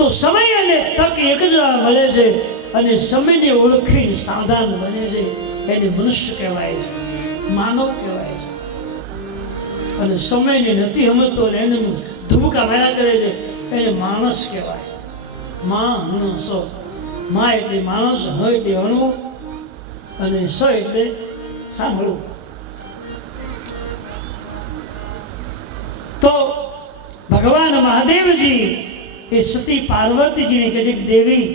તો સમય અને તક એક જ મળે છે અને સમયને ઓળખીને સાવધાન બને છે એને મનુષ્ય કહેવાય છે, માનવ કહેવાય છે. અને સમયને નથી સમજતો એને ધુમકા માર્યા કરે છે એને માણસ કહેવાય. માણસો, માં એટલે માણસ, હ એટલે હણવું અને સ એટલે સાંભળવું. તો ભગવાન મહાદેવજી એ સતી પાર્વતીજીને કહે છે કે દેવી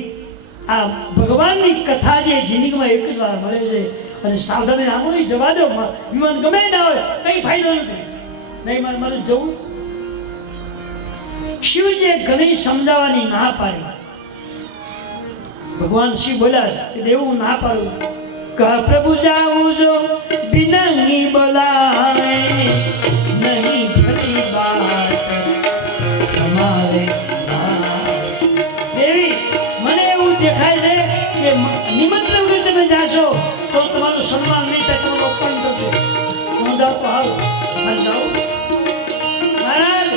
આ ભગવાનની કથા જે જિંદગીમાં એક જ વાર મળે છે અને સાવધાની આમ જવા દો, વિમાન ગમે ના હોય કઈ ફાયદો નથી, નહીં મારે જવું. શિવજીએ ઘણી સમજાવવાની ના પાડી. ભગવાન શિવ બોલ્યા કે દેવ હું ના પાડું. કહા પ્રભુ જાઉં જો બિના નહીં બોલાવે નહીં ઘણી વાત તમારે. દેવી મને એવું દેખાય છે કે નિમંત્રણ વગર તમે જાશો તો તમારું સન્માન નહીં થાય, તમારું અપમાન થશે. હું જાઉં તો હાલ મારે જાઉં. મહારાજ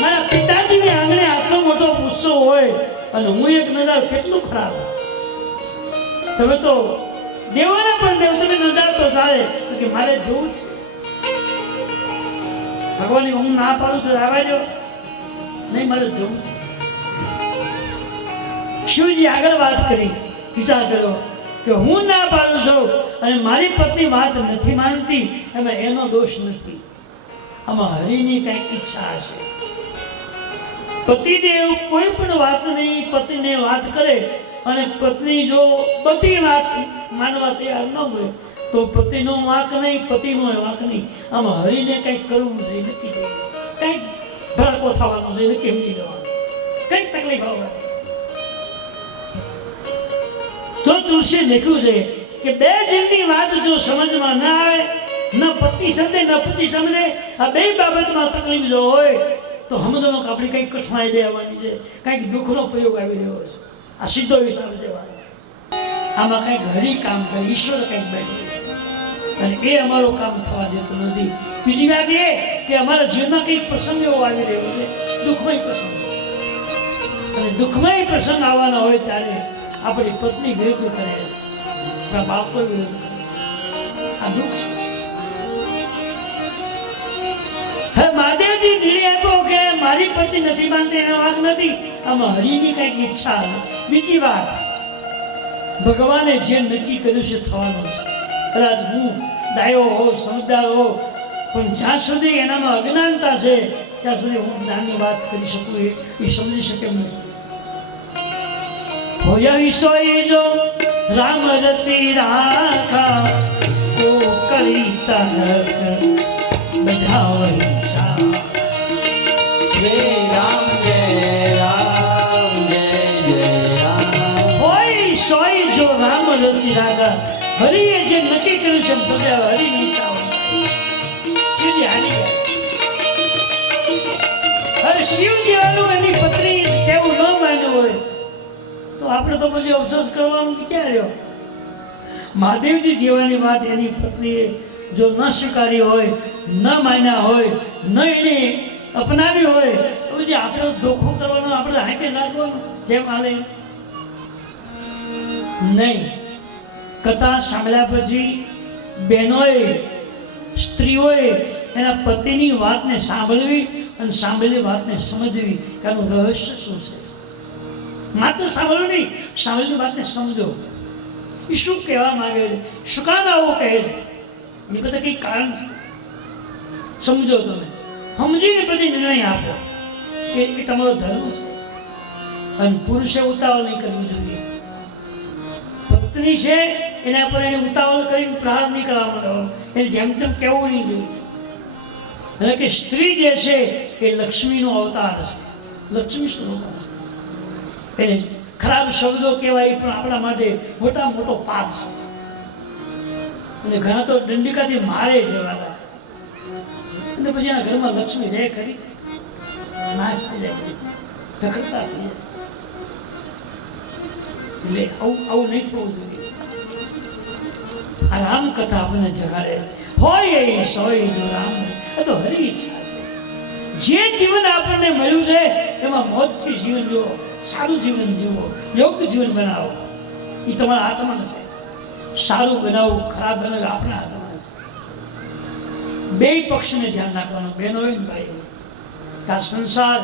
મારા પિતાજીને આંગણે આટલો મોટો ગુસ્સો હોય અને હું એક નજાર કેટલું ખરાબ. તમે તો દેવાના પણ દેવ, તમે નજાર તો ચાલે કે મારે જોવું છે. ભગવાન હું ના પાડું તો આવવા દો, નહીં મારે જોવું છે. શિવજી આગળ વાત કરી, વિચાર કર્યો કે હું ના પાડું છું અને મારી પત્ની વાત નથી માનતી, એમાં એનો દોષ નથી, આમાં હરિની કઈક ઈચ્છા છે. પતિદેવ કોઈ પણ વાતની પત્નીને વાત કરે અને પત્ની જો બધી વાત માનવા તૈયાર ન હોય તો પતિનો વાંક નહીં, પતિનો વાંક નહીં, આમાં હરિને કંઈક કરવું છે, નક્કી કરવું, કંઈક ભડકો થવાનો છે, નક્કી સમજી લેવાનું, કંઈક તકલીફ આવવાની. તો તુલસી લખ્યું છે કે બે જણની વાત જો સમજમાં ના આવે, ન પતિ સમજે ન પતિ સમજે, આ બે બાબતમાં તકલીફ જો હોય તો સમજવાનો કે આપણે કંઈક કઠણાઈ દેવાની છે, કંઈક દુઃખનો પ્રયોગ આવી રહ્યો છે. આ સીધો વિચાર છે વાત. આમાં કંઈક હરિ કામ કરે, ઈશ્વર કંઈક બેઠે અને એ અમારું કામ થવા દેતું નથી. બીજી વાત એ કે અમારા જીવનમાં કંઈક પ્રસંગ એવો આવી રહ્યો છે, દુઃખમય પ્રસંગ, અને દુઃખમય પ્રસંગ આવવાના હોય ત્યારે આપણી પત્ની વિરુદ્ધ કરે, આપણા બાપો વિરુદ્ધ કરે, આ દુઃખ છે. હવે મહાદેવજી નિર્ણય આપ્યો કે મારી પત્ની નથી માનતી, એનો વાંક નથી, આમાં હરિની કઈક ઈચ્છા નથી. બીજી વાત, ભગવાને જે નક્કી કર્યું છે થવાનું છે. કદાચ હું ડાયો હોઉં, સમજદાર હોઉં, પણ જ્યાં સુધી એનામાં અજ્ઞાનતા છે ત્યાં સુધી હું જ્ઞાનની વાત કરી શકું, એ સમજી શકે એમ નથી. હોયા વિષય જો રામ રચી રાખા ઓ કરી તરક બધાવઈ શ્રી રામ જય રામ જય જય રામ. હોય સોય જો રામ રચી રાખા, હરિએ જે નક્કી કર્યું છે સદાય હરિની ઈચ્છા હોય. શિવજી હારી ગયા. હવે શિવ જેવાનું એની પત્ની કેવું ન માન્યું હોય તો આપણે તો પછી અફસોસ કરવાનું ક્યાં રહ્યો. મહાદેવજી જીવવાની વાત એની પત્નીએ જો ન સ્વીકારી હોય, ન માન્યા હોય, ન એને અપનાવી હોય તો પછી આપણે ધોખો કરવાનો, આપણે હાથે નાખવાનું જેમ હાલે નહીં. કથા સાંભળ્યા પછી બહેનોએ, સ્ત્રીઓએ એના પતિની વાતને સાંભળવી અને સાંભળેલી વાતને સમજવી કે આનું રહસ્ય શું છે. માત્ર સાંભળવું નહીં, સાંભળેલી વાતને સમજો, એ શું કહેવા માંગે છે, શું કામ આવું કહે છે, એ બધા કંઈ કારણ છે. સમજો, તમે સમજીને બધી નિર્ણય આપો, એ તમારો ધર્મ છે. અને પુરુષે ઉતાવળ નહીં કરવી જોઈએ. પત્ની છે એના પર એને ઉતાવળ કરીને પ્રહાર નહીં કરવાનો, એને જેમ તેમ કહેવું નહીં જોઈએ. એટલે કે સ્ત્રી જે છે એ લક્ષ્મીનો અવતાર છે, લક્ષ્મી સ્વરૂપ છે. એને ખરાબ શબ્દો કહેવાય પણ આપણા માટે મોટા મોટો પાપ છે. અને ઘણા તો દંડિકાથી મારે છે વાલા, અને પછી એના ઘરમાં લક્ષ્મી રહે ખરી, નાશ થઈ જાય, ઢકડતા થઈ જાય. એટલે આવું નહીં થવું જોઈએ. આ રામ કથા આપણને જગાડે. હોય એ સોય જો રામ, એ તો હરી ઈચ્છા છે. જે જીવન આપણને મળ્યું છે એમાં મોજથી જીવન જીવો, સારું જીવન જીવો, યોગ્ય જીવન બનાવો. એ તમારા હાથમાં છે. સારું બનાવવું, ખરાબ બનાવવું આપણા હાથમાં છે. બે પક્ષને ધ્યાન રાખવાનું, બહેનો હોય ને ભાઈ, કે આ સંસાર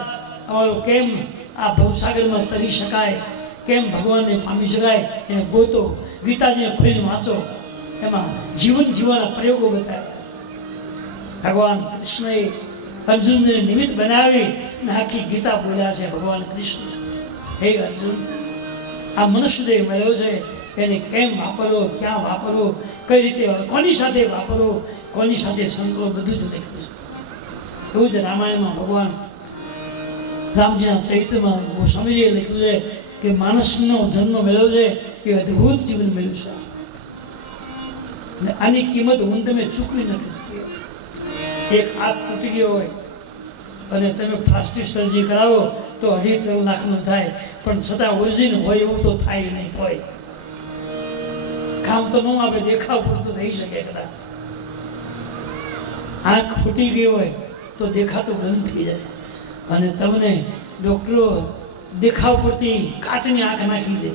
અમારો કેમ આ ભવસાગરમાં તરી શકાય, કેમ ભગવાનને પામી શકાય, એને ગોતો, ગીતાજીને ખોલીને વાંચો. એમાં જીવન જીવવાના પ્રયોગો બતાવ્યા. ભગવાન કૃષ્ણએ અર્જુનને નિમિત્ત બનાવી અને આખી ગીતા બોલ્યા છે. ભગવાન કૃષ્ણ, હે અર્જુન, આ મનુષ્યદેહ મળ્યો છે, એને કેમ વાપરવો, ક્યાં વાપરવો, કઈ રીતે, કોની સાથે વાપરવો, કોની સાથે સંકળો, બધું જ લખ્યું છે. એવું જ રામાયણમાં ભગવાન રામજીના ચરિત્રમાં સ્વામીજીએ લખ્યું છે કે માણસનો જન્મ મળ્યો છે એ અદ્ભુત જીવન મળ્યું છે અને આની કિંમત હું તમે ચૂકવી નથી શકીએ. એક હાથ તૂટી ગયો હોય અને તમે પ્લાસ્ટિક સર્જરી કરાવો તો 2.5 લાખનું થાય, પણ છતાં ઓરિજિન હોય એવું તો થાય નહીં. હોય કામ તો ન આપે, દેખાવ પૂરતું થઈ શકે. કદાચ આંખ ફૂટી ગઈ હોય તો દેખાતું બંધ થઈ જાય અને તમને ડૉક્ટરો દેખાવ પૂરતી કાચની આંખ નાખી દે,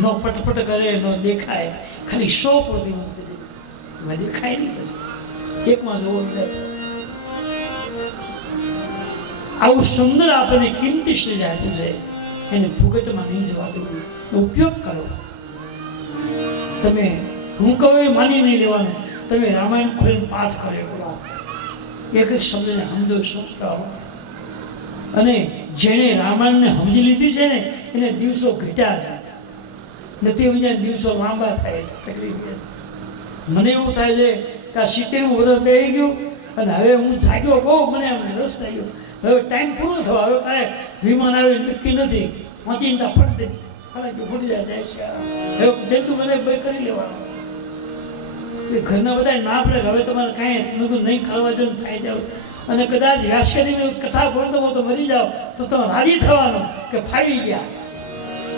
ન પટપટ કરે, ન દેખાય, ખાલી શો પૂરતી મૂકી દે, દેખાય નહીં. પછી એકમાં જોવો આવું સુંદર આપણને કિંમતી શ્રી આપ્યું છે, એને ફુગટમાં નહીં જવા દેવું, ઉપયોગ કરો. તમે હું કહું એ માની નહીં લેવાનું. તમે રામાયણ ખોલીને પાઠ કર્યો, એક એક શબ્દને સમજો, સમજાવો. અને જેણે રામાયણને સમજી લીધી છે ને એને દિવસો ઘટ્યા જાય નથી, બીજા દિવસો લાંબા થાય. તકલીફ મને એવું થાય છે કે આ 70 વર્ષ બેસી ગયું અને હવે હું જાગ્યો બહુ, મને આમ રસ થઈ ગયો. હવે ટાઈમ પૂરો થયો, હવે કાંઈ વિમાન આવે નક્કી નથી, વાંચીને ફટ દે ફૂટી જાય છે. હવે જેટલું મને બે કરી લેવાનું. ઘરના બધા ના પડે હવે તમારે કાંઈ નહીં કરવા જો થાય જાવ અને કદાચ વ્યાસકરીની કથા બોલતો તો મરી જાઓ તો તમે રાજી થવાનો કે ફાવી ગયા.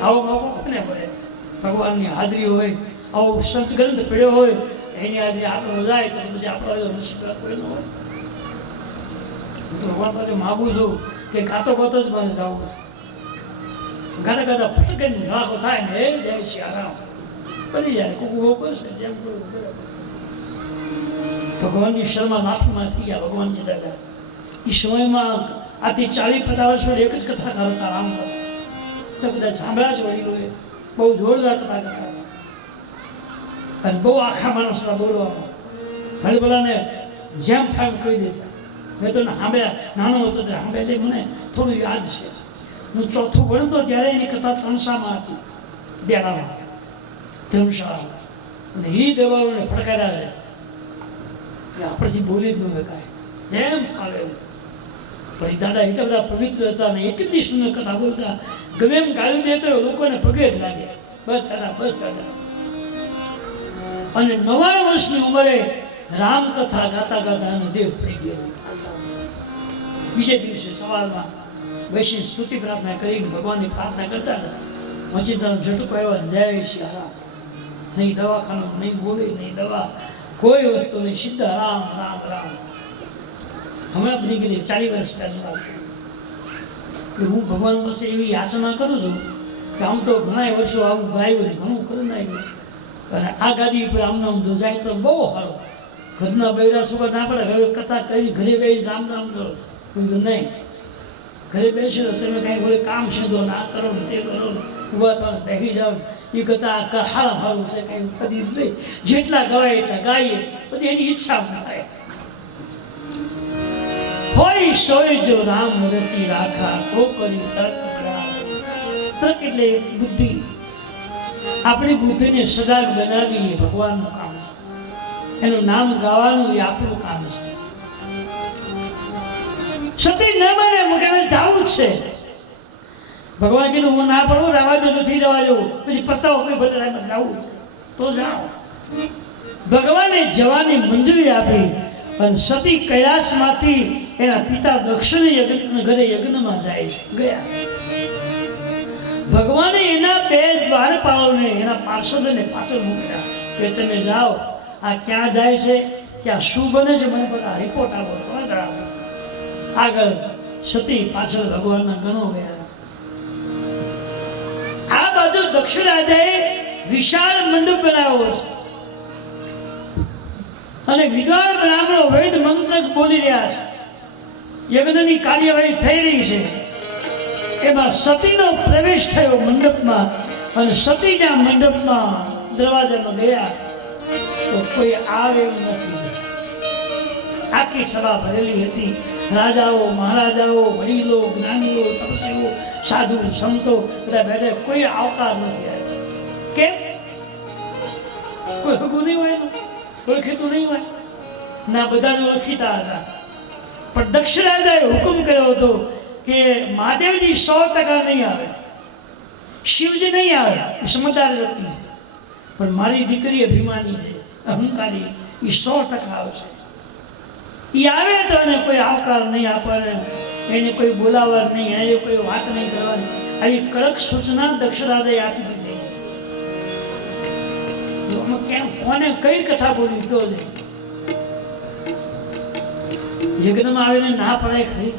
આવો મોકો કોને પડે? ભગવાનની હાજરી હોય, આવો સંત ગ્રંથ પડ્યો હોય, એની હાજરી આપણો જાય તો પછી આપણો નસીબદાર કોઈ ન હોય. હું તો ભગવાન પાસે માગું છું કે કાતો કાતો જ મને જવું છે. ગાતા ગાતા ફટકીને રાખો થાય ને, એ જાય છે આરામ બની જાય, કુકુ કરશે જેમ કરવું બરાબર. ભગવાનની શર્મા નાથમાં થઈ ગયા ભગવાનજી દાદા. એ સમયમાં આથી 40-50 વર્ષ એક જ કથાકાર હતા, રામ કથા. તો બધા સાંભળ્યા જ વડીલોએ, બહુ જોરદાર કથા કરતા અને બહુ આખા માણસના બોલવામાં ભલભલાને જેમ ફામ કહી દેતા. મેં તો સાંભળ્યા, નાનો હતો ત્યારે સાંભળે, મને થોડું યાદ છે. હું ચોથું ભણતો ત્યારે એની કથા ત્રણસામાં હતી, બેડામાં ધર્મશાળા, અને એ દેવારોને ફટકાર્યા છે આપણથી બોલી જ ન હોય કાંઈ, જેમ આવે એવું. પણ એ દાદા એટલા બધા પવિત્ર હતા ને એટલી સુંદર કથા બોલતા, ગમે એમ ગાળી દેતો લોકોને પગે જ લાગે, બસ દાદા, બસ દાદા. અને 99 વર્ષની ઉંમરે રામ કથા ગાતા ગાતા અને દેહ પડી ગયો. બીજે દિવસે સવારમાં બેસીને સ્તુતિ પ્રાર્થના કરીને ભગવાનની પ્રાર્થના કરતા હતા. મચિંતાનો ઝટકો આવ્યો, જય શ્રી રામ. નહીં દવાખાનું, નહીં ગોળી, નહીં દવા, કોઈ વસ્તુ નહીં, સીધા રામ રામ રામ. હમણાં બની ગઈ 40 વર્ષ પહેલાની વાત. હું ભગવાન પાસે એવી યાચના કરું છું કે આમ તો ઘણા વર્ષો આવું ગાયું ને ઘણું કરી નાખ્યું, અને આ ગાદી ઉપર આમ નામ જો જાય તો બહુ સારું. ઘરના બૈરા સુગર ના પડે, હવે કથા કરી ઘરે બેસી રામ નામ કરો. નહીં, ઘરે બેસી તો તમે કાંઈ બોલે કામ શોધો, ના કરો ને તે કરો ને, ઊભા થો ને બેસી જાઓ. એ કથા સારા સારું છે, કંઈ કદી નહીં. જેટલા ગવાય એટલા ગાઈએ, પછી એની ઈચ્છા થાય. હોય સોય જો રામ રચી રાખા, તો કરી તર્ક તર્ક એટલે બુદ્ધિ. આપણી બુદ્ધિને સજાગ બનાવી એ ભગવાનનું કામ છે. એનું નામ ગાવાનું એ આપણું કામ છે. સતી ન મારે મકાને જવું જ છે. ભગવાન કીધું હું ના પડું, રાવા દો, નથી જવા જવું, પછી પસ્તાવો કોઈ ભલે જવું છે તો જાઓ. ભગવાને જવાની મંજૂરી આપી અને સતી કૈલાસમાંથી એના પિતા દક્ષિણ ઘરે યજ્ઞમાં જાય ગયા. ભગવાને એના 2 દ્વારપાળોને, એના પાર્ષદોને પાછળ મૂક્યા કે તમે જાઓ, આ ક્યાં જાય છે, ત્યાં શું બને છે, મને બધા રિપોર્ટ આપો. આગળ સતી પાછળ ભગવાનના ગણો ગયા. આ બાજુ દક્ષિણ રાજાએ વિશાળ મંડપ બનાવ્યો છે અને વિદ્વાન બ્રાહ્મણો વેદ મંત્ર બોલી રહ્યા છે. યજ્ઞની કાર્યવાહી થઈ રહી છે. એમાં સતીનો પ્રવેશ થયો મંડપમાં અને સતી જ્યાં મંડપમાં દરવાજામાં ગયા તો કોઈ આવે એમ નથી. આખી સભા ભરેલી હતી. રાજાઓ, મહારાજાઓ, વડીલો, જ્ઞાનીઓ, તપસ્વીઓ, સાધુ, સંતો બધા બેઠા. કોઈ આવકાર નથી આવ્યો. કેમ? કોઈ હગું નહીં હોય, ઓળખીતું નહીં હોય ના, બધા ઓળખીતા હતા. પણ દક્ષિણ રાજાએ હુકમ કર્યો હતો કે મહાદેવજી 100% નહીં આવે, શિવજી નહીં આવે. સમજદાર વ્યક્તિ છે, પણ મારી દીકરી અભિમાની છે, અહંકારી, એ 100% આવશે. એ આવે તો એને કોઈ આવકાર નહીં આપે, એને કોઈ બોલાવવા નહીં, એને કોઈ વાત નહીં કરવાની. આવી કડક સૂચના દક્ષિણ રાજાએ આપી દીધી. કેમ, કોને કઈ કથા બોલવી તો યજ્ઞમાં આવીને ના પડાય ખરી,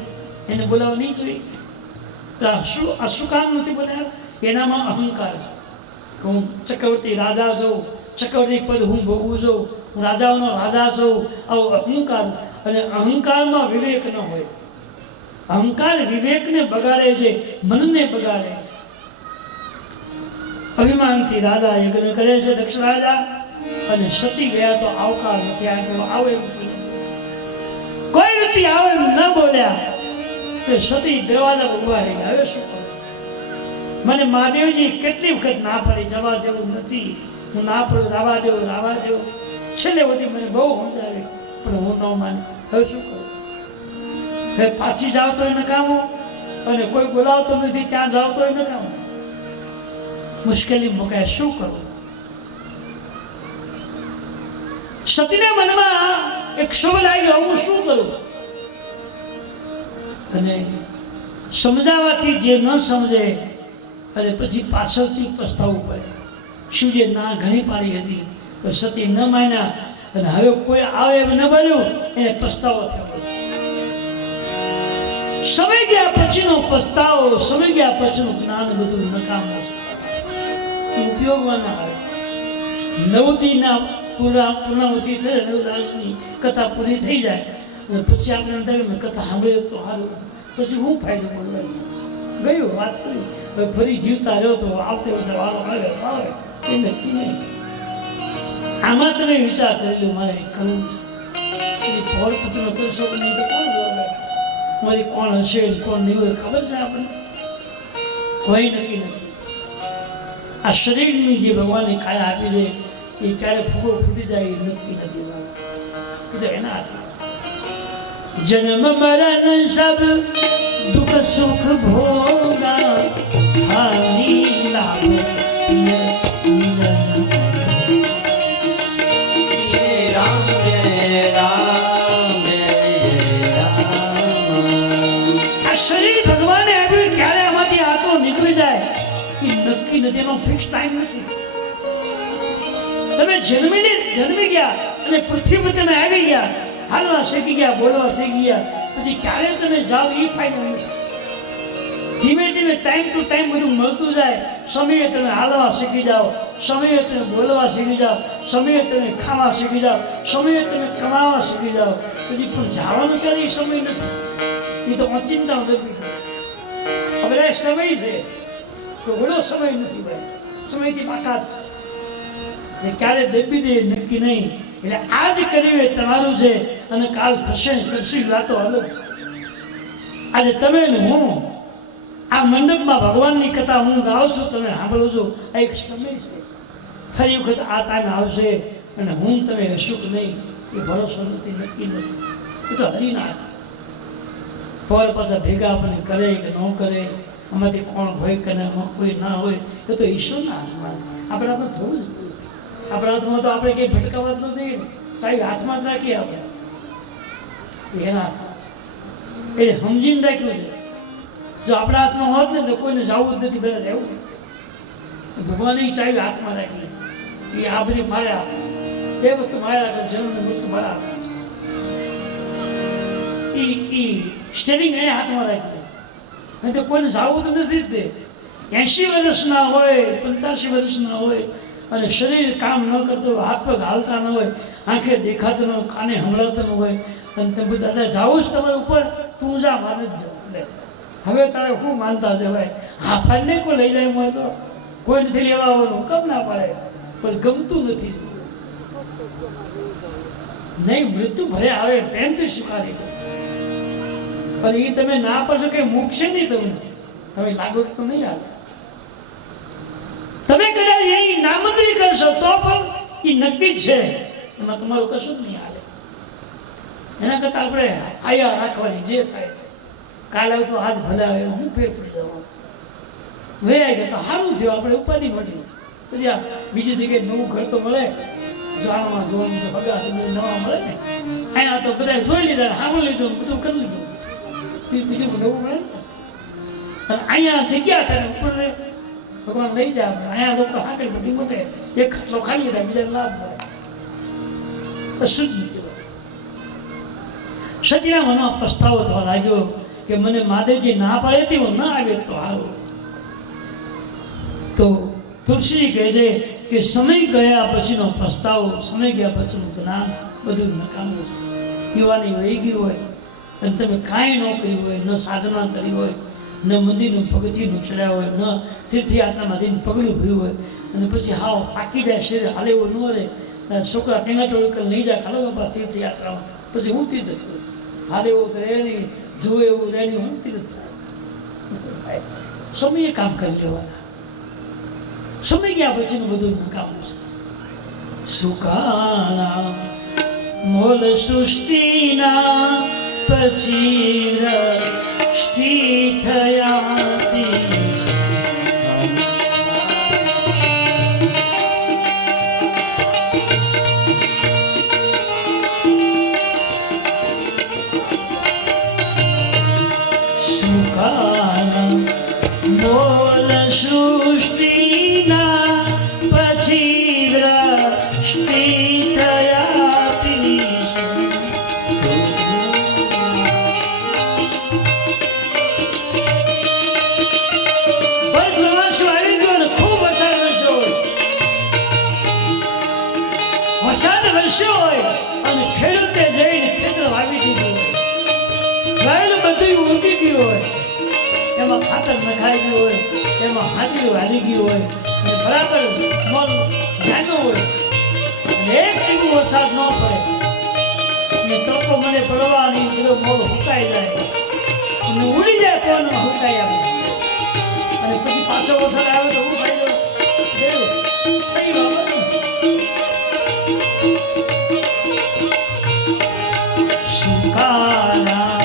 એને બોલાવવા નહીં જોઈએ. આ શું કામ નથી બોલાવ્યા? એનામાં અહંકાર છે. હું ચક્રવર્તી રાજા છું, ચક્રવર્તી પદ હું ભોગવું છું, હું રાજાઓનો રાજા છું. આવો અહંકાર, અને અહંકારમાં વિવેક ન હોય. અહંકાર વિવેકને બગાડે છે, મનને બગાડે. અભિમાનથી રાજા યજ્ઞ કરે છે દક્ષિણ રાજા, અને સતી ગયા તો આવકાર નથી આપ્યો. આવે કોઈ નથી, આવે ન બોલ્યા તો સતી દરવાજા ઉભા રહી. હવે શું કરું? મને મહાદેવજી કેટલી વખત ના પડી, જવા જેવું નથી, હું ના પડું, રાવા દેવું, રાવા દેવું. છેલ્લે બધી મને બહુ સમજાવી, પણ હું ન માની. હવે શું કરું? હવે પાછી જાવ તો નકામો, અને કોઈ બોલાવતો નથી ત્યાં જાવ તો નકામો. મુશ્કેલી મુકાય. શું કરવું? સતીના મનમાં એક શોભ લાગ્યો, હું શું કરું? અને સમજાવવાથી જે ન સમજે અને પછી પાછળથી પસ્તાવવું પડે. શિવજીએ ના ઘણી પાડી હતી, તો સતી ન માન્યા, અને હવે કોઈ આવે એમ ન બન્યું, એને પસ્તાવો થયો. સમય ગયા પછીનો પસ્તાવો, સમય ગયા પછીનું જ્ઞાન બધું નકામું છે, ઉપયોગમાં ના આવે. નવદીના પૂર્ણાવતી થઈ, નવદાસની કથા પૂરી થઈ જાય અને પછી આપણે એમ થાય કથા સાંભળીએ તો સારું, પછી હું ફાયદો બોલવાનો? ગયું, વાત કરી, ફરી જીવતા રહ્યો તો આવતે વખતે વારો આવે એ નક્કી નહીં. આમાં તમે વિચાર કરી લો, મારે કરવું ફોર પતિનો કરશો નહીં તો કોણ જોવે? મારી કોણ હશે, કોણ નહીં હોય ખબર છે આપણને? કોઈ નક્કી નથી. આ શરીરની જે ભગવાને કાયા આપી છે એ ક્યારે ફૂગો ફૂટી જાય એ નક્કી નથી. એ તો એના હાથમાં. જન્મ મરણ સબ દુઃખ સુખ ભોગા હાની લાભ નક્કી નથી, એનો ફિક્સ ટાઈમ નથી. તમે જન્મી ગયા અને પૃથ્વી પર તમે આવી ગયા, હાલવા શીખી ગયા, બોલવા શીખી ગયા, પછી ક્યારે તમે જાઓ એ ફાયદો નથી. ધીમે ધીમે ટાઈમ ટુ ટાઈમ બધું મળતું જાય. સમયે તમે હાલવા શીખી જાઓ, સમયે તમે બોલવા શીખી જાઓ, સમયે તમે ખાવા શીખી જાઓ, સમયે તમે કમાવા શીખી જાઓ. પછી પણ જવાનું ત્યારે એ સમય નથી. એ તો અચિંતા ગરમી. હવે સમય છે તો ઘણો સમય નથી ભાઈ, સમયથી બાકાત છે. ક્યારે દબી દે નક્કી નહીં. એટલે આજ કર્યું એ તમારું છે, અને કાલ થશે કરશી વાતો અલગ છે. આજે તમે ને હું આ મંડપમાં ભગવાનની કથા હું ગાઉં છું, તમે સાંભળો છો, આ એક સમય છે. ફરી વખત આ ટાઈમ આવશે અને હું તમે હશું કે નહીં એ ભરોસો નથી, નક્કી નથી. એ તો હરીના ફળ પાછા ભેગા આપણને કરે કે ન કરે, આમાંથી કોણ હોય કે કોઈ ના હોય, એ તો ઈશ્વરના હાથમાં. આપણે આપણે થવું જ જોઈએ. આપણા હાથમાં તો આપણે કંઈ ભટકાવા જ નથી, સાહેબ હાથમાં જ રાખીએ આપણે, એના હાથમાં એટલે સમજીને રાખ્યું છે. જો આપણા હાથમાં હોત ને તો કોઈને જવું જ નથી, બધા રહેવું જ. ભગવાને ચાવી હાથમાં રાખી, એ આ બધી માર્યા, બે વસ્તુ માર્યા, જન્મ ને મૃત્યુ મારા. એ સ્ટેરિંગ અહીંયા હાથમાં રાખ્યું અને તે કોઈને જાવું તો નથી જ તે 80 વર્ષના હોય 85 વર્ષના હોય અને શરીર કામ ન કરતું હોય, હાથ પગ હાલતા ન હોય, આંખે દેખાતું ન હોય, કાને સંભળાતું ન હોય અને તમે દાદા જાવું જ તમારે ઉપર, તું જા, મારે જ જાઉં. લે હવે તારે શું માનતા છે ભાઈ? હા ફાઈને કોઈ લઈ જાય હોય તો કોઈ નથી લેવા આવવાનું, કમ ના પડે, પણ ગમતું નથી. નહીં, મૃત્યુ ભલે આવે પ્રેમથી સ્વીકારી લો, પણ એ તમે ના પડશો કે મૂકશે નહીં તમને, તમે લાગો તો નહીં આવે. તમે કદાચ એ નામંદરી કરશો તો પણ એ નક્કી જ છે, એમાં તમારું કશું જ નહીં હાલે. એના કરતા આપણે આયા રાખવાની, જે થાય કાલ આવે તો આજ ભલે આવે, હું ફેર પડી જવાનું. વેરાઈ ગયા તો સારું થયું, આપણે ઉપાધિ મટી. પછી આ બીજી જગ્યાએ નવું ઘર તો મળે, જાણવા જોવાનું તો ભગા નવા મળે ને. અહીંયા તો બધા જોઈ લીધા, સાંભળી લીધું, બધું કરી લીધું, બીજું નવું મળે ને. અને અહીંયા જગ્યા થાય ને ઉપર ભગવાન લઈ જાય આપણે. અહીંયા લોકો હાકડી બધી મોટે એક ખાટલો ખાલી લીધા, બીજા લાભ મળે. શુદ્ધ સતીના મનમાં પસ્તાવો થવા લાગ્યો કે મને મહાદેવજી ના પાડે તે હું ના આવ્યો તો સારું. તો તુલસી કહે છે કે સમય ગયા પછીનો પસ્તાવો, સમય ગયા પછીનું જ્ઞાન બધું નકામું છે. યુવાની વહી ગઈ હોય અને તમે કાંઈ ન કર્યું હોય, ન સાધના કરી હોય, ન મંદિરનું પગથિયું ચડ્યા હોય, ન તીર્થયાત્રામાંથી પગલું ભર્યું હોય અને પછી હાવ પાકી જાય, શરીર હાલે એવું ન રહે, છોકરા ટેંગા ટોળકલ નહીં જાય ખાલો બાપા તીર્થયાત્રામાં, પછી હું તીર્થ કરું? હાલે એવું રહે નહીં, જુએ એવું રહે નહીં, હું તીર્થ થાય? સમયે કામ કરી લેવાના, સમય ગયા પછીનું બધું નકામું છે. સુકાના મોલ સૃષ્ટિના પછી રષ્ટિ થયાતી. સુકાના મોલ સૃષ્ટિના પછી દ્રષ્ટિ થયાતી. વરસાદ વરસ્યો હોય અને ખેડૂતે જઈને ખેતર વાવી દીધું હોય, ગાયનું બધું ઉગી ગયું હોય, એમાં ખાતર નખાઈ ગયું હોય, એમાં હાથીઓ હાલી ગયું હોય અને બરાબર મોલ જાગ્યો હોય અને એક ટીપુ વરસાદ ન પડે અને તડકો મને પડવાની બધો મોલ હુકાઈ જાય અને ઉડી જાય, કોનમાં હુકાઈ આવે અને પછી પાછો વરસાદ આવે તો હું ફાયદો થયો? કઈ બાબત સુકાના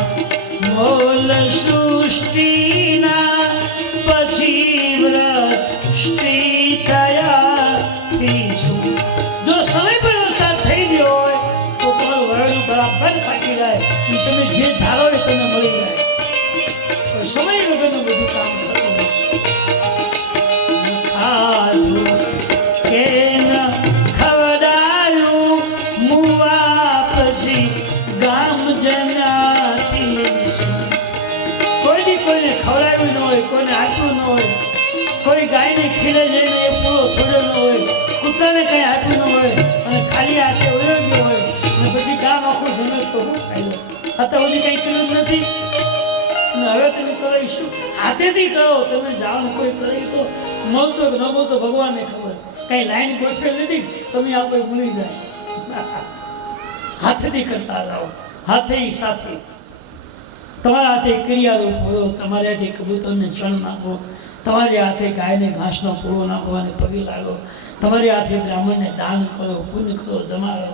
મોલ સૃષ્ટિના પછી વૃષ્ટિ થયાતી. જો સમય પર વરસાદ થઈ ગયો હોય તો તમારું વરણું બરાબર પાકી જાય અને તમે જે ધારો એ તમને મળી જાય. સમય વગરનું બધું કામ થતું નથી. ખાધું કે ન ખવડાયું મુવા પછી ગામ જનાતી. કોઈને ખવડાવ્યું ન હોય, કોઈને આપ્યું ન હોય, કોઈ ગાયને ખીલે જઈને એ પૂરો છોડ્યો ન હોય, કૂતરાને કંઈ આપ્યું ન હોય અને ખાલી હાથે વયો ગયો હોય અને પછી ગામ આખું જનક તો શું ખાઈ અત્યાર સુધી કંઈ કર્યું નથી અને હવે તમે કરો શું? હાથેથી કરો. તમે જાઓ કોઈ કરે તો મળતો કે ન મળતો ભગવાનને ખબર. કંઈ લાઈન ગોઠવેલ નથી, તમે આ કોઈ ભૂલી જાય. હાથેથી કરતા જાઓ, હાથે સાથે. તમારા હાથે ક્રિયારો પૂરો, તમારે હાથે કબૂતરને ચણ નાખો, તમારે હાથે ગાયને ઘાસનો પૂરો નાખો અને પગે લાગો, તમારે હાથે બ્રાહ્મણને દાન કરો, પુણ્ય કરો, જમાડો.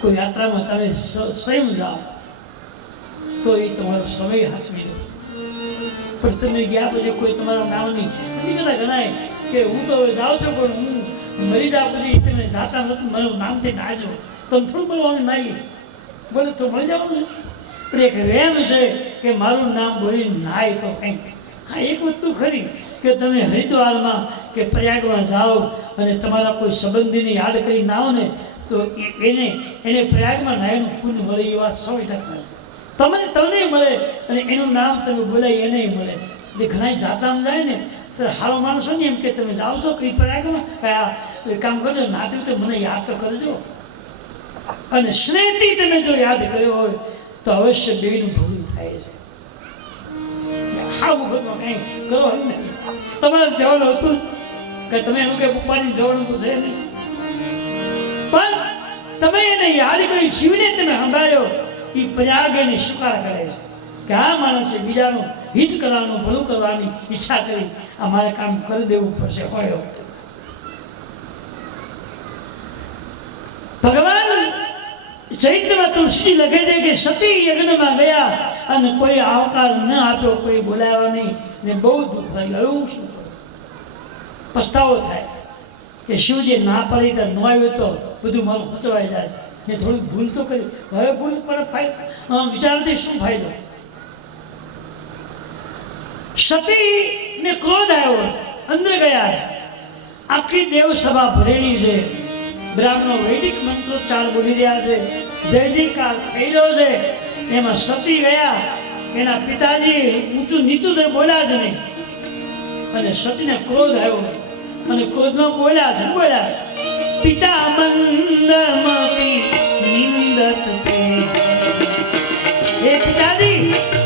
કોઈ યાત્રામાં તમે સ્વયં જાઓ તો એ તમારો સમય હાચવી લો. પણ તમે ગયા પછી કોઈ તમારા નામની નથી ગણાય કે હું તો હવે જાઉં છું પણ હું મરી જાઉં પછી તમે જાતા નથી, મારું નામથી ના જો, તમે થોડું બોલવાનું નાઈ બોલે તો મળી જવાનું. પણ એક એમ છે કે મારું નામ બોલી નાય તો કંઈક. હા, એક વસ્તુ ખરી કે તમે હરિદ્વારમાં કે પ્રયાગમાં જાઓ અને તમારા કોઈ સંબંધીને યાદ કરી ના આવો ને તો એને પ્રયાગમાં નાયનું પુણ્ય મળે, એ વાત 100% તમને મળે અને એનું નામ તમે બોલાય એને મળે. એટલે ઘણા જાત્રામાં જાય ને તો સારો માણસો ને એમ કે તમે જાઓ છો કઈ પ્રયાગમાં કયા કામ કરજો નાથી તો મને યાદ તો કરજો. અને સ્નેહથી તમે જો યાદ કર્યો હોય તો અવશ્ય બેનું ભલું થાય છે. આવું બધું કંઈ કરો નહીં. તમારે જવાનું હતું કે તમે એનું કે પપ્પાની જવાનું તો છે નહીં, પણ તમે એને યાદ કરી શિવને તમે સંભાળ્યો એ પ્રયાગ એને સ્વીકાર કરે છે કે આ માણસે બીજાનું હિત કરવાનું ભલું કરવાની ઈચ્છા કરી અમારે કામ કરી દેવું પડશે. હોય ભગવાન ચૈત્રમાં તુલસી લખે છે કે સતી યજ્ઞમાં ગયા અને કોઈ આવકાર ન આપ્યો, કોઈ બોલાવ્યા નહીં ને બહુ દુઃખ થાય. એવું શું પસ્તાવો થાય કે શિવજી ના પડી તો ન આવ્યો તો બધું મારું ખચવાઈ જાય ને થોડી ભૂલ તો કરી. હવે ભૂલ પર વિચારથી શું ફાયદો? સતી ને ક્રોધ આવ્યો, અંદર ગયા, આખી દેવ સભા ભરેલી છે, બ્રાહ્મણો વૈદિક મંત્રોચ્ચાર બોલી રહ્યા છે, જય જયકાર થઈ રહ્યો છે. એમાં સતી ગયા, એના પિતાજી ઊંચું નીચું તો બોલ્યા જ નહીં અને સતીને ક્રોધ આવ્યો અને ક્રોધમાં બોલ્યા છે, બોલ્યા પિતા મંદમતી નિંદત તે. હે પિતાજી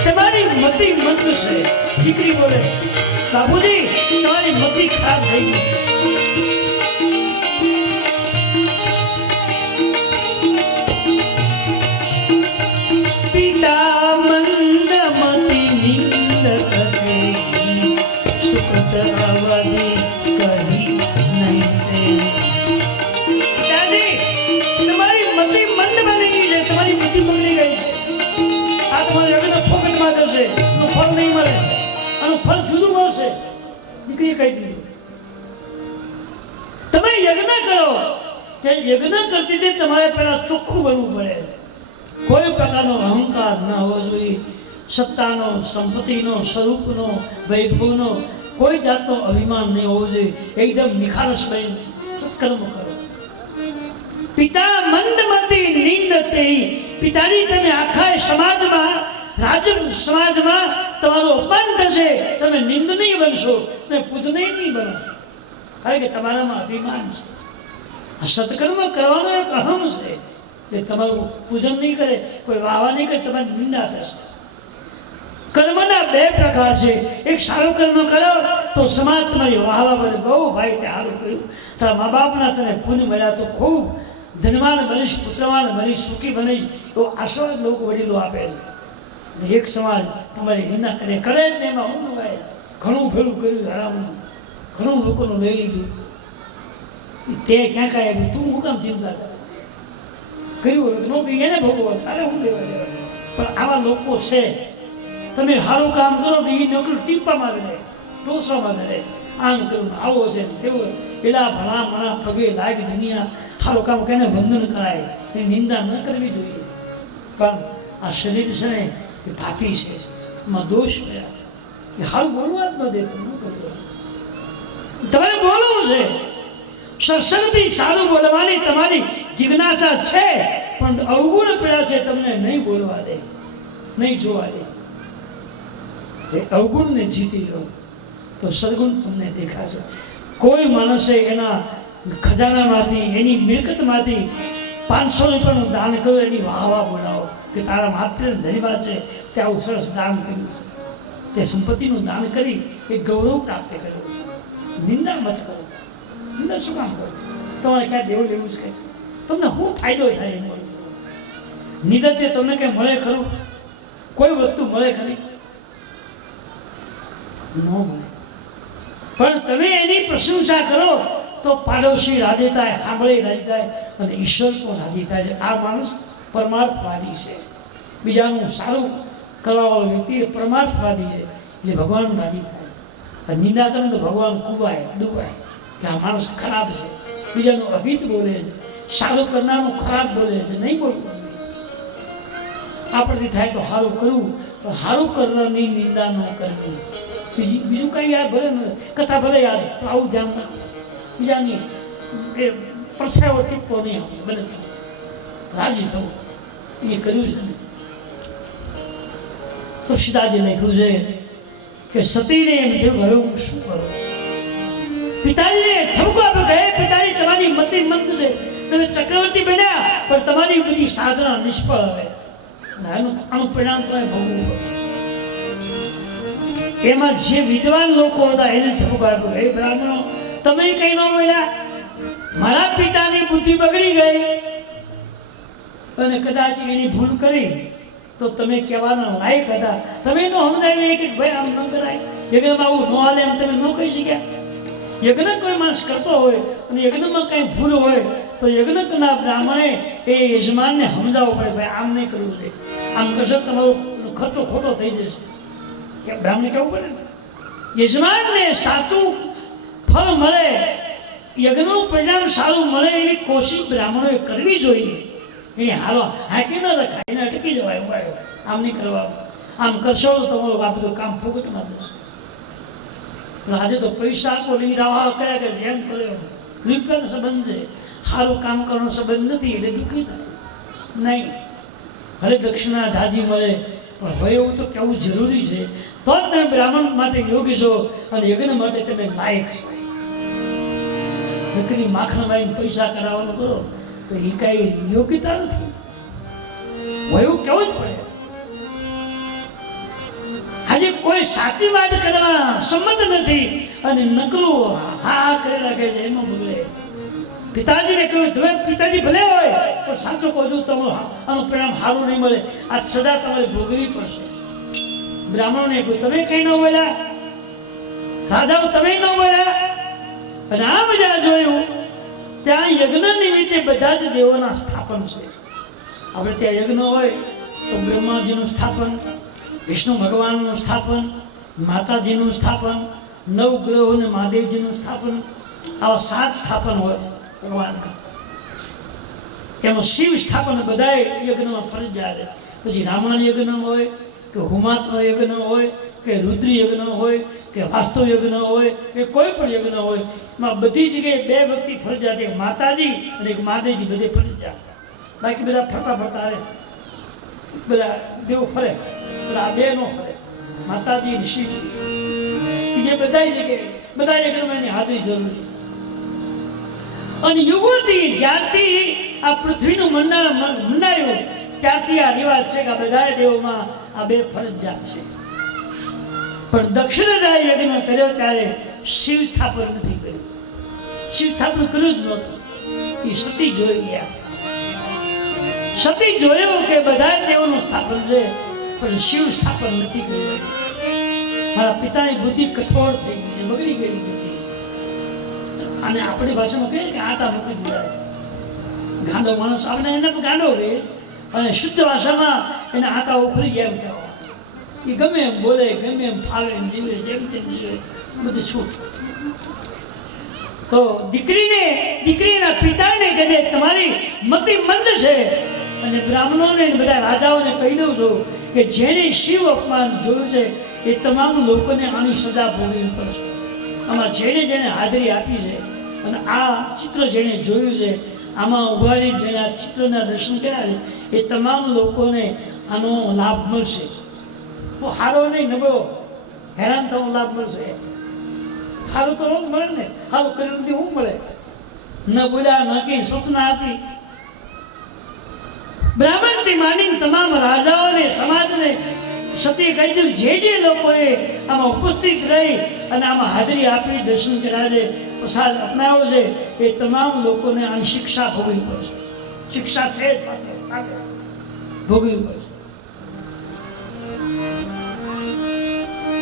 તમારી મતિ મંદ છે. દીકરી બોલે બાપુજી તમારી મતિ ખરાબ થઈ ગઈ. પિતા મંદમતી નિંદત તે સુખત અવધિ કરી નહીં તે. પિતાજી તમારી મતિ મંદ બની ગઈ છે, તમારી બુદ્ધિ બગડી ગઈ છે. આ તમારી હવે ફોકટમાં જશે, ફળ નહીં મળે, આનું ફળ જુદું મળશે. દીકરીએ કહી દીધું તમે યજ્ઞ કરો. યજ્ઞ કરતી તે તમારે પહેલા ચોખ્ખું બનવું પડે. કોઈ પ્રકારનો અહંકાર ન હોવો જોઈએ, સત્તાનો, સંપત્તિનો, સ્વરૂપનો, વૈભવનો કોઈ જાતનો અભિમાન નહીં હોવો જોઈએ. એકદમ નિખાલસ બની સત્કર્મ કરો. પિતા મંદમતી નિંદતે. પિતાની તમે આખા સમાજમાં, રાજ સમાજમાં તમારું અપમાન થશે, તમે નિંદનીય બનશો, તમે પૂજનીય નહીં બનો. કારણ કે તમારામાં અભિમાન છે. આ સત્કર્મ કરવાનો એક અહમ છે કે તમારું પૂજન નહીં કરે, કોઈ વાહવા નહીં કરે, તમારી નિંદા થશે. કર્મના બે પ્રકાર છે. એક સારું કર્મ કરો તો સમાજ તમારી વાહવા બને, બહુ ભાઈ તે સારું કર્યું, તારા મા બાપના તને પુણ્ય મળ્યા તો ખૂબ ધનવાન બનીશ, પુત્રવાન બનીશ, સુખી બનીશ, એવો આશીર્વાદ લોકો વડીલો આપે છે. એક સમાજ તમારી નિંદા કરે જ ને એમાં હું ભાઈ ઘણું ભેળું કર્યું, હરામનું ઘણું લોકોનું લઈ લીધું, તે ક્યાં કાંઈ આવ્યું, તું હું કામ ચિંતા કરે કર્યું નોકરી એને ભોગવવા, તારે હું લેવા દેવા. પણ આવા લોકો છે, તમે સારું કામ કરો તો એ નોકરી ટીપામાં રહે, ટોસામાં રહે, આમ કરું આવો છે તેવો. પેલા ભણા ભણા પગે લાગી દુનિયા સારું કામ કરીને વંદન કરાય, એની નિંદા ન કરવી જોઈએ. પણ આ શરીર છે ને એ પાપી છે, એમાં દોષ કર્યા એ સારું બોલવા જ ન દે. તમારે બોલવું છે, સત્સંગથી સારું બોલવાની તમારી જિજ્ઞાસા છે, પણ અવગુણ પડ્યા છે, તમને નહીં બોલવા દે, નહીં જોવા દે. એ અવગુણને જીતી લો તો સદગુણ તમને દેખાશે. કોઈ માણસે એના ખજાનામાંથી, એની મિલકતમાંથી 500 રૂપિયાનું દાન કર્યું, એની વાહવા બોલાવો કે તારા માત્ર ધન્યવાદ છે, તે આવું સરસ દાન કર્યું છે. તે સંપત્તિનું દાન કરી એ ગૌરવ પ્રાપ્ત કર્યું. નિંદા મત કરો. નિંદા શું કામ કરો? તમારે ક્યાં દેવું લેવું છે, તમને શું ફાયદો થાય એમ બોલો. નિંદતે તમને કંઈ મળે ખરું? કોઈ વસ્તુ મળે ખરી? ન મળે. પણ તમે એની પ્રશંસા કરો તો પાડોશી રાજી થાય, સાંભળી રાજી થાય અને ઈશ્વર પણ રાજી થાય છે. આ માણસ પરમાર્થવાદી છે, બીજાનું સારું કરવાવાળો વ્યક્તિ પરમાર્થવાદી છે, એટલે ભગવાન રાજી થાય. નિંદા કરે તો ભગવાન કુવાય, દુવાય કે આ માણસ ખરાબ છે, બીજાનું અહિત બોલે છે, સારું કરનારનું ખરાબ બોલે છે. નહીં બોલવું. આપણથી થાય તો સારું કરવું, પણ સારું કરનારની નિંદા ન કરવી. બીજું કઈ યાદ ભલે ન કથા ભલે યાદ, પણ આવું ધ્યાન રાખો. બીજાની એ પરસેવો ટીપો નહીં આવે, બને રાજી થવું એ કર્યું છે ને. તો સીતાજી લખ્યું છે કે સતીને એમ થયું હવે હું શું કરું. પિતાજીને ઠપકો આપ્યો કે હે પિતાજી તમારી મતિ મંદ છે, તમે ચક્રવર્તી બન્યા પણ તમારી બધી સાધના નિષ્ફળ હવે, આનું પરિણામ તમે ભોગવવું પડે. એમાં જે વિદ્વાન લોકો હતા એને ઠપકો આપ્યો, હે બ્રાહ્મણો તમે કઈ ન બોલ્યા, મારા પિતાની બુદ્ધિ બગડી ગઈ અને કદાચ એની ભૂલ કરી તો તમે કહેવાના લાયક હતા, તમે તો સમજાવી કે ભાઈ આમ ન કરાય, યજ્ઞમાં આવું ન હાલે એમ તમે ન કહી શક્યા. યજ્ઞ કોઈ માણસ કરતો હોય અને યજ્ઞમાં કઈ ભૂલ હોય તો યજ્ઞ કરનાર બ્રાહ્મણે એ યજમાનને સમજાવવું પડે, ભાઈ આમ નહીં કરવું જોઈએ, આમ કરશો તમારો ખર્ચો ખોટો થઈ જશે. કે બ્રાહ્મણે કહેવું પડે ને, યજમાનને સાચું ફળ મળે, યજ્ઞનું પરિણામ સારું મળે એવી કોશિશ બ્રાહ્મણોએ કરવી જોઈએ. એને હાલો હાકી ન રખાય, એને અટકી જવાય, ઉભા આમ નહીં કરવા, આમ કરશો તો તમારું આ બધું કામ ફોકટમાં થશે. પણ આજે તો પૈસા આપો નહીં રાહ કર્યા કે જેમ કર્યો રૂપિયાનો સંબંધ છે, સારું કામ કરવાનો સંબંધ નથી એટલે દુઃખી થાય નહીં. ભલે દક્ષિણા દાજી મળે પણ હવે એવું તો કહેવું જરૂરી છે તો જ તમે બ્રાહ્મણ માટે યોગ્ય છો અને યજ્ઞ માટે તમે લાયક છો. નકરી માખણ વાળીને પૈસા કરાવવાનું કરો તો એ કઈ યોગ્યતા નથી, એવું કેવું જ પડે. આજે કોઈ સાચી વાત કરવા સંમત નથી અને નકલું હા કરી રાખે છે, એમાં બગડે. પિતાજીને કહ્યું તમે પિતાજી ભલે હોય પણ સાચું કહું છું તમારું આનું પરિણામ સારું નહીં મળે, આ સજા તમારે ભોગવવી પડશે. બ્રાહ્મણોને કહ્યું તમે કઈ ન બોલ્યા, રાજાઓ તમે ન બોલ્યા. અને આ બધા જોયું ત્યાં યજ્ઞ નિમિત્તે બધા જ દેવોના સ્થાપન છે. આપણે ત્યાં યજ્ઞ હોય તો બ્રહ્માજીનું સ્થાપન, વિષ્ણુ ભગવાનનું સ્થાપન, માતાજીનું સ્થાપન, નવગ્રહો અને મહાદેવજીનું સ્થાપન, આવા 7 સ્થાપન હોય ભગવાનના. એમાં શિવ સ્થાપન બધા યજ્ઞમાં ફરજિયાત છે. પછી રામાયણ યજ્ઞ હોય કે હોમાત્મ યજ્ઞ હોય કે રુદ્ર યજ્ઞ હોય કે વાસ્તુ યજ્ઞ હોય કે કોઈ પણ યજ્ઞ હોય, એમાં બધી જગ્યાએ 2 વ્યક્તિ ફરજિયાત, એક માતાજી અને એક મહાદેવજી, બધે ફરજિયાત. બાકી બધા ફરતા ફરતા રહે, બધા દેવ ફરે, આ 2 નો ફરે, માતાજી અને શિવજી. એ બધા જગ્યાએ બધા યજ્ઞમાં એની હાજરી જરૂરી. અને યુગોથી જ્યારથી આ પૃથ્વીનું મંડાયું ત્યારથી આ રિવાજ છે કે આ બધા દેવોમાં આ 2 ફરજિયાત છે. પણ દક્ષિણેય યજ્ઞ કર્યો ત્યારે શિવ સ્થાપન નથી કર્યું, શિવ સ્થાપન કર્યું જ નહોતું. એ સતી જોઈ ગયા, સતી જોયું કે બધા દેવોનું સ્થાપન છે પણ શિવ સ્થાપન નથી કર્યું. મારા પિતાની બુદ્ધિ કઠોર થઈ ગઈ છે, બગડી ગઈ બુદ્ધિ. અને આપણી ભાષામાં કહીએ કે આટા મૂકી દીધા, ગાંડો માણસ આપણે એને ગાંડો કહે અને શુદ્ધ ભાષામાં એને આટા ઉખડી ગયા એમ કહેવાય. એ ગમે એમ બોલે, ગમે એમ ફાવે એમ જીવે, જેમ તેમ જીવે, બધું છૂટ. તો દીકરીના પિતાને કહે તમારી મતિ મંદ છે. અને બ્રાહ્મણોને બધા રાજાઓને કહી દઉં છું કે જેને શિવ અપમાન જોયું છે એ તમામ લોકોને આની સજા ભોગવવી પડશે. આમાં જેને હાજરી આપી છે અને આ ચિત્ર જેને જોયું છે, આમાં ઉભારી જેને આ ચિત્રના દર્શન કર્યા છે એ તમામ લોકોને આનો લાભ મળશે. તો સારો નહીં નબળો હેરાન થવાનો લાભ મળશે. સારું તો મળે ને, સારું કર્યું નથી શું મળે? ન બોલ્યા, ન કઈ સૂચના આપી. બ્રાહ્મણથી માંડીને તમામ રાજાઓને, સમાજને સતી કહી દીધું જે લોકોએ આમાં ઉપસ્થિત રહી અને આમાં હાજરી આપી, દર્શન કર્યા છે, પ્રસાદ અપનાવ્યો છે, એ તમામ લોકોને આની શિક્ષા ભોગવવી પડશે. શિક્ષા છે જ પાછળ ભોગવવી પડશે.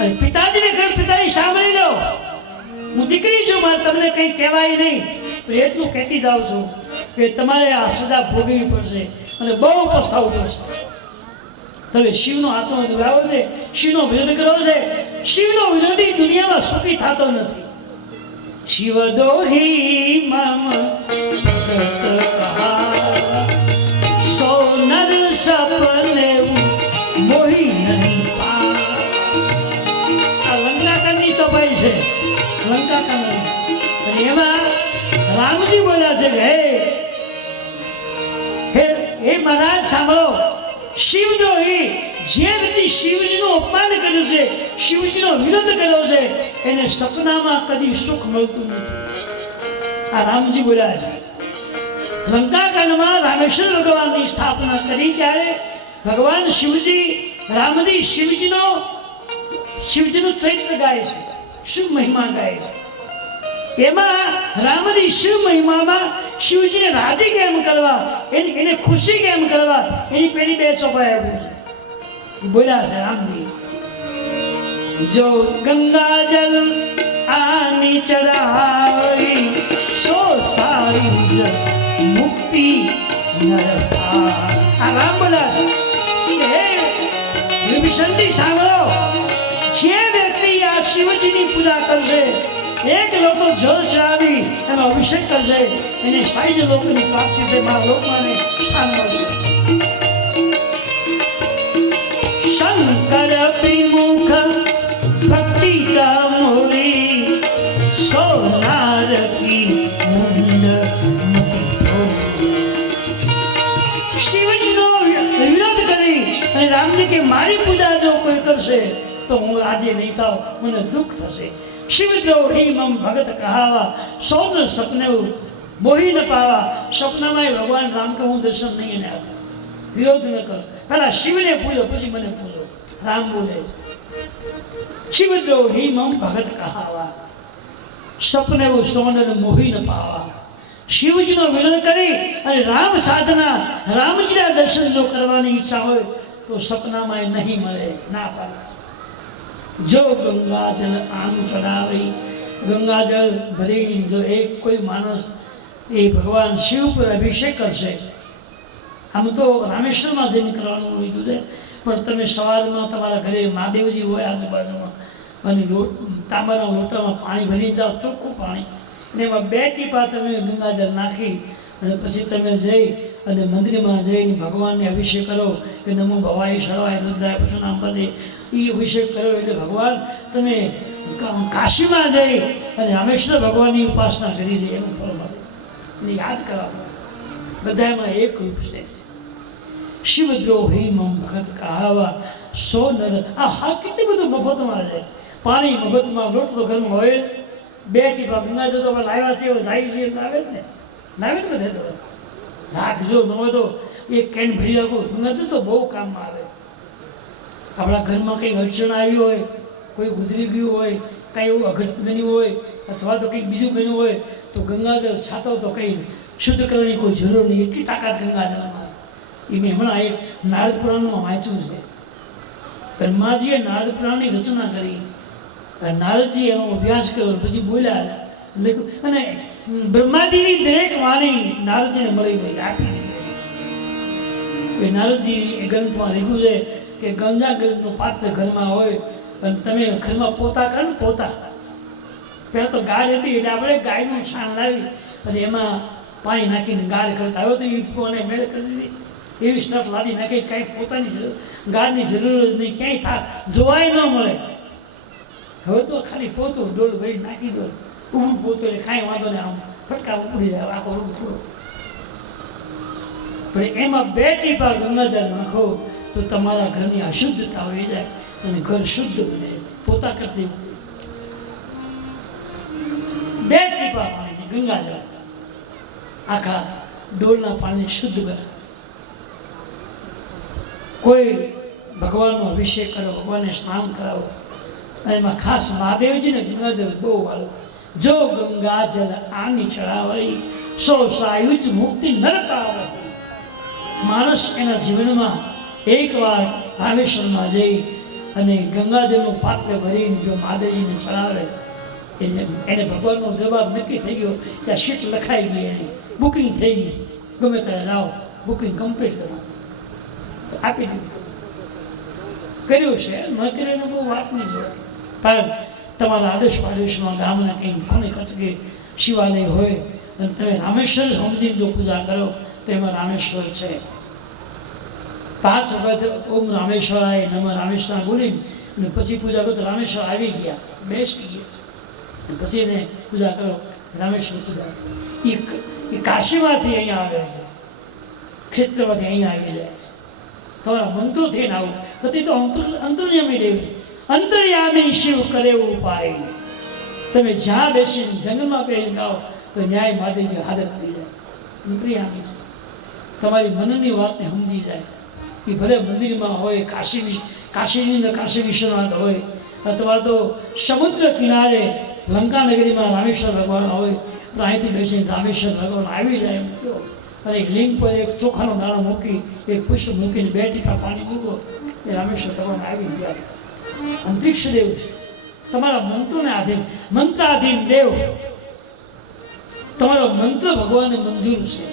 અને પિતાજીને કહ્યું પિતાજી સાંભળી લો, હું દીકરી છું, મારે તમને કંઈ કહેવાય નહીં, તો એટલું કહેતી જાઉં છું કે તમારે આ સજા ભોગવવી પડશે અને બહુ પસ્તાવવું પડશે. તમે શિવનો આત્મા દુરાવો છે, શિવનો વિરોધ કરો છે. શિવનો વિરોધી દુનિયામાં સુખી થતો નથી. શિવ દોહી મમ સો નર સપને મોહી નહીં પા. આ લંકાકાંડની ચોપાઈ છે, લંકાકાંડ. અને એમાં રામજી બોલ્યા છે કે હે મહારાજ સાંભળો, શિવદોહી જે રીતે શિવજીનું અપમાન કર્યું છે, શિવજીનો વિરોધ કર્યો છે, એને સપનામાં કદી સુખ મળતું નથી. આ રામજી બોલ્યા છે. લંકાકાંડમાં રામેશ્વર ભગવાનની સ્થાપના કરી ત્યારે ભગવાન શિવજી રામજી શિવજીનું ચરિત્ર ગાય છે, શિવ મહિમા ગાય છે. એમાં રામજી શિવ મહિમામાં શિવજીને રાજી કેમ કરવા, એને ખુશી કેમ કરવા, એની પેલી બે ચોપાઈ આપી છે. બોલ્યા છે રામજી, જો ગંગા જલ આની ચડાવી સો સારી મુક્તિ નરપા. આ રામ બોલ્યા છે. હે વિભીષણજી સાંભળો, જે વ્યક્તિ આ શિવજીની પૂજા કરશે, એક લોકો જળ ચડાવી એનો અભિષેક કરશે, એને સાઈજ લોકની પ્રાપ્તિ થઈ, મારા લોકમાં સ્થાન મળશે. શંકર વિમુખ ભક્તિ ચામોરી સોનાર કી મુંડ મતિ થોડી. શિવજીનો વિરોધ કરી અને રામજી કે મારી પૂજા જો કોઈ કરશે તો હું આજે નહીં થાવ, મને દુઃખ થશે. શિવદ્રો હે મમ ભગત કહાવા સૌને સપને મોહી ન પાવા. સપનામાં ભગવાન રામ કે હું દર્શન નહીં એને આપું, વિરોધ ન કરો. પેલા શિવને પૂજો પછી મને પૂજો. રામ બોલે શિવદ્રો હે મમ ભગત કહાવા સપને સૌને મોહી ન પાવા. શિવજીનો વિરોધ કરી અને રામ સાધના, રામજીના દર્શન જો કરવાની ઈચ્છા હોય તો સપનામાં નહીં મળે, ના પાડે. જો ગંગાજળ આમ ચડાવી, ગંગાજળ ભરી જો એક કોઈ માણસ એ ભગવાન શિવ પર અભિષેક કરશે. આમ તો રામેશ્વરમાં જઈને કરવાનું લીધું છે, પણ તમે સવારમાં તમારા ઘરે મહાદેવજી હોય આજુબાજુમાં અને તાંબાના લોટામાં પાણી ભરી જાઓ, ચોખ્ખું પાણી, અને એમાં 2 ટીપા તમે ગંગાજળ નાખી અને પછી તમે જઈ અને મંદિરમાં જઈને ભગવાનને અભિષેક કરો કે નમો ભવાય સર્વાય રુદ્રાય પશુનામ પદે. એ અભિષેક કરો એટલે ભગવાન તમે કાશીમાં જઈ અને રામેશ્વર ભગવાનની ઉપાસના કરી છે એનું ફળ મળે. એને યાદ કરવા બધામાં એક રૂપ છે. શિવદ્રોહી મમ ભગત કહાવા સો નર. આ કેટલી બધું મફતમાં છે. પાણી મફતમાં, રોટલો ઘરમાં હોય, 2 ટીપા ગંગાજળ તો લાવ્યા છે, જાય છે લાવે જ ને, લાવે ને બધે તો રાખજો. ન હોય તો એક કેન ભરી રાખો. ગંગાજળ તો બહુ કામમાં આવે. આપણા ઘરમાં કંઈક અડચણ આવી હોય, કોઈ ગુજરી ગયું હોય, કાંઈ એવું અઘટ બન્યું હોય, અથવા તો કંઈક બીજું બન્યું હોય તો ગંગાજળ છાંટો તો કંઈ શુદ્ધ કરવાની કોઈ જરૂર નહીં. એટલી તાકાત ગંગાજળમાં. એ મેં હમણાં એક નારદ પુરાણમાં વાંચ્યું છે. બ્રહ્માજીએ નારદ પુરાણની રચના કરી, નારદજી એનો અભ્યાસ કર્યો, પછી બોલ્યા. અને બ્રહ્માજીની દરેક વાણી નારદજીને મળી ગઈ, આપી દીધી. નારદજી એ ગ્રંથમાં લખ્યું છે કે ગંગાજળનું પાત્ર ઘરમાં હોય અને તમે ઘરમાં પોતા કરો ને, પોતા પહેલાં તો ગાય હતી એટલે આપણે ગાયનું છાણ લાવી અને એમાં પાણી નાખીને ગાળ કરતા. હવે તો એ કોને મેળ કરી દીધી, એવી સ્ટફ લાદી નાખી, કાંઈ પોતાની ગાળની જરૂર જ નહીં, ક્યાંય થાક જોવાય ન મળે. હવે તો ખાલી પોતું ડોલ ભરી નાખી દો, ઊભું પોતું એટલે કાંઈ વાંધો નહીં, આમ ફટકા ઉપડી જાય આખો રૂમ પૂરો. પણ એમાં 2 ટીપા ગંગાજળ નાખો તો તમારા ઘરની અશુદ્ધતા હોઈ જાય અને ઘર શુદ્ધ બને. પોતા કરતી 2 ટીપા પાણી ગંગાજળ આખા ડોલના પાણી શુદ્ધ કરે. કોઈ ભગવાનનો અભિષેક કરો, ભગવાનને સ્નાન કરાવો, અને એમાં ખાસ મહાદેવજીને ગંગાજળ બહુ વાલો. જો ગંગાજળ આની ચડાવાઈ સો સાયુજ મુક્તિ નરતા. માણસ એના જીવનમાં એકવાર રામેશ્વરમાં જઈ અને ગંગાજળનું પાત્ર ભરીને જો મહાદેવજીને ચડાવે એને ભગવાનનો જવાબ નક્કી થઈ ગયો. ત્યાં સીટ લખાઈ ગઈ, એની બુકિંગ થઈ ગઈ. ગમે ત્યારે જાઓ, બુકિંગ કમ્પ્લીટ કરો, આપી દીધું. કર્યું છે, ન કર્યું બહુ વાત નહીં જોડે. પણ તમારા આદેશ પાડોશમાં ગામના કંઈ ખૂણે કચકે શિવાલય હોય અને તમે રામેશ્વર સમજીને જો પૂજા કરો તો એમાં રામેશ્વર છે. 5 વખત ઓમ રામેશ્વરાય નમઃ રામેશ્વર બોલીને અને પછી પૂજા કરો તો રામેશ્વર આવી ગયા, બેસી ગયા. પછી એને પૂજા કરો, રામેશ્વર પૂજા. એ કાશીમાંથી અહીંયા આવે છે, ક્ષેત્રમાંથી અહીંયા આવી જાય છે. તમારા મંત્રો થઈને આવું નથી તો અંતર્યામી દેવ અંતર્યામી શિવ કરે ઉપાય. તમે જ્યાં બેસીને જંગલમાં બેસીને ગાઓ તો ન્યાય મહાદેવજી હાજર થઈ જાય. અંતર્યામી છે, તમારી મનની વાતને સમજી જાય. એ ભલે મંદિરમાં હોય, કાશીની કાશી વિશ્વનાથ હોય, અથવા તો સમુદ્ર કિનારે લંકા નગરીમાં રામેશ્વર ભગવાન હોય, તો અહીંથી બેસીને રામેશ્વર ભગવાન આવી જાય એમ કહો. અને એક લિંગ પર એક ચોખાનો દાણો મૂકી, એક પુષ્પ મૂકીને 2 ટીપા પાણી મૂકો, એ રામેશ્વર ભગવાન આવી ગયા. અંતરિક્ષ દેવ છે, તમારા મંત્રોને આધીન, મંત્રાધીન દેવ. તમારો મંત્ર ભગવાનને મંજૂર છે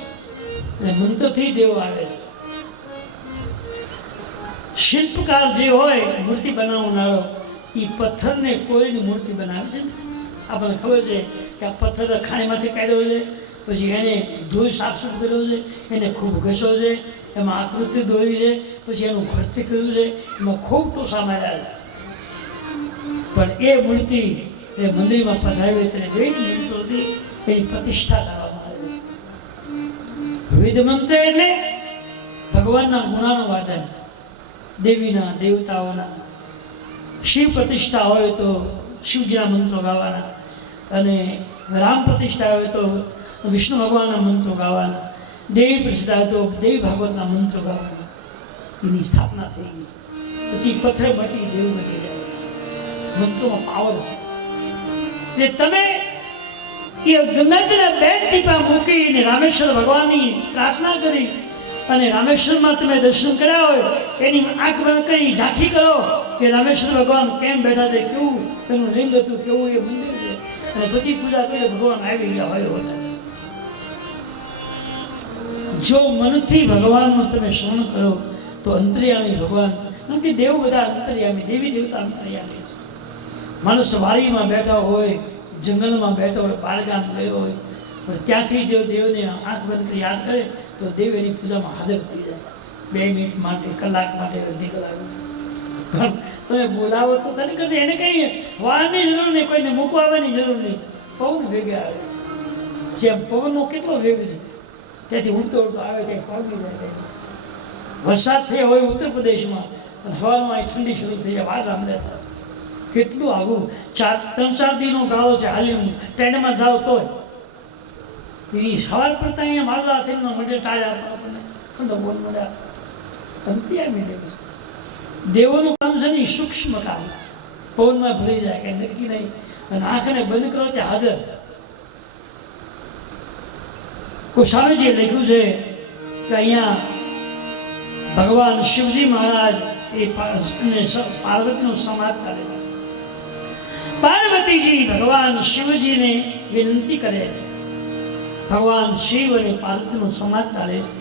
અને મંત્રથી દેવ આવે છે. શિલ્પકાર જે હોય, મૂર્તિ બનાવનારો, એ પથ્થરને કોઈની મૂર્તિ બનાવે છે ને. આપણને ખબર છે કે આ પથ્થર ખાણીમાંથી કાઢ્યો છે, પછી એને ધોઈ સાફ કર્યો છે, એને ખૂબ ઘસ્યો છે, એમાં આકૃતિ દોરી છે, પછી એનું ભરતી કર્યું છે, એમાં ખૂબ ટોસા માર્યા છે. પણ એ મૂર્તિ એ મંદિરમાં પધરાવી તેને વેદ મંત્રોથી એની પ્રતિષ્ઠા કરવામાં આવે છે. વેદ મંત્ર એટલે ભગવાનના ગુણાનું વાદન, દેવીના દેવતાઓના. શિવ પ્રતિષ્ઠા હોય તો શિવજીના મંત્રો ગાવાના, અને રામ પ્રતિષ્ઠા હોય તો વિષ્ણુ ભગવાનના મંત્રો ગાવાના, દેવી પ્રતિષ્ઠા હોય તો દેવી ભાગવતના મંત્રો ગાવાના. એની સ્થાપના થઈ ગઈ. પછી પથ્થર મટી દેવ બની જાય. મંત્રોમાં પાવર છે. એટલે તમે એ ગંગાજીના 2 ટીપા મૂકીને રામેશ્વર ભગવાનની પ્રાર્થના કરી અને રામેશ્વરમાં તમે દર્શન કર્યા હોય, એની આંખ બંધ કરી ઝાંખી કરો કે રામેશ્વર ભગવાન કેમ બેઠા છે, કેવું એનું લિંગ હતું, કેવું એ મંદિર છે, અને પછી પૂજા કરી ભગવાન આવી ગયા હોય. જો મનથી ભગવાનનું તમે શ્રવણ કરો તો અંતર્યામી ભગવાન, કારણ કે દેવ બધા અંતર્યામી, દેવી દેવતા અંતર્યામી. માણસ વાડીમાં બેઠા હોય, જંગલમાં બેઠો હોય, બારગામ ગયો હોય, પણ ત્યાંથી જો દેવને આંખ બંધ કરી યાદ કરે તો દેવ એની પૂજામાં હાજર થઈ જાય. 2 મિનિટ માટે, કલાક માટે, અડધી કલાક. તમે બોલાવો તો તને કરતી એને કઈ વાળની જરૂર નહીં, કોઈને મૂકવા આવવાની જરૂર નહીં. પવન ભેગે આવે, જેમ પવનનો કેટલો વેગ છે, ત્યાંથી ઉડતો ઉડતો આવે ત્યાં પહોંચી જાય. વરસાદ થયો હોય ઉત્તર પ્રદેશમાં, અને હવામાં ઠંડી શરૂ થઈ જાય, વાત સાંભળે કેટલું આવું 3-4 દિનનો ગાળો છે. હાલી ટ્રેનમાં જાઓ તોય એ સવાર પડતા અહીંયા મારલા થઈને મળે ટાળ્યા આપણને બોલ મળ્યા. અંતર્યામી દેવ છે. દેવોનું કામ છે ને સૂક્ષ્મ કામ, પવનમાં ભળી જાય કે નક્કી નહીં. અને આંખને બંધ કરો ત્યાં હાજર. કુશાલજીએ લખ્યું છે કે અહીંયા ભગવાન શિવજી મહારાજ એ પાર્વતીનો સંવાદ કરે છે. પાર્વતીજી ભગવાન શિવજીને વિનંતી કરે છે. ભગવાન શિવ અને પાર્વતીનો સંવાદ ચાલે છે.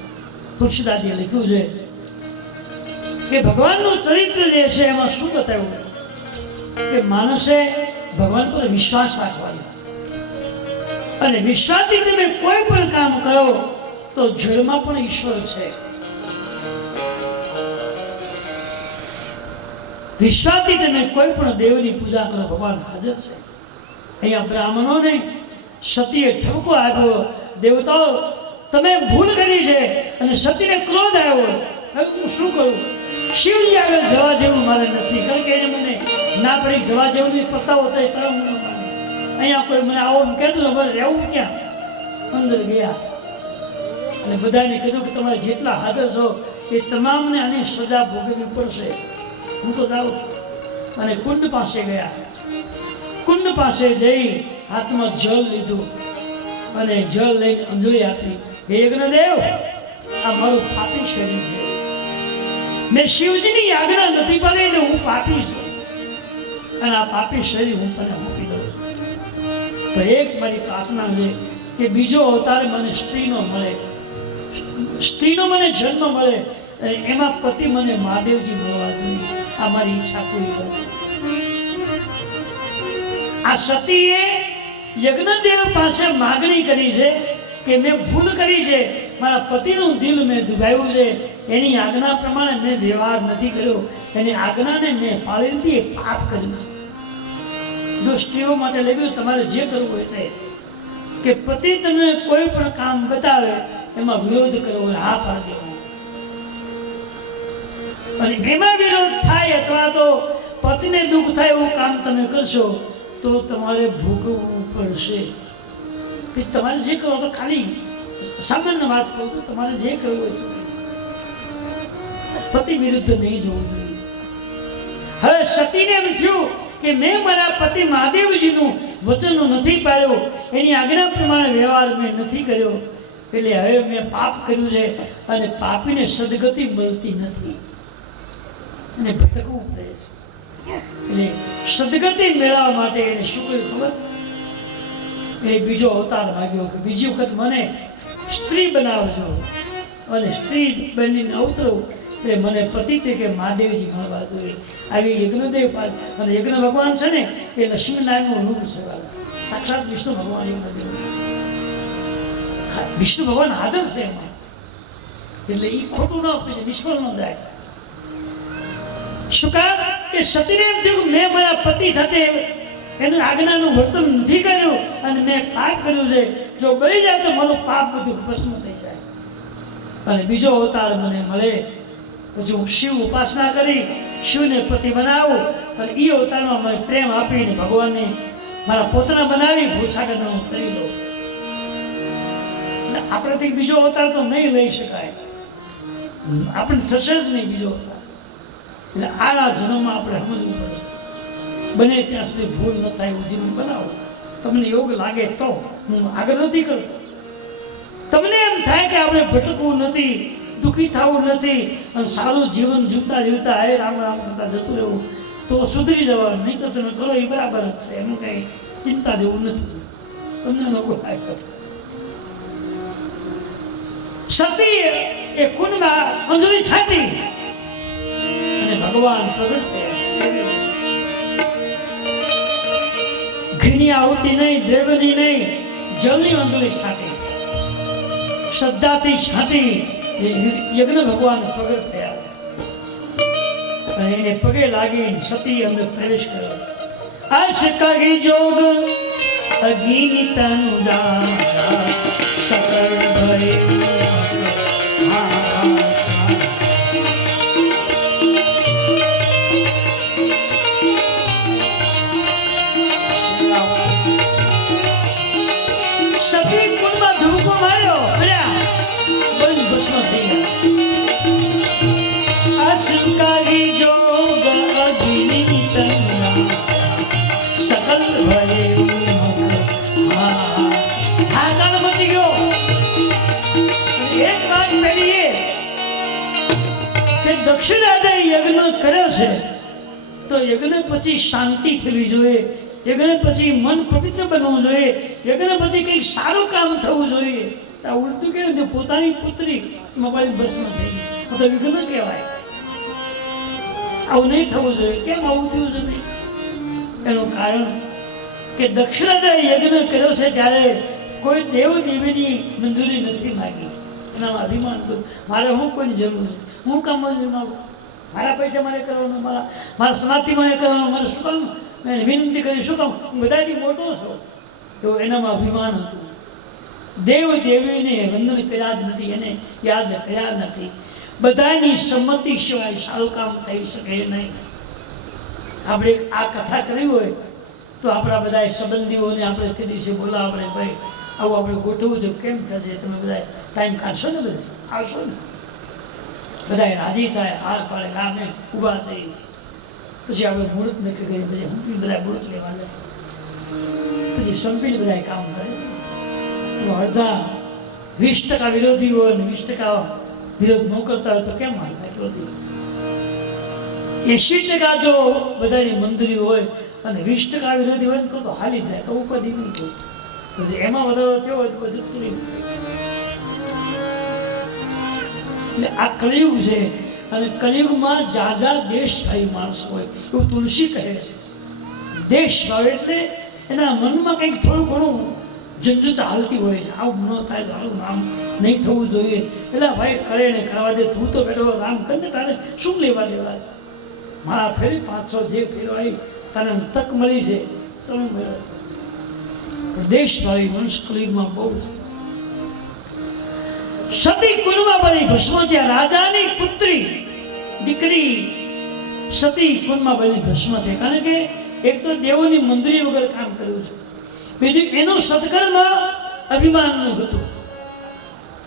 તુલસીદાસજીએ લખ્યું છે કે ભગવાનનું ચરિત્ર જે છે એમાં શું બતાવ્યું કે માણસે ભગવાન પર વિશ્વાસ રાખવાનો, અને વિશ્વાસથી તમે કોઈ પણ કામ કરો તો જળમાં પણ ઈશ્વર છે. વિશ્વાસથી તમે કોઈ પણ દેવની પૂજા કરો, ભગવાન હાજર છે. અહીંયા બ્રાહ્મણોને સતીએ ઠપકો આપ્યો, દેવતાઓ તમે ભૂલ કરી છે અને સતીને ક્રોધ આવ્યો, હવે હું શું કરું? શિવજી આગળ જવા જેવું મારે નથી, કારણ કે એને મને ના પડી જવા જેવું નહીં. પતાવો તો એ તરફ ન માને. અહીંયા કોઈ મને આવો કહેતું મારે રહેવું ક્યાં? અંદર ગયા અને બધાને કીધું કે તમારે જેટલા હાજર છો એ તમામને આની સજા ભોગવવી પડશે. હું તો જાઉં છું. અને કુંડ પાસે ગયા. કુંડ પાસે જઈ હાથમાં જળ લીધું અને જળ લઈને અંજલિ આપી. હે યજ્ઞદેવ, આ મારું પાપી શરીર છે, મેં શિવજીની આજ્ઞા નથી પાડી એટલે હું પાપી છું, અને આ પાપી શરીર હું તને મૂકી દઉં છું. તો એક મારી પ્રાર્થના છે કે બીજો અવતાર મને સ્ત્રીનો મળે, સ્ત્રીનો મને જન્મ મળે, અને એમાં પતિ મને મહાદેવજી મળવા જોઈએ. આ મારી ઈચ્છા પૂરી કરે. આ સતીએ યજ્ઞદેવ પાસે માગણી કરી છે કે મેં ભૂલ કરી છે, મારા પતિનું દિલ મેં દુભાવ્યું છે, એની આજ્ઞા પ્રમાણે મેં વ્યવહાર નથી કર્યો, એની આજ્ઞાને મેં પાળી નથી, એ પાપ કર્યું. જો સ્ત્રીઓ માટે લખ્યું તમારે જે કરવું હોય તે, કે પતિ તમને કોઈ પણ કામ બતાવે એમાં વિરોધ કરવો, હા પાડી દેવો. અને એમાં વિરોધ થાય અથવા તો પતિને દુઃખ થાય એવું કામ તમે કરશો તો તમારે ભોગવવું પડશે. કે તમારે જે કરો તો ખાલી સામાન્ય વાત કહું તો તમારે જે કરવું હોય પતિ વિરુદ્ધ નહીં જવું જોઈએ. હવે સતીને એમ થયું કે મેં મારા પતિ મહાદેવજીનું વચન નથી પાળ્યું, એની આજ્ઞા પ્રમાણે વ્યવહાર મેં નથી કર્યો, એટલે હવે મેં પાપ કર્યું છે અને પાપીને સદગતિ મળતી નથી અને ભટકવું પડે છે. એટલે સદગતિ મેળવવા માટે એને શું કર્યું ખબર? એ બીજો અવતાર માંગ્યો કે બીજી વખત મને સ્ત્રી બનાવજો અને સ્ત્રી બનીને અવતરું એટલે મને પતિ તરીકે મહાદેવજી મળવા જોઈએ. આવી યજ્ઞદેવ અને યજ્ઞ ભગવાન છે ને એ લક્ષ્મીનારાયણનું રૂપ છે, સાક્ષાત વિષ્ણુ ભગવાન. યજ્ઞદેવ વિષ્ણુ ભગવાન હાજર છે એમાં, એટલે એ ખોટું ન નિષ્ફળ ન જાય. શું કામ કે સતીને એમ થયું મેં મારા પતિ સાથે એનું આજ્ઞાનું વર્તન નથી કર્યું અને મેં પાપ કર્યું છે, જો બળી જાય તો મારું પાપ બધું ભસ્મ થઈ જાય અને બીજો અવતાર મને મળે. પછી હું શિવ ઉપાસના કરી શિવને પતિ બનાવું અને એ અવતારમાં મને પ્રેમ આપીને ભગવાનને મારા પોતાના બનાવી ભૂસાગરને હું તરી દઉં. આપણાથી બીજો અવતાર તો નહીં લઈ શકાય, આપણે થશે જ નહીં બીજો અવતાર. એટલે આના જન્મમાં આપણે સમજવું પડે બને ત્યાં સુધી ભૂલ ન થાય એવું જીવન બનાવો. તમને યોગ લાગે તો, હું આગળ નથી કરતો. તમને એમ થાય કે આપણે ભટકવું નથી, દુઃખી થવું નથી અને સારું જીવન જીવતા જીવતા હે રામ રામ કરતા જતું રહેવું તો સુધરી જવાનું. નહીં તો તમે કરો એ બરાબર જ છે, એનું કંઈ ચિંતા જેવું નથી. તમને લોકો લાગે સતી એ કુંડમાં અંજલિ છાતી અને ભગવાન પ્રગટ થયા. ઘીની આહુતિ નહીં, દ્રવ્યની નહીં, જલની અંજલિ છાતી, શ્રદ્ધાથી છાતી યજ્ઞ ભગવાન પ્રગટ થયા અને એને પગે લાગીને સતી અંદર પ્રવેશ કર્યો. આશ કાગી જોગ અગીની તનુ જાના સકળ ભરે દક્ષિણાદય યજ્ઞ કર્યો છે તો યજ્ઞ પછી શાંતિ થવી જોઈએ, યજ્ઞ પછી મન પવિત્ર બનવું જોઈએ, યજ્ઞ પછી કંઈક સારું કામ થવું જોઈએ. આ ઉલટું કેવું પોતાની પુત્રી મોબાઈલ ભસ્મ થઈ ગઈ તો વિઘ્ન કહેવાય. આવું નહીં થવું જોઈએ. કેમ આવું થયું છે નહીં? એનું કારણ કે દક્ષિણાદય યજ્ઞ કર્યો છે ત્યારે કોઈ દેવ દેવીની મંજૂરી નથી માગી. એનામાં અભિમાન હતું મારે હું કોઈની જરૂર નથી, હું કામ મારા પૈસા મારે કરવાનું, મારા સમાધિ મારે કરવાનું, મારે શું કામ મેં વિનંતી કરી શું કામ હું બધાથી મોટો છું તો એનામાં અભિમાન હતું. દેવ દેવીને વંદન કર્યા જ નથી, એને યાદ કર્યા નથી. બધાની સંમતિ સિવાય સારું કામ થઈ શકે નહીં. આપણે આ કથા કરવી હોય તો આપણા બધા સંબંધીઓને આપણે તે દિવસે બોલાવ આપણે ભાઈ આવું આપણે ગોઠવવું છે, કેમ થશે તમે બધા ટાઈમ કાઢશો ને, બધા આવશો ને, બધા રાજી થાય, હાર પાડે રામે ઊભા થઈ. પછી આપણે મુહૂર્ત નક્કી કરીએ, પછી હું બધા મુહૂર્ત લેવા જાય, પછી સંપીને બધા કામ કરે. અડધા 20% વિરોધી હોય ને 20% વિરોધ ન કરતા હોય તો કેમ હાલે? વિરોધી 80% જો બધાની મંજૂરી હોય અને 20% વિરોધી હોય તો હાલી જાય તો કદી નહીં થાય. પછી એમાં વધારો થયો હોય તો બધું પૂરી થાય. એટલે આ કલિયુગ છે અને કલિયુગમાં જાજા દેશભાઈ માણસો હોય એવું તુલસી કહે છે. દેશ ભાવ એટલે એના મનમાં કંઈક થોડું ઘણું ઝંઝટ હાલતી હોય છે. આવું ન થાય તો આવું નામ નહીં થવું જોઈએ. એટલે ભાઈ કરે ને કરવા દે, તું તો બેઠો રામ કરીને તારે શું લેવા દેવા છે? મારા ફેરી 500 જે ફેરવાય તને તક મળી છે, સમય મળ્યો. દેશભાઈ વંશ કલિયુગમાં બહુ છે. સતી કુલમાં બની ભસ્મ, જ્યાં રાજાની પુત્રી દીકરી સતી કુંડમાં બની ભસ્મ થઈ, કારણ કે એક તો દેવોની મંજૂરી વગર કામ કર્યું છે, બીજું એનું સત્કર્મ અભિમાનનું હતું,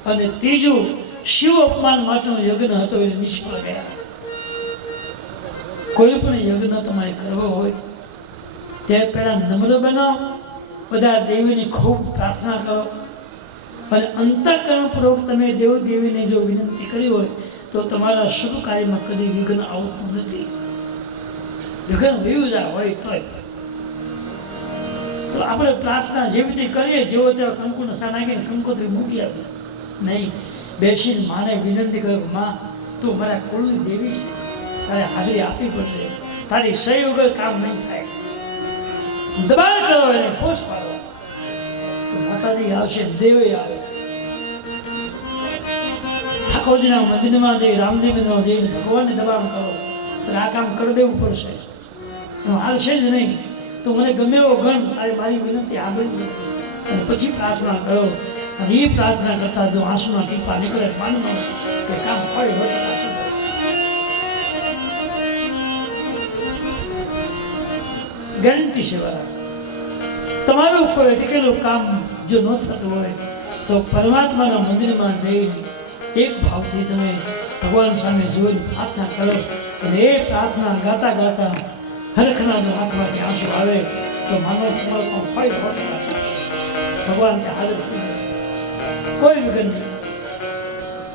અને ત્રીજું શિવ અપમાન માટેનો યજ્ઞ હતો એ નિષ્ફળ ગયા. કોઈ પણ યજ્ઞ તમારે કરવો હોય ત્યારે પહેલા નમ્ર બનો, બધા દેવીની ખૂબ પ્રાર્થના કરો, અને અંતઃકરણપૂર્વક તમે દેવ દેવીને જો વિનંતી કરી હોય તો તમારા શુભ કાર્યમાં કદી વિઘ્ન આવતું નથી. વિઘ્ન વયું જાય હોય તો આપણે પ્રાર્થના જેવી રીતે કરીએ, જેવો તેવા કંકુનો સા નાખીને કંકોત્રી મૂકી આપીએ નહીં, બેસીને માને વિનંતી કરો, માં તું મારા કુળની દેવી છે, તારે હાજરી આપવી પડશે, તારી સહી વગર કામ નહીં થાય. દબાણ કરો, એને પોષ પાડો, માતાજી આવશે, દેવે આવે. ઠાકોરજીના મંદિરમાં જઈ, રામદેવ મંદિરમાં જઈને ભગવાનને દબાણ કરો, તો આ કામ કરી દેવું પડશે, હાલશે જ નહીં તો મને ગમે એવો ગણ, તારે મારી વિનંતી સાંભળી, અને પછી પ્રાર્થના કરો. અને એ પ્રાર્થના કરતા જો આંસુના ટીપા નીકળે, માનવું કે કામ ફળે હોય. ગેરંટી છે તમારું કોઈ અટકેલું કામ જો ન થતું હોય તો પરમાત્માના મંદિરમાં જઈને એક ભાવથી તમે ભગવાન સામે જોઈને પ્રાર્થના કરો, અને એ પ્રાર્થના ગાતા ગાતા હરખના જો આંખમાંથી આંસુ આવે તો માનો તમારું કામ ફળ ભગવાન ત્યાં હાજર થઈ જશે, કોઈ વિઘ્ન નહીં.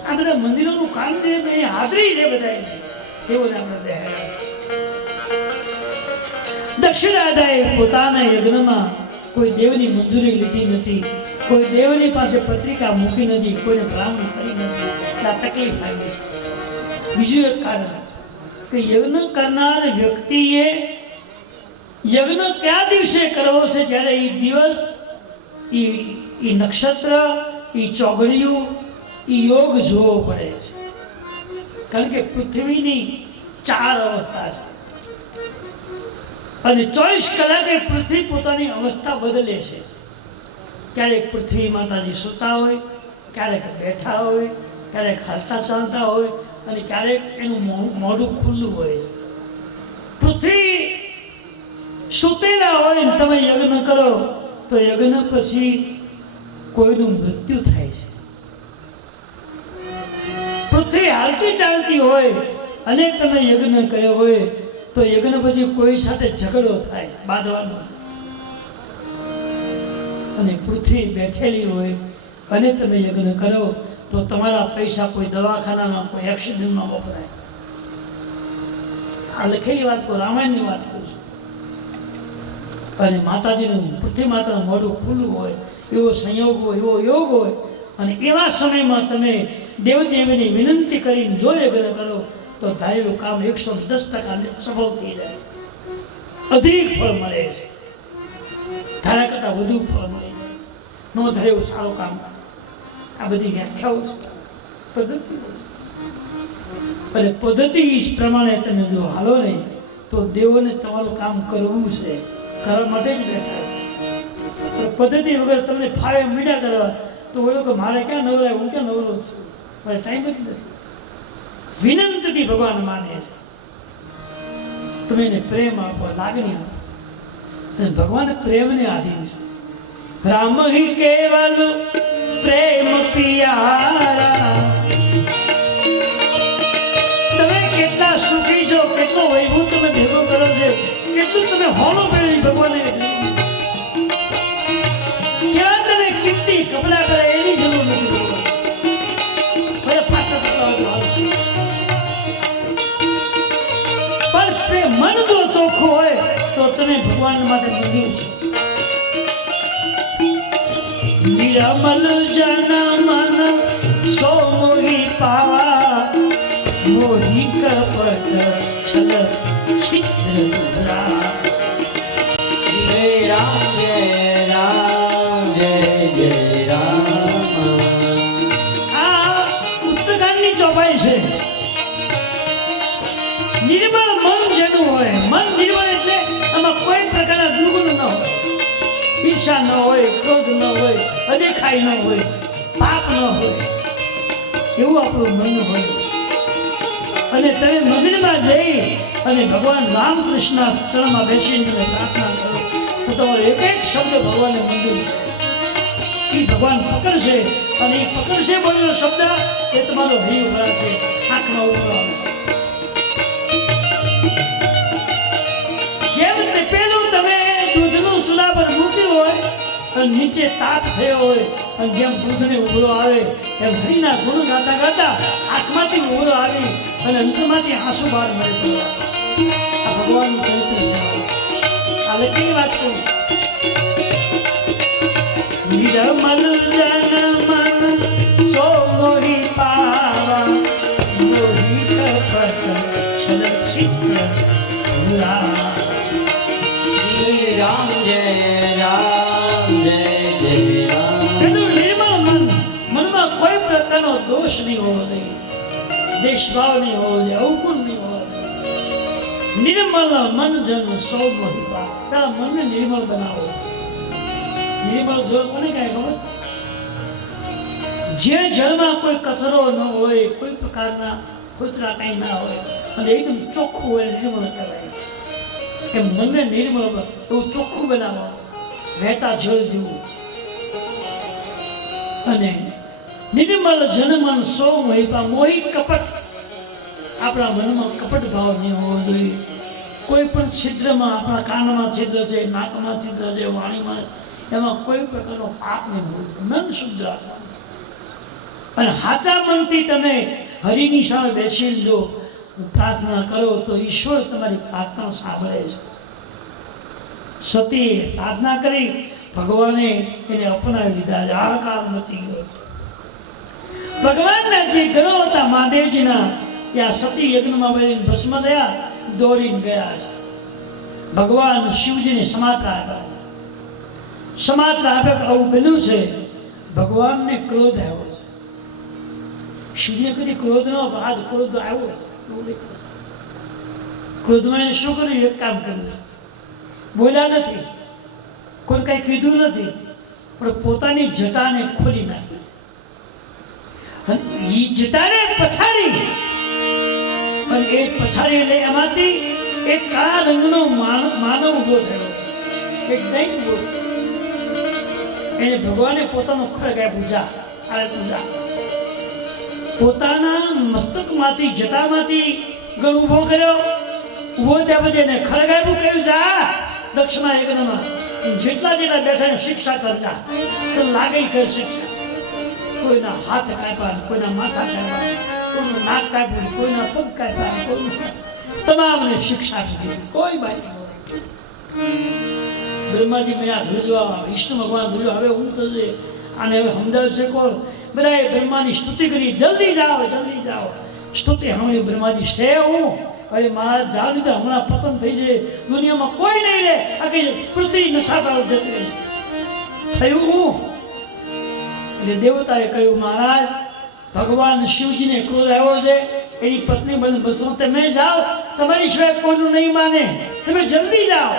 આ બધા મંદિરોનું કામ છે ને, હાજરી છે બધા, એવું આપણે દેખાય. દક્ષિણાદાએ પોતાના યજ્ઞમાં કોઈ દેવની મંજૂરી લીધી નથી, કોઈ દેવની પાસે પત્રિકા મૂકી નથી, કોઈને ભલામણ કરી નથી, આ તકલીફ આવી છે. બીજું એક કારણ કે યજ્ઞ કરનાર વ્યક્તિએ યજ્ઞ કયા દિવસે કરવો છે, જ્યારે એ દિવસ, એ નક્ષત્ર, એ ચોગડિયું, એ યોગ જોવો પડે છે. કારણ કે પૃથ્વીની 4 અવસ્થા છે, અને 24 કલાકે પૃથ્વી પોતાની અવસ્થા બદલે છે. ક્યારેક પૃથ્વી માતાજી સૂતા હોય, ક્યારેક બેઠા હોય, ક્યારેક હાલતા ચાલતા હોય, અને ક્યારેક એનું મોઢું ખુલ્લું હોય. પૃથ્વી સૂતેલા હોય ને તમે યજ્ઞ કરો તો યજ્ઞ પછી કોઈનું મૃત્યુ થાય છે. પૃથ્વી હાલતી ચાલતી હોય અને તમે યજ્ઞ કર્યો હોય તો યજ્ઞ પછી કોઈ સાથે ઝઘડો થાય, બાંધવાનો. અને પૃથ્વી બેઠેલી હોય અને તમે યજ્ઞ કરો તો તમારા પૈસા કોઈ દવાખાનામાં, કોઈ એક્સિડન્ટમાં વપરાય. આ લખેલી વાત કહું, રામાયણની વાત કરું છું. અને માતાજીનું, પૃથ્વી માતાનું મોઢું ખુલ્લું હોય, એવો સંયોગ હોય, એવો યોગ હોય, અને એવા સમયમાં તમે દેવદેવીની વિનંતી કરીને જો યજ્ઞ કરો તો ધારેલું કામ 110% સફળ થઈ જાય, અધિક ફળ મળે છે, ધારા કરતાં વધુ ફળ મળે છે. ન ધારે એવું સારું કામ. આ બધી વ્યાખ્યાઓ પદ્ધતિ, અને પદ્ધતિ પ્રમાણે તમે જો હાલો નહીં તો દેવોને તમારું કામ કરવું છે, કરવા માટે જ બેઠા છે. પદ્ધતિ વગર તમને ફાવે મીડા કરવા તો બોલો કે મારે ક્યાં નવરાય, હું ક્યાં નવરો છું, મારે ટાઈમ જ નથી. વિનંતીથી ભગવાન માને છે, તમે એને પ્રેમ આપો, લાગણી આપો, અને ભગવાન પ્રેમને આધીન છે. રામ હિ કેવલ પ્રેમ પિયારા. તમે કેટલા સુખી છો, કેટલો વૈભવ તમે ભેગો કરો છો, કેટલું તમે હોણું પહેરી ભગવાને, ક્યાં તમે કિંમતી કપડા કરે એની જરૂર નથી. પણ મન જો ચોખ્ખું હોય તો તમે ભગવાન માટે મંજૂર છો. નિરમલ જન મન સો મોહી પાવા, મોહી કપટ છલ છિદ્ર દુરા. શ્રી રામ જય રામ, જય જય રામ. આ પુસ્તકાની ચોપાઈ છે. નિર્મળ મન જેનું હોય, મન નિર્મળ એટલે આમાં કોઈ પ્રકારના દુર્ગુણ ન હોય, ઈર્ષા ન હોય, ક્રોધ ન હોય, અદેખાઈ ન હોય, પાપ ન હોય, એવું આપણું મન હોય. અને તમે મંદિરમાં જઈ અને ભગવાન રામકૃષ્ણના ચરણમાં બેસીને તમે પ્રાર્થના કરો તો તમારો એક એક શબ્દ ભગવાનને મંજૂર છે. એ ભગવાન પકડશે અને એ પકડશે બોલેલો શબ્દ એ તમારો હૈયું ભરાશે, આંખમાં ઉભરો આવશે. જેમ તે પેલું તમે દૂધનું ચૂલા પર મૂક્યું હોય અને નીચે તાપ થયો હોય અને જેમ દૂધને ઉભરો આવે એમ હરિના ગુણ ગાતા ગાતા આંખમાંથી ઉભરો આવી અને અંતમાંથી આંસુ બહાર મળી પડવા. આ ભગવાનનું ચરિત્ર છે. આ લખીની વાત કરું. નિરમલ જન મન સો મોહી પાવા મોહિત પત છલ ચિત્ર પુરા. શ્રી રામ જય રામ જય જય રામ. એનું નિર્મળ મન, મનમાં કોઈ પ્રકારનો દોષ નહીં હોવો જોઈએ, દેશભાવ નહીં હોવો જોઈએ, અવગુણ નહીં હોવો જોઈએ. નિર્મળ મન જન સૌ મોહી પાવા. તારા મનને નિર્મળ બનાવો. નિર્મળ જળ કોને કહે ખબર? જે જળમાં કોઈ કચરો ન હોય, કોઈ પ્રકારના કૂતરા કઈ ના હોય અને એકદમ ચોખ્ખું હોય નિર્મળ કહેવાય. કે મનને નિર્મળ એવું ચોખ્ખું બનાવો, વહેતા જળ જેવું. અને નિર્મળ જનમન સો મોહિપા. મોહી કપટ, આપણા મનમાં કપટ ભાવ નહીં હોવો જોઈએ. કોઈ પણ છિદ્રમાં, આપણા કાનમાં છિદ્ર છે, નાકમાં છિદ્ર છે, વાણીમાં, એમાં કોઈ પ્રકારનો પાપ નહીં હોય. મન શુદ્ધ રાખવાનું અને સાચા મનથી તમે હરિની સામે બેસીને જો પ્રાર્થના કરો તો ઈશ્વર તમારી પ્રાર્થના સાંભળે છે. સતીએ પ્રાર્થના કરી, ભગવાને એને અપનાવી લીધા છે. હાહાકાર મચી ગયો છે. ભગવાનના જે ગણો હતા મહાદેવજીના, ત્યાં સતી યજ્ઞમાં બેસીને ભસ્મ થયા, દોડીને ગયા છે. ભગવાન શિવજીને સમાત્ર આપ્યા. સમાત્ર આપ્યા આવું બન્યું છે. ભગવાનને ક્રોધ આવ્યો છે. શિવને કદી ક્રોધ નો, આજ ક્રોધ આવ્યો છે. ક્રોધમાં એને શું કર્યું? એક કામ કર્યું, બોલ્યા નથી, કોઈ કઈ કીધું નથી, પણ પોતાની જટાને ખોલી નાખી. અને એ જટાને પછાડી અને એ પછાડી એટલે એમાંથી એક કાળા રંગનો માનવ ઉભો થયો, એક દૈત ઉભો થયો. એને ભગવાને પોતાનો ખડગ આપ્યું, જા આ તું જા. પોતાના મસ્તકમાંથી જટામાંથી ગણ ઉભો કર્યો. ઉભો ત્યાં પછી એને ખડગ આપ્યું, કહ્યું જા દક્ષિણા યજ્ઞમાં જેટલા બેઠા શિક્ષા કરજા. તો લાગે કર શિક્ષા. કોઈના હાથ કાપ્યા, કોઈના માથા કાપ્યા, કોઈનું નાક કાપ્યું, કોઈના પગ કાપ્યા, કોઈનું તમામને શિક્ષા દીધી. કોઈ બાકી બ્રહ્માજી મેં આ ધ્રુજવા, વિષ્ણુ ભગવાન ધ્રુજવા, હવે હું તો આને હવે સમજાવશે કોણ? બધાએ બ્રહ્માની સ્તુતિ કરી, જલ્દી જાઓ જલ્દી જાઓ. સ્તુતિ સાંભળી બ્રહ્માજી, છે હું અરે મહારાજ જાવ લીધા, હમણાં પતન થઈ જાય, દુનિયામાં કોઈ નહીં રહે, આખી પૃથ્વી નશાતા જતી રહી. થયું હું? એટલે દેવતાએ કહ્યું, મહારાજ ભગવાન શિવજીને ક્રોધ આવ્યો છે, એની પત્ની બને બસો, તમે જાઓ, તમારી સિવાય કોઈનું નહીં માને, તમે જલ્દી જાઓ.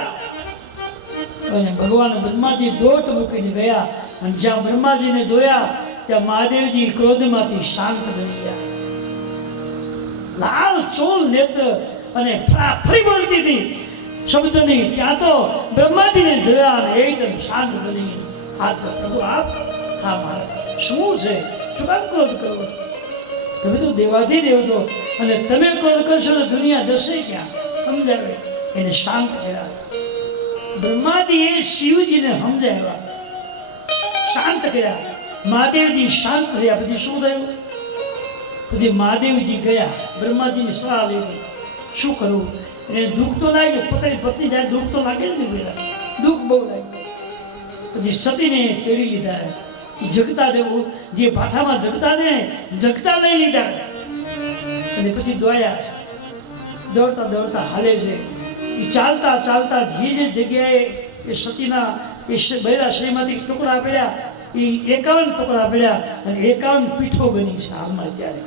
અને ભગવાન બ્રહ્માજી દોટ મૂકીને ગયા અને જ્યાં બ્રહ્માજીને જોયા ત્યાં મહાદેવજી ક્રોધમાંથી શાંત બની ગયા. લાલ ચોલ નેત્ર અને ફરી બોલતી હતી શબ્દની. ત્યાં તો બ્રહ્માજીને જોયા અને એકદમ શાંત બની. હાથ પ્રભુ આપ, હા મારા શું છે? શું કામ ક્રોધ કરો? તમે તો દેવાધિદેવ છો અને તમે ક્રોધ કરશો તો દુનિયા જશે ક્યાં? સમજાવે. એને શાંત કર્યા. બ્રહ્માજીએ શિવજીને સમજાવ્યા, શાંત કર્યા. મહાદેવજી શાંત થયા. પછી શું થયું? પછી મહાદેવજી ગયા, બ્રહ્માજીની સલાહ લીધી, શું કરવું? એને દુઃખ તો લાગ્યું, પોતાની પત્ની જાય દુઃખ તો લાગે ને, પેલા દુઃખ બહુ લાગ્યું. પછી સતીને તેડી લીધા, જગતા જેવું જે ભાઠામાં જગતા ને જગતા લઈ લીધા અને પછી દોડ્યા. દોડતા દોડતા હાલે છે. એ ચાલતા ચાલતા જે જગ્યાએ એ સતીના એ બૈરા શ્રીમાંથી ટુકડા પડ્યા, એ 51 ટુકડા પડ્યા અને 51 પીઠો બની છે હાલમાં. ત્યારે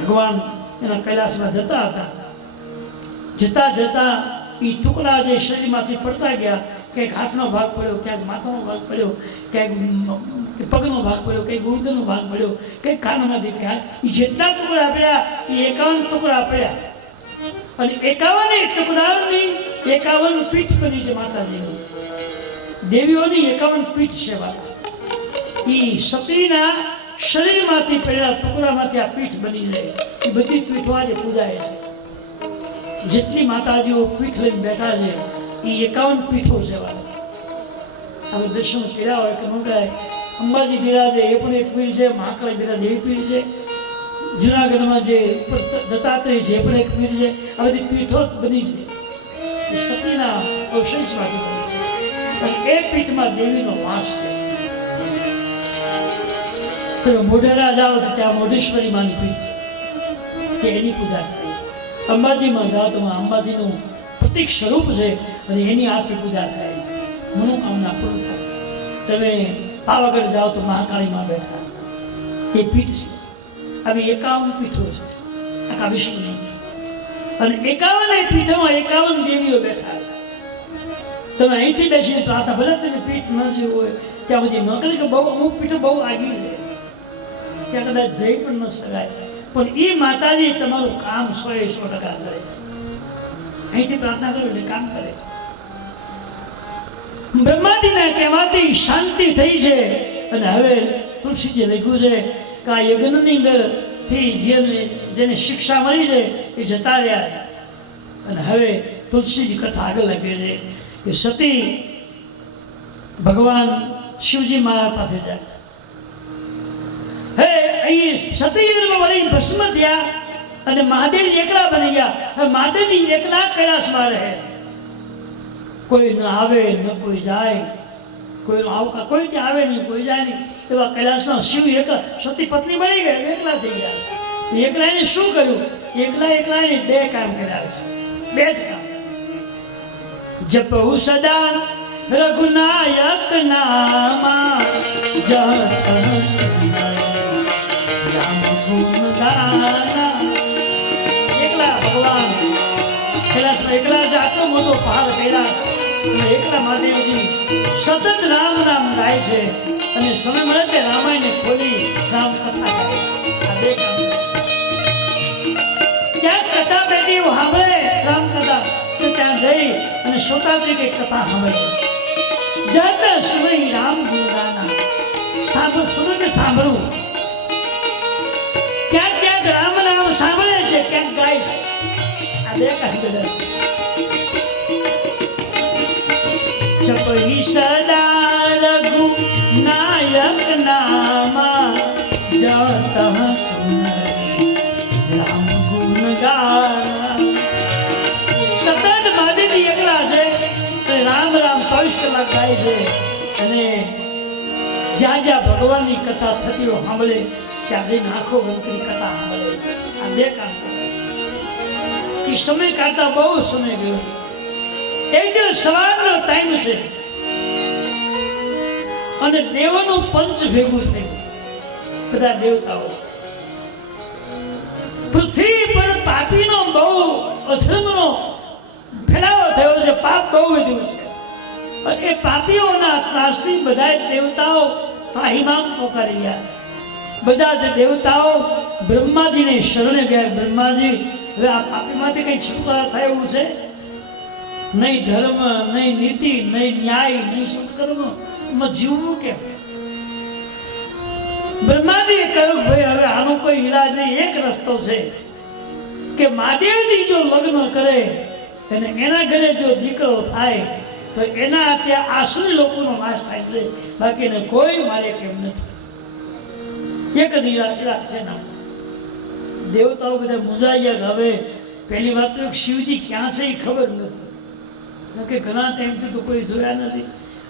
ભગવાન એના કૈલાસમાં જતા હતા. જતા જતા એ ટુકડા જે શરીરમાંથી પડતા ગયા ક્યાંક હાથનો ભાગ પડ્યો, ક્યાંક માથાનો ભાગ પડ્યો, ક્યાંક પગનો ભાગ પડ્યો, ક્યાંક ઉર્દનો ભાગ પડ્યો, ક્યાંક કાનમાં દેખ્યા. એ જેટલા ટુકડા પડ્યા એ 51 ટુકડા પડ્યા. અને 51 ટુકડાની 51 પીઠ બની છે માતાજીની. દેવીઓની 51 પીઠ છે બાપા. એ સતીના શરીરમાંથી પડેલા ટુકડામાંથી આ પીઠ બની જાય. એ બધી પીઠો આજે પૂજાય છે. જેટલી માતાજીઓ પીઠ લઈને બેઠા છે એ 51 પીઠો છે બાપા. હવે દર્શન કર્યા હોય કે ન કરાય. અંબાજી બિરાજે એ પણ એક પીઠ છે, મહાકાળી બિરાજે એ પીઠ છે, જુનાગઢમાં જે દત્તાત્રેય છે એ પણ એક પીઠ છે. આ બધી પીઠો જ બની છે એ સતીના અવશેષમાંથી બની. અને એ પીઠમાં દેવીનો વાસ છે. તમે મોઢેરા જાઓ તો ત્યાં મોઢેશ્વરી માની પીઠ છે, એની પૂજા થાય. અંબાજીમાં જાઓ તો અંબાજીનું પ્રતીક સ્વરૂપ છે અને એની આરતી પૂજા થાય, મનોકામના પૂર્ણ થાય. તમે પાવાગઢ જાઓ તો મહાકાળીમાં બેઠા એ પીઠ છે. આવી 51 પીઠો છે આખા વિશ્વની. અને 51 પીઠોમાં 51 દેવીઓ બેઠા છે. તમે અહીંથી બેસીને પ્રાર્થના, ભલે તમે પીઠ ન જેવું હોય ત્યાં બધી નોકરી કે બહુ અમુક પીઠો બહુ આગી છે, ત્યાં કદાચ જઈ પણ ન શકાય. પણ એ માતાજી તમારું કામ 100% કરે. અહીંથી પ્રાર્થના કરો એટલે કામ કરે. બ્રહ્માજીના કહેવાથી શાંતિ થઈ છે. અને હવે તુલસીજી લખ્યું છે કે આ યજ્ઞની અંદરથી જેને શિક્ષા મળી છે એ જતા રહ્યા છે. અને હવે તુલસીજી કથા આગળ લખે છે કે સતી ભગવાન શિવજી મહારાજ પાસે જાય. હે અહીં સતીયુગમાં વળી ભસ્મ થયા અને મહાદેવ એકલા બની ગયા. હવે મહાદેવજી એકલા કૈલાસમાં રહે. કોઈ ન આવે ન કોઈ જાય, કોઈનો આવકા કોઈ ત્યાં આવે નહીં, કોઈ જાય નહીં. એવા કૈલાસના શિવ એક સતી પત્ની બની ગયા, એકલા થઈ ગયા. એકલા એને શું કર્યું? એકલા એને 2 કામ કર્યા છે. 2 જ કામ. જપહુ સદા રઘુનાયક નામા એકલા ભગવાન કૈલાસમાં એકલા જ આટલો મોટો પહાડ કર્યા. એકલા મહાદેવજી સતત રામ નામ ગાય છે. અને સમય મળે તે રામાયણને ખોલી રામ કથા ગાય. આ 2 કામ. ક્યાંક કથા બેઠી સાંભળે રામ કથા તો ત્યાં જઈ અને શ્રોતા તરીકે કથા સાંભળે. જત સુની રામ ગુણગાના સાંભળવું. ક્યાંક ક્યાંક રામ નામ સાંભળે છે, ક્યાંક ગાય છે. આ 2 કામ બધા. જપહી સદા રઘુ નાયક નામા જત સુનરી રામ ગુણ ગાના. સતત મહાદેવજી એકલા છે, રામ રામ 24 કલાક ગાય છે. અને જ્યાં જ્યાં ભગવાનની કથા થતી હોય સાંભળે, ત્યાં જઈને આંખો બંધ કરી કથા સાંભળે. આ 2 કામ કરે. એ સમય કાઢતા બહુ સમય ગયો. એક દિવસ સવારનો ટાઈમ છે અને દેવોનું પંચ ભેગું થયું. બધા દેવતાઓ પૃથ્વી પર પાપીનો બહુ અધર્મનો ફેલાવો થયો છે. પાપ બહુ વધ્યું છે. અને એ પાપીઓના ત્રાસથી બધા દેવતાઓ ત્રાહિમામ પોકારી ગયા. બધા જ દેવતાઓ બ્રહ્માજીને શરણે ગયા. બ્રહ્માજી, હવે આ પાપીમાંથી કઈ છુટકારા થાય એવું છે? નહીં ધર્મ, નહીં નીતિ, નહીં ન્યાય, નહીં સત્કર્મ, એમાં જીવવું કેમ? બ્રહ્માજીએ કહ્યું ભાઈ હવે આનો કોઈ ઈલાજ નહીં. એક રસ્તો છે કે મહાદેવજી જો લગ્ન કરે અને એના ઘરે જો દીકરો થાય તો એના ત્યાં આસુરી લોકોનો નાશ થાય છે, બાકી એને કોઈ મારે કેમ નથી. એક જ ઈલાજ છે ના. દેવતાઓ બધા મૂંઝાઈ ગયા. હવે પહેલી વાત તો શિવજી ક્યાં છે એ ખબર નથી, કે ઘણા ટાઈમથી તો કોઈ જોયા નથી.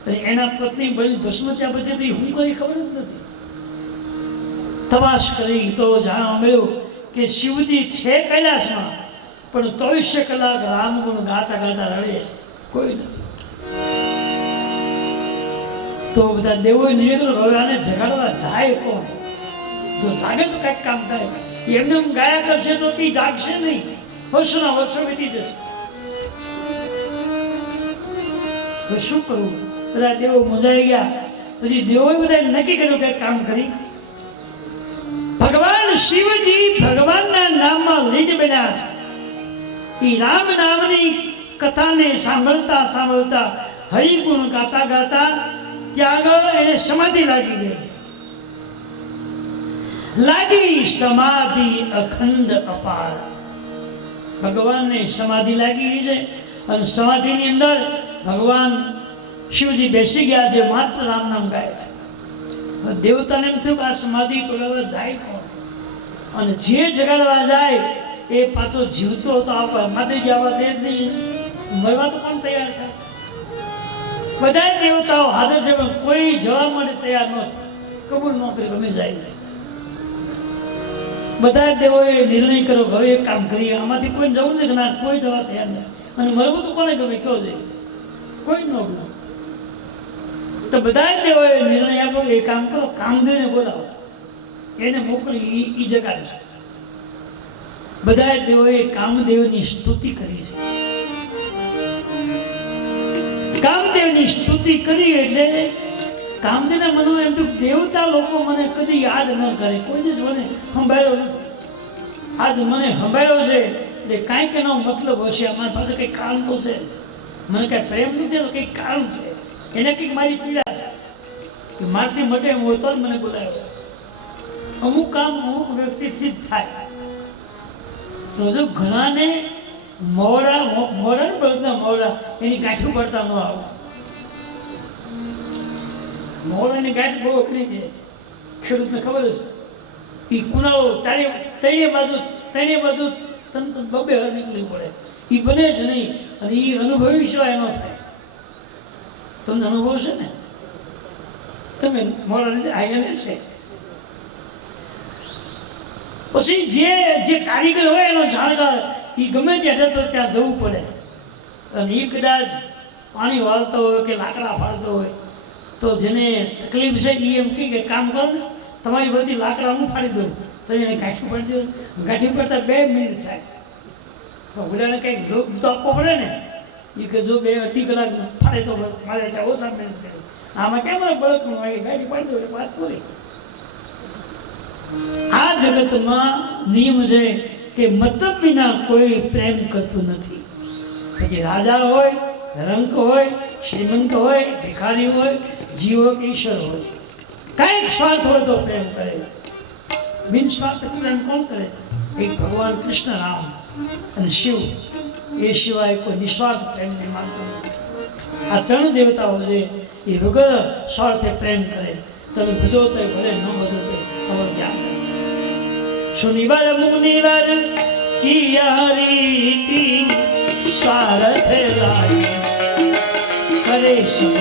અને એના પત્ની બની ભસ્મ થયા પછી હું કોઈ ખબર જ નથી. તપાસ કરી તો જાણવા મળ્યું કે શિવજી છે કૈલાસમાં, પણ 24 કલાક રામગુણ ગાતા ગાતા રડે છે, કોઈ નથી. તો બધા દેવોએ નિર્ણય કર્યો હવે આને જગાડવા જાય કોણ? જો જાગે તો કંઈક કામ થાય. એમને ગાયા કરશે તો તે જાગશે નહીં, વર્ષોના વર્ષો વીતી જશે. તો શું કરવું? બધા દેવો મૂંઝાઈ ગયા. પછી દેવોએ બધા નક્કી કર્યું કે કામ કરી ભગવાન શિવજી ભગવાનના નામમાં લીન બન્યા છે. એ રામ નામની કથાને સાંભળતા સાંભળતા હરિગુણ ગાતા ગાતા ત્યાં આગળ એને સમાધિ લાગી ગઈ. લાગી સમાધિ અખંડ અપાર. ભગવાનને સમાધિ લાગી ગઈ છે અને સમાધિની અંદર ભગવાન શિવજી બેસી ગયા છે, માત્ર રામ નામ ગાય છે. દેવતાને એમ થયું કે આ સમાધિ તોડવા જાય કોણ? અને જે જગાડવા જાય એ પાછો જીવતો હતો. આવવા માથે જવા દે જ નહીં, મરવા તો કોણ તૈયાર થાય? બધા દેવતાઓ હાજર છે પણ કોઈ જવા માટે તૈયાર નહોતું. કબૂલ ન કરે ગમે જાય. બધા દેવોએ નિર્ણય કર્યો હવે એક કામ કરીએ, આમાંથી કોઈ જવું નથી ગમે, કોઈ જવા તૈયાર નથી. અને મરવું તો કોને ગમે? કયો દે કોઈ ન ગમે. તો બધા દેવોએ નિર્ણય આપ્યો એ કામ કરો, કામદેવને બોલાવો, એને મોકલી ઈ જગાડશે. બધા દેવોએ કામદેવની સ્તુતિ કરી છે. કામદેવની સ્તુતિ કરી એટલે કામદેવના મનમાં એમ થયું દેવતા લોકો મને કદી યાદ ન કરે, કોઈ દિવસ મને સંભાળ્યો નથી. આજ મને સંભાળ્યો છે એટલે કાંઈક એનો મતલબ હશે. અમારી પાસે કંઈક કારણ તો છે, મને કાંઈ પ્રેમ નથી, કંઈક કારણ છે. એને કંઈક મારી પીડા છે, મારથી મટે એમ હોય તો જ મને બોલાવ્યો. અમુક કામ અમુક વ્યક્તિથી જ થાય. તો જો ઘણાને મોડા એની ગાંઠું પડતા ન આવે. મોડાની ગાંઠ બહુ અઘરી છે. ખેડૂતને ખબર છે એ કુનાળો ત્રણેય બાજુ બબે હર નીકળવી પડે. એ બને જ નહીં અને એ અનુભવી સિવાય ન થાય. તમને અનુભવ છે ને? તમે મોડા આગળ છે. પછી જે કારીગર હોય એનો જાણકાર એ ગમે ત્યાં જતો ત્યાં જવું પડે. અને એ કદાચ પાણી વાળતો હોય કે લાકડા ફાળતો હોય તો જેને તકલીફ છે એ એમ કે કામ કરો ને, તમારી બધી લાકડા હું ફાડી દઉં, તમે એને ગાંઠી પાડી દો. ગાંઠી પડતા 2 મિનિટ થાય. તો બધાને કંઈક તો આપવો પડે ને. એ કે જો 2-2.5 કલાક ફાડે તો મારે ત્યાં ઓછા મહેનત કરે. આમાં કેમ બળક ગાંઠી પાડી દો વાત પૂરી. આ જગતમાં નિયમ છે કે મતલબ વિના કોઈ પ્રેમ કરતું નથી. પછી રાજા હોય, રંક હોય, શ્રીમંત હોય, ભિખારી હોય, જીવ હોય કે ઈશ્વર હોય, કાંઈક સ્વાર્થ હોય તો પ્રેમ કરે. બિન સ્વાર્થ પ્રેમ કોણ કરે? એક ભગવાન કૃષ્ણ, રામ અને શિવ. એ સિવાય કોઈ નિસ્વાર્થ પ્રેમને માનતો નથી. આ 3 દેવતાઓ છે એ વગર સ્વાર્થે પ્રેમ કરે. તમે ભજો તો ભલે, ન ભજો તો તમારું જ્ઞાન. શનિવાર મુનિવાર કિયા રીતિ સારથ લાગે કરે સબ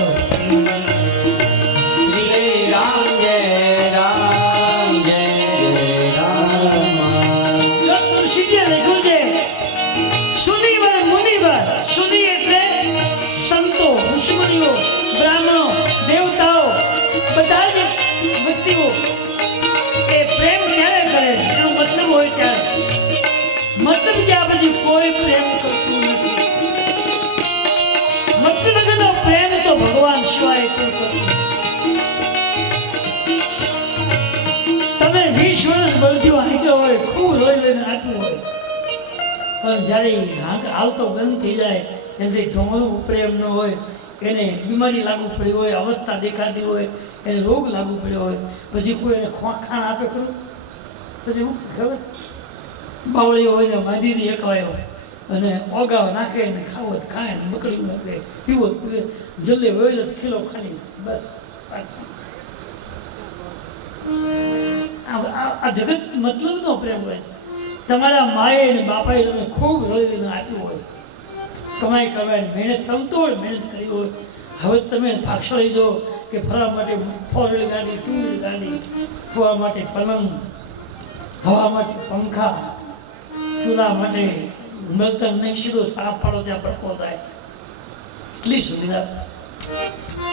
શ્રી રામ જય રામ જય જય રામ. જો તુલસીજી લખ્યું છે શનિવાર મુનિવાર. શનિ એટલે સંતો, ઋષિમુનિઓ, બ્રાહ્મણો, દેવતાઓ, બધા જ વ્યક્તિઓ એ પ્રેમ ક્યારે કરે છે? એનો મતલબ હોય ત્યારે. મતલબ ત્યાં પછી કોઈ પ્રેમ કરતું નથી. મતલબ વગરનો પ્રેમ તો ભગવાન સિવાય કોઈ કરતું નથી. તમે 20 વર્ષ બળદીઓ હાંક્યો હોય, ખૂબ રોઈ લઈને આપ્યું હોય, પણ જ્યારે હાલતો બંધ થઈ જાય એટલે ધોવાનું પ્રેમ ન હોય, એને બીમારી લાગુ પડી હોય, અવસ્થા દેખાતી હોય, એને રોગ લાગુ પડ્યો હોય, પછી કોઈ એને ખાણ આપે ખરું? પછી હું ખબર બાવળીઓ હોય ને બાંધીને એકવાયો અને ઓગાવ નાખે ને ખાવો ખાય ને બકડી મોકલે, પીવો પીવે, જલ્દી વયો ખીલો ખાલી બસ. આ જગત મતલબનો પ્રેમ હોય. તમારા માએ ને બાપાએ તમે ખૂબ રળીને આપ્યું હોય, કમાઈ કમાઈને મહેનત તમતોડ મહેનત કરી હોય. હવે તમે ભાગશો લઈ જાઓ કે ફરવા માટે 4 વ્હીલ ગાડી, 2 વ્હીલ ગાડી, ફરવા માટે પલંગ, હવા માટે પંખા, ચૂલા માટે મળતર નહીં, સીધો સાફ પાડો ત્યાં પડકો થાય, એટલી સુવિધા.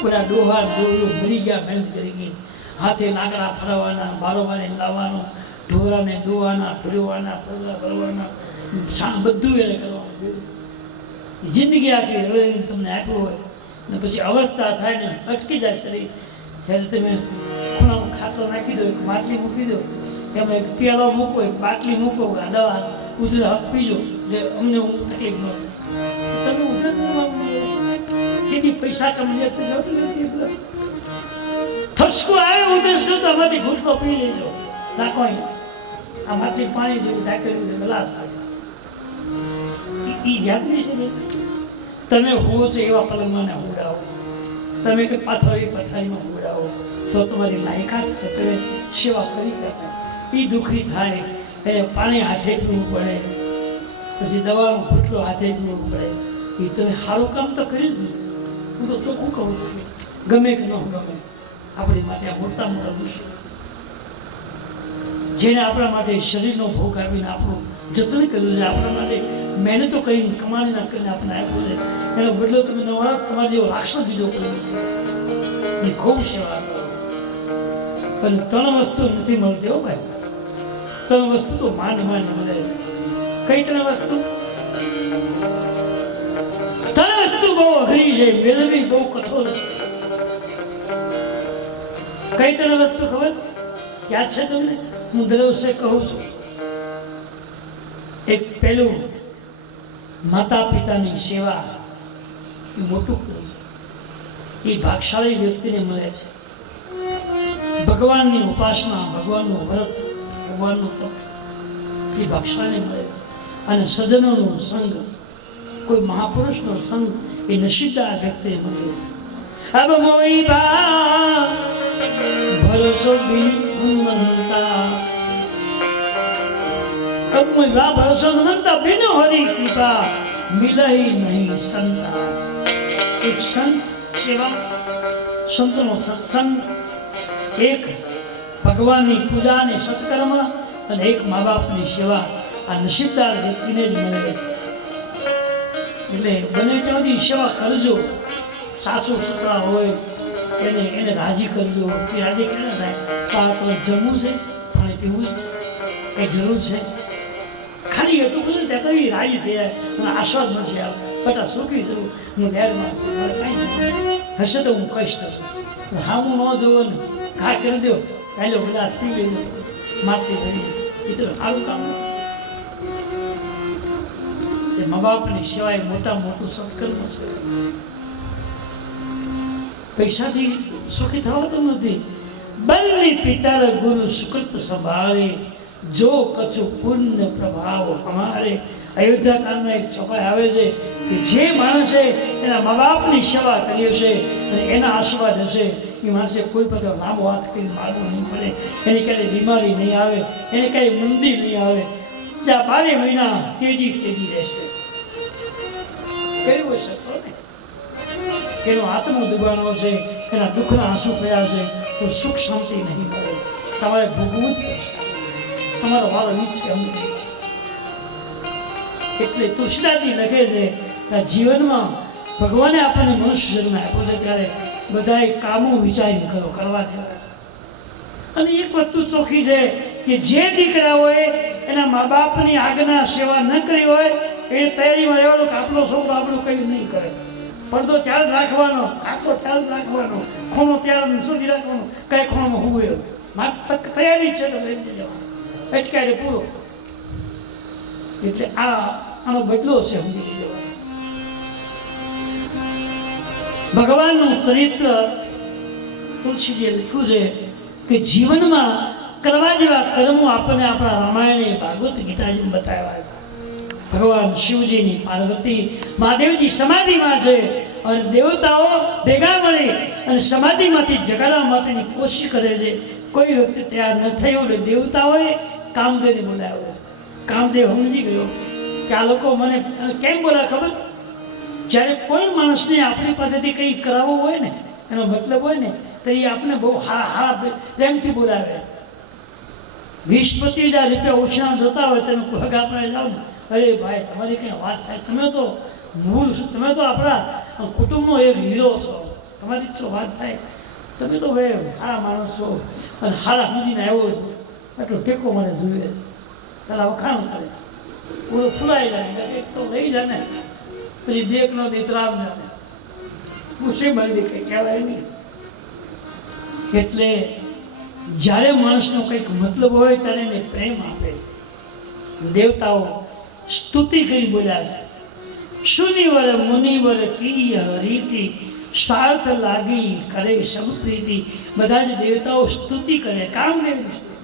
બધા ડોહા ડોહ્યું મરી ગયા મહેનત કરી ગઈ. હાથે લાકડા ફરવાના, બારોબારી લાવવાનું, ઢોરાને દોવાના, ફેરવાના, પગલા ભરવાના, બધું એને કરવાનું. જિંદગી આખી રળીને તમને આપ્યું હોય ને પછી અવસ્થા થાય ને અટકી જાય શરીર, ત્યારે તમે ખૂણામાં ખાતો નાખી દો, એક માટલી મૂકી દો, એમાં એક પ્યાલો મૂકો, એક બાટલી મૂકો, આ દવા ઉધરા હાથ પીજો, એટલે અમને તકલીફ ન થાય. તમે ઉધરા કેટલી પૈસા કમાઈ થસકો આવે ઉધરશો તો આમાંથી ઘૂંટલો પી લેજો, નાખો આ માટલી પાણી જેવું ઢાંકેલું છે, ગલાસ એ યાદ નહીં છે. તમે હોવો છો એવા પલંગમાં હુડાવો, તમે કે પાથરી પથારીમાં હુડાવો તો તમારી લાયકાત છે, તમે સેવા કરી શકો. એ દુઃખી થાય એને પાણી હાથે પીવું પડે, પછી દવાનો ઘૂંટલો હાથે પીવું પડે, એ તમે સારું કામ તો કર્યું જ. હું તો ચોખ્ખું કહું છું, ગમે કે ન ગમે આપણી માટે આ મોટા મોટા દુઃખ, જેને આપણા માટે શરીરનો ભોગ આવીને આપણું જતન કર્યું છે, આપણા માટે મહેનતો કરીને કમાણી ના કરીને આપણે આપ્યું છે, એનો બદલો તમે નવરા તમારે જેવો રાક્ષસ દીધો કર્યો એ ખૂબ સેવા કરો. પણ 3 વસ્તુ નથી મળતી હો ભાઈ, 3 વસ્તુ તો માંડ માંડ મળે છે. કઈ 3 વસ્તુ? 3 વસ્તુ બહુ અઘરી છે, મેળવવી બહુ કઠોર છે. કઈ 3 વસ્તુ ખબર યાદ છે તમને? હું દર વર્ષે કહું છું. એક પહેલું, માતા પિતાની સેવા, એ મોટું કર્યું છે, એ ભાગશાળી વ્યક્તિને મળે છે. ભગવાનની ઉપાસના, ભગવાનનું વ્રત, ભગવાનનું તપ, એ ભાગશાળીને મળે છે. અને સજ્જનોનો સંગ, કોઈ મહાપુરુષનો સંગ, એ નસીબદાર વ્યક્તિને મળે છે. અબ મોઈ બા ભરોસો બિનતા, अब मुझा भरोसा मनता बिन हरि कृपा मिलई नहीं संता. एक संत सेवा, संतों सत्संग, एक भगवानની પૂજા અને સત્કર્મ, અને એક મા બાપની સેવા, આ નસીબદાર વ્યક્તિને જ મળે છે. એટલે બને ત્યાંથી સેવા કરજો. સાસુ સસરા હોય એને રાજી કરજો, એ રાજી કેને થાય? તમારે જમવું છે, પાણી પીવું છે, કઈ જરૂર છે, ખાલી એટલું બધું ત્યાં કઈ રાજી થયા અને આસ્વાદ મળશે. બટા સુખી જવું, હું લહેરમાં કાંઈ હશે તો હું કહીશ થશે. હા હું ન જોઉં ને ઘા કરી દો, પહેલો બધા પી ગયું મારતી કરી, એ તો સારું કામ. એ મા બાપની સેવા એ મોટા મોટું સત્કર્મ છે. પૈસાથી સુખી થવાતું નથી. બંને પિતા ગુરુ સુકૃત સંભાળે, જો કछु પુણ્ય પ્રભાવ અમારે. અયોધ્યા કાળમાં એક ચોપાઈ આવે છે કે જે માણસે એના મા બાપની સેવા કરી હશે અને એના આશીર્વાદ હશે, એ માણસે કોઈ બધો લાંબો હાથ કરીને મારવો નહીં પડે, એની ક્યારેય બીમારી નહીં આવે, એને ક્યાંય મંદી નહીં આવે. જ્યાં 12 મહિના તેજી રહેશે. કર્યું હશે તો ને એનો આત્મો દુબાણો છે, એના દુઃખના આંસુ પડ્યા છે, તો સુખ શાંતિ નહીં મળે. તમારે ભોગવવું જ પડશે. તમારો વારો ઈ છે. એટલે તુલસીદાસજી લખે છે કે જીવનમાં ભગવાને આપણને મનુષ્ય જન્મ આપ્યો છે, ત્યારે બધાએ કામો વિચારી કરવા દેવા. અને એક વસ્તુ ચોખ્ખી છે કે જે દીકરાઓએ એના મા બાપની આજ્ઞા સેવા ન કરી હોય, એ તૈયારીમાં રહેવાનું કે આપણો છોકરો આપણું કઈ નહીં કરે. પડદો ત્યારે જ રાખવાનો, કાંટો ત્યારે જ રાખવાનો, ખૂણો ત્યારે સુધી રાખવાનો, કઈ ખૂણામાં હું એવું તૈયારી છે તો લઈ જવાનું, અટકાડે પૂરો. એટલે આનો બદલો છે. ભગવાનનું ચરિત્ર તુલસીજીએ લખ્યું છે કે જીવનમાં કરવા જેવા કર્મો આપણને આપણા રામાયણ ભાગવત ગીતાજીને બતાવ્યા. ભગવાન શિવજીની પાર્વતી મહાદેવજી સમાધિમાં છે અને દેવતાઓ ભેગા મળી અને સમાધિમાંથી જગાડવા માટેની કોશિશ કરે છે. કોઈ વ્યક્તિ તૈયાર ન થયો એટલે દેવતાઓએ કામદેવને બોલાવ્યો. કામદેવ સમજી ગયો કે આ લોકો મને કેમ બોલા ખબર? જ્યારે કોઈ માણસને આપણી પાસેથી કંઈ કરાવવું હોય ને, એનો મતલબ હોય ને, તો એ આપણે બહુ હારા પ્રેમથી બોલાવે. 20-25 હજાર રૂપિયા ઓછા જતા હોય તમે કોઈ આપણે જાઓ ને, અરે ભાઈ તમારી કંઈ વાત થાય, તમે તો આપણા કુટુંબનો એક હીરો છો, તમારી શું વાત થાય, તમે તો ભાઈ સારા માણસ છો અને સારા સમજીને આવ્યો છો, એટલો ટેકો મને જોઈએ છે. તારા વખાણ કરે, પૂરું ફૂલાઈ જાય, એક તો લઈ જાય ને પછી દેખ નો દીતરામ ને પૂછે બળવી કંઈ કહેવાય નહીં. એટલે જ્યારે માણસનો કંઈક મતલબ હોય ત્યારે એને પ્રેમ આપે. દેવતાઓ સ્તુતિ કરી બોલ્યા છે, સુનિવર મુનિવર કી હરીતિ સ્વાર્થ લાગી કરે સબ પ્રીતિ. બધા જ દેવતાઓ સ્તુતિ કરે. કામદેવની સ્તુતિ,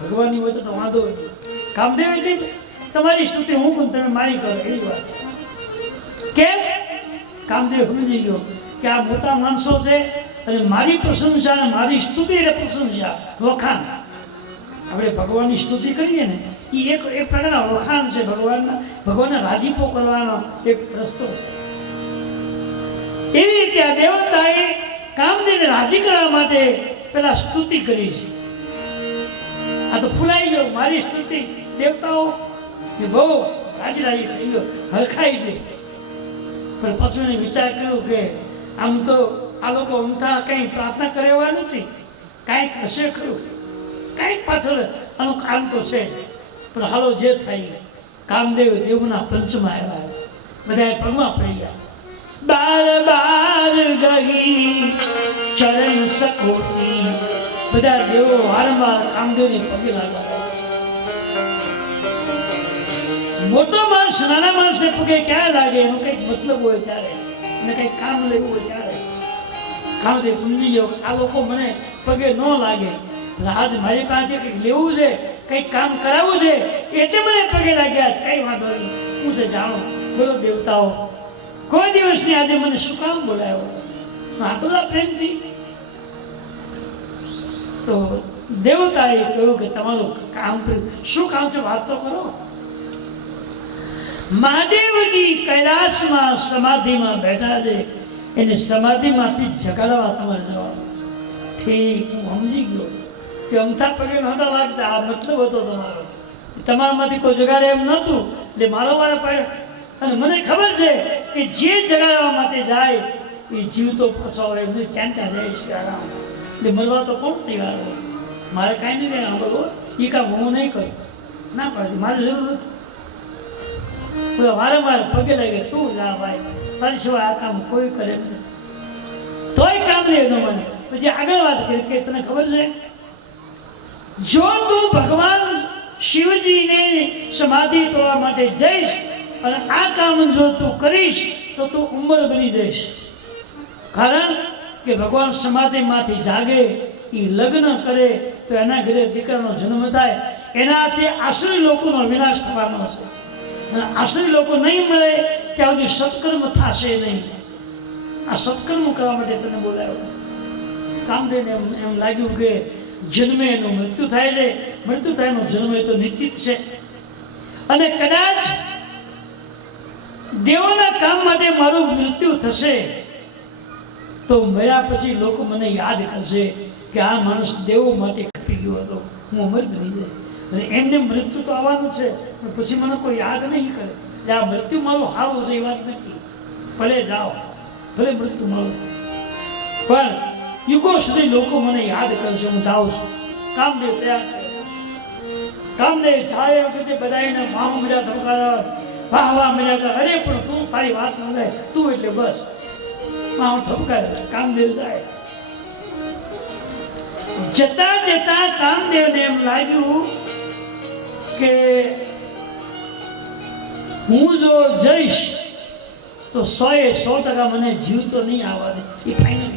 ભગવાનની હોય તો વાંધો નથી. કામદેવ એટલે તમારી સ્તુતિ હું પણ તમે મારી કરો એવી વાત છે. કેમ? કામદેવ સમજી ગયો કે આ મોટા માણસો છે અને મારી પ્રશંસા અને મારી સ્તુતિ એટલે પ્રશંસા, વખાણ. આપણે ભગવાનની સ્તુતિ કરીએ ને એ એક પ્રકારના વખાણ છે. ભગવાનને રાજીપો કરવાનો એક રસ્તો છે. એવી રીતે આ દેવતાએ કામદેવને રાજી કરવા માટે પેલા સ્તુતિ કરી છે. આ તો ફૂલાઈ ગયો મારી સ્તુતિ. દેવતાઓ બહુ રાજી થઈ ગયો, હરખાઈ દે. પણ પછી એને વિચાર કર્યો કે આમ તો આ લોકો અમથા કંઈ પ્રાર્થના કરે એવા નથી, કાંઈક હશે ખરું, કાંઈક પાછળ આનું કામ તો છે. પણ હાલો જે થાય. કામદેવ દેવના પંચમાં આવ્યા, બધાએ પગમાં પડી ગયા. બાર બાર ગઈ ચરણ સકોસી. બધા દેવો વારંવાર કામદેવની પગે લાગવા. મોટો માણસ નાના માણસને પગે ક્યાં લાગે? એનો કંઈક મતલબ હોય ત્યારે, એને કંઈક કામ લેવું હોય ત્યારે. કામદેવ સમજી ગયો આ લોકો મને પગે ન લાગે, આજ મારી પાસે કંઈક લેવું છે, કંઈક કામ કરાવવું છે, એટલે મને પગે લાગ્યા છે. કઈ વાંધો નહીં, હું છે જાણું. બોલો દેવતાઓ, કોઈ દિવસની આજે મને શું કામ બોલાવ્યો? આટલા પ્રેમથી. તો દેવતાએ કહ્યું કે તમારું કામ શું કામ છે, વાત તો કરો. મહાદેવજી કૈલાસમાં સમાધિમાં બેઠા છે, એને સમાધિમાંથી જગાડવા તમારે જવાનું. ઠીક, હું સમજી ગયો કે અમથા પગે નહોતા લાગતા, આ મતલબ હતો તમારો. તમારામાંથી કોઈ જગાડે એમ નહોતું, એટલે મારો વાર પડ્યો. અને મને ખબર છે કે જે જગાડવા માટે જાય એ જીવતો પસાવ એમને ત્યાં ત્યાં જાય છે આરામ. એટલે મળવા તો કોણ તૈયાર હોય? મારે કાંઈ નહીં થાય સાંભળવો, એ કામ હું નહીં કરું, ના પાડતી, મારે જરૂર નથી. વારંવાર પગે લાગે, તું જા ભાઈ, તારી સિવાય આ કામ કોઈ કરે નથી. તોય કામ લે ન મને. પછી આગળ વાત કરી કે તને ખબર છે, જો તું ભગવાન શિવજીને સમાધિ તોડવા માટે જઈશ અને આ કામ જો તું કરીશ તો તું ઉંમર બની જઈશ. કારણ કે ભગવાન સમાધિમાંથી જાગે, એ લગ્ન કરે તો એના ઘરે દીકરાનો જન્મ થાય, એનાથી આશ્રય લોકોનો વિનાશ થવાનો છે. અને આશ્રય લોકો નહીં મળે ત્યાં સુધી સત્કર્મ થશે નહીં. આ સત્કર્મ કરવા માટે તને બોલાવ્યો. કામદેવને એમ લાગ્યું કે જન્મે એનું મૃત્યુ થાય છે, મૃત્યુ થાય એનો જન્મ એ તો નિશ્ચિત છે. અને કદાચ દેવોના કામ માટે મારું મૃત્યુ થશે તો મર્યા પછી લોકો મને યાદ કરશે કે આ માણસ દેવો માટે ખપી ગયો હતો, હું અમર બની જાય. અને એમને મૃત્યુ તો આવવાનું છે, પણ પછી મને કોઈ યાદ નહીં કરે. એટલે આ મૃત્યુ મારું સારું છે એ વાત નથી. ભલે જાઓ, ભલે મૃત્યુ મારું, પણ યુગો સુધી લોકો મને યાદ કરશે, હું જાઉં છું. કામદેવ તૈયાર થયો. કામદેવ જાય વખતે બધાને મામા મળ્યા, ધમકારા વાહ વાહ મળ્યા કરે. અરે પણ તું તારી વાત ન જાય, તું એટલે બસ મામા ઠપકારે. કામદેવ જાય. જતા જતા કામદેવને એમ લાગ્યું કે હું જો જઈશ તો 100% મને જીવતો નહીં આવવા દે, એ ફાઇનલ.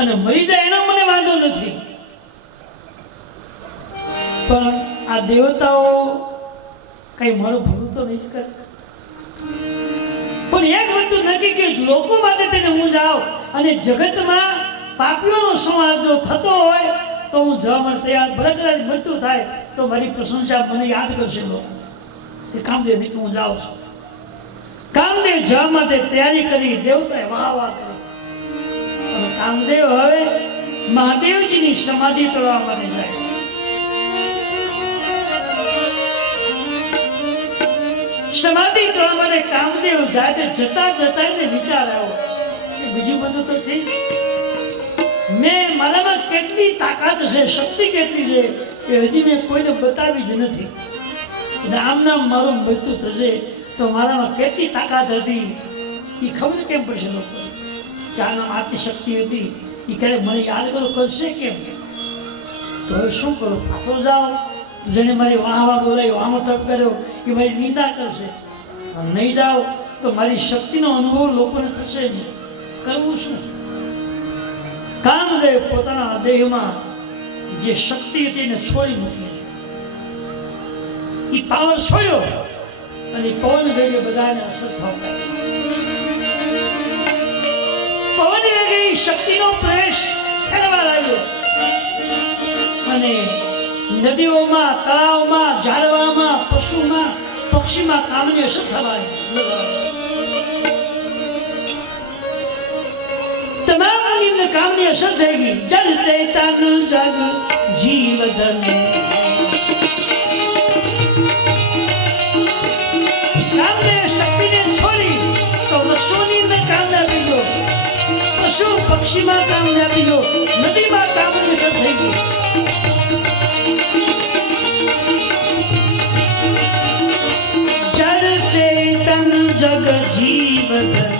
અને મરી જાય એનો મને વાંધો નથી, પણ આ દેવતાઓ કઈ મારું ભલું તો નહીં કરે. પણ એક વસ્તુ નક્કી કે લોકો માટે તેને હું જાઉં અને જગતમાં પાપીઓનો સંહાર જો થતો હોય તો હું જવા માટે તૈયાર. ભલે કદાચ મૃત્યુ થાય તો મારી પ્રશંસા મને યાદ કરશે લોકો. એ કામદેવ નહીં, હું જાઉં છું. કામદેવ જવા માટે તૈયારી કરી. દેવતાએ વાહ વાહ કરી. અને કામદેવ હવે મહાદેવજીની સમાધિ તોડવા માટે જાય. સમાધિ તોડવા માટે કામદેવ જાય. જતા જતા એને વિચાર આવ્યો કે બીજું બધું તો ઠીક, મેં મારામાં કેટલી તાકાત છે, શક્તિ કેટલી છે એ હજી મેં કોઈને બતાવી જ નથી. આમ નામ મારું મૃત્યુ થશે તો મારામાં કેટલી તાકાત હતી એ ખબર કેમ પડશે લોકો કે આના આટલી શક્તિ હતી એ ક્યારે મને યાદ કરો કરશે કેમ? તો હવે શું કરો? પાછો જાઓ, જેને મારી વાહ વાહ બોલાવી વાહનો ટપ કર્યો એ મારી નિંદા કરશે. નહીં જાઓ તો મારી શક્તિનો અનુભવ લોકોને થશે જ. કરવું શું? કામદેવ પોતાના દેહમાં જે શક્તિ હતી એને છોડી મૂકી, એ પાવર છોડ્યો અને પવન વેગે બધાને અસર થવા પવન વેગે શક્તિનો પ્રવેશ ફેરવા લાગ્યો અને નદીઓમાં, તળાવમાં, ઝાડવામાં, પશુમાં, પક્ષીમાં કામની અસર થવા તમામની અંદર કામની અસર થઈ ગઈ. જલ તે તન જગ જીવધન કામને શક્તિને છોડી તો વૃક્ષોની અંદર કામ આપી દો, પશુ પક્ષીમાં કામ આપી દો, નદીમાં કામની અસર થઈ ગઈ. જલ તે તન જગ જીવધન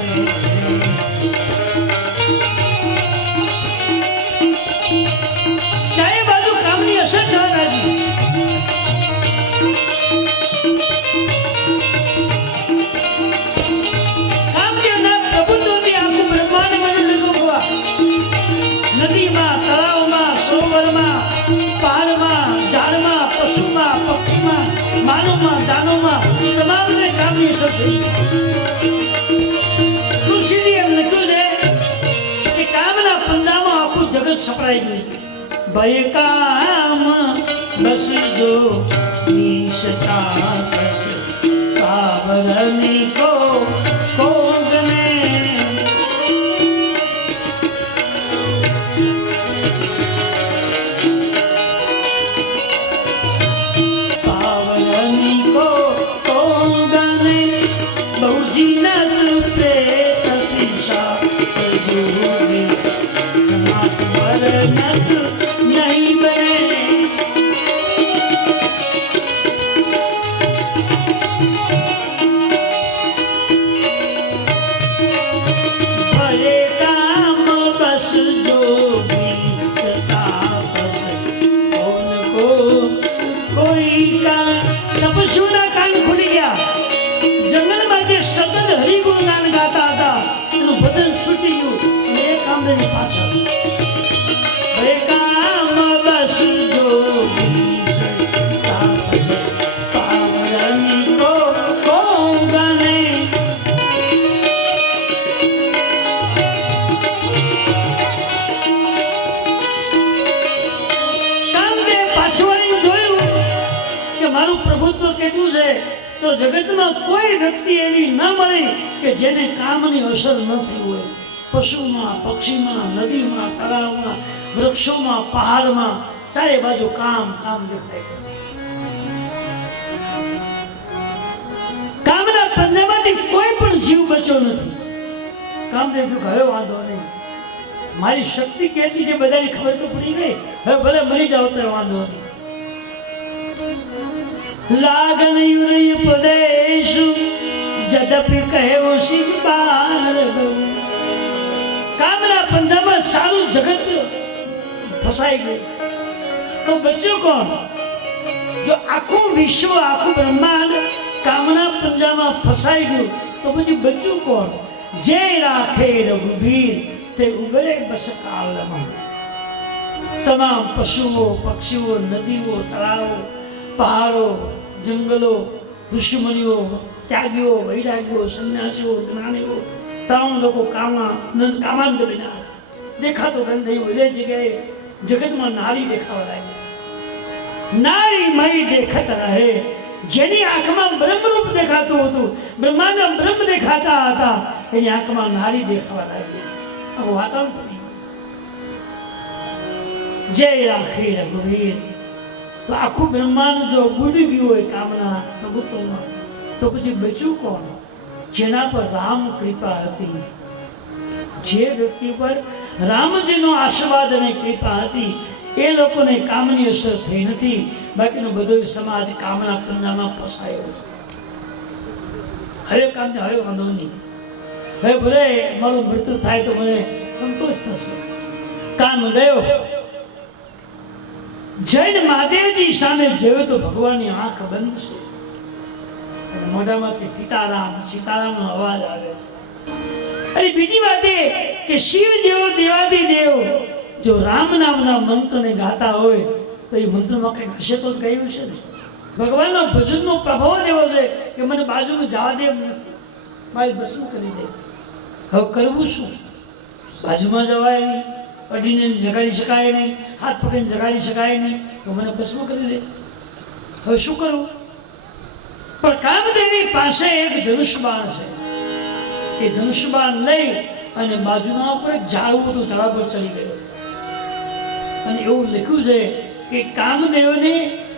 તમામને કામની અસર થઈ. ઋષિજી એમ લખ્યું છે કે કામના પંજામાં આખું જગત સપડાઈ ગયું. ભય કામ બસ જો નિશતા કસ કાવરની કો કોગને તો જગતમાં કોઈ વ્યક્તિ એવી ન મળી કે જેને કામની અસર ન થઈ હોય. પશુમાં, પક્ષીમાં, નદીમાં, તળાવમાં, વૃક્ષોમાં, પહાડમાં ચારે બાજુ કામ કામ દેખાય. કામના પંજામાંથી કોઈ પણ જીવ બચ્યો નથી. કામદેવ હવે વાંધો નહીં, મારી શક્તિ કેટલી છે બધાની ખબર તો પડી ગઈ, હવે ભલે મરી જાવ તો વાંધો નહીં. લાગન યુરી ઉપદેશ જદપી કહેવો શિવ બાર. કામના પંજામાં સારું જગત ફસાઈ ગયું તો બચ્યું કોણ? જો આખું વિશ્વ, આખું બ્રહ્માંડ કામના પંજામાં ફસાઈ ગયું તો પછી બચ્યું કોણ? જે રાખે રઘુવીર તે ઉગરે બસ કાલમાં. તમામ પશુઓ, પક્ષીઓ, નદીઓ, તળાવો, પહાડો, જંગલો, ઋષિમુનિઓ, ત્યાગીઓ, વૈરાગીઓ, સંન્યાસીઓ, જ્ઞાનીઓ, તમામ લોકો કામાંત બન્યા. દેખાતો બંધ થઈ ગયો. એ જગ્યાએ જગતમાં નારી દેખાવા લાગી. નારીમય દેખત રહે. જેની આંખમાં બ્રહ્મરૂપ દેખાતું હતું, બ્રહ્માંડ બ્રહ્મ દેખાતા હતા, એની આંખમાં નારી દેખાવા લાગી. આવું વાતાવરણ પડી ગયું. જય રાખે રઘુવીર. તો આખું બ્રહ્માંડ જો બુડી ગયું હોય કામના પ્રભુત્વમાં તો પછી બચ્યું કોણ? જેના પર રામ કૃપા હતી. જે વ્યક્તિ પર રામજીનો આશીર્વાદ અને કૃપા હતી એ લોકોને કામની અસર થઈ નથી. બાકીનો બધો સમાજ કામના પંજામાં ફસાયો છે. હવે કામને હવે વાંધો નહીં. હવે ભલે મારું મૃત્યુ થાય તો મને સંતોષ થશે. કામ ગયો. જૈન મહાદેવજી સામે જોયો તો ભગવાનની આંખ બંધ છે અને મોઢામાંથી સીતારામ સીતારામનો અવાજ આવે છે. અને બીજી વાત એ કે શિવ જેવો દેવાધિદેવ જો રામ નામના મંત્રને ગાતા હોય તો એ મંત્રમાં કંઈક હશે તો કહ્યું છે ને. ભગવાનનો ભજનનો પ્રભાવ એવો છે કે મને બાજુમાં જવા દે એમ નથી, મારી ભસ્મ કરી દે. હવે કરવું શું? બાજુમાં જવાય નહીં, અડીને જગાડી શકાય નહીં, હાથ પકડીને જગાડી શકાય નહીં, તો મને ભસ્મ કરી દે. હવે શું કરવું? પણ કામદેવની પાસે એક ધનુષ્યબાણ છે. એ ધનુષ્યબાણ લઈ અને બાજુના ઉપર એક ઝાડવું હતું, ઝાડ પર ચડી ગયો. અને એવું લખ્યું છે કે કામદેવને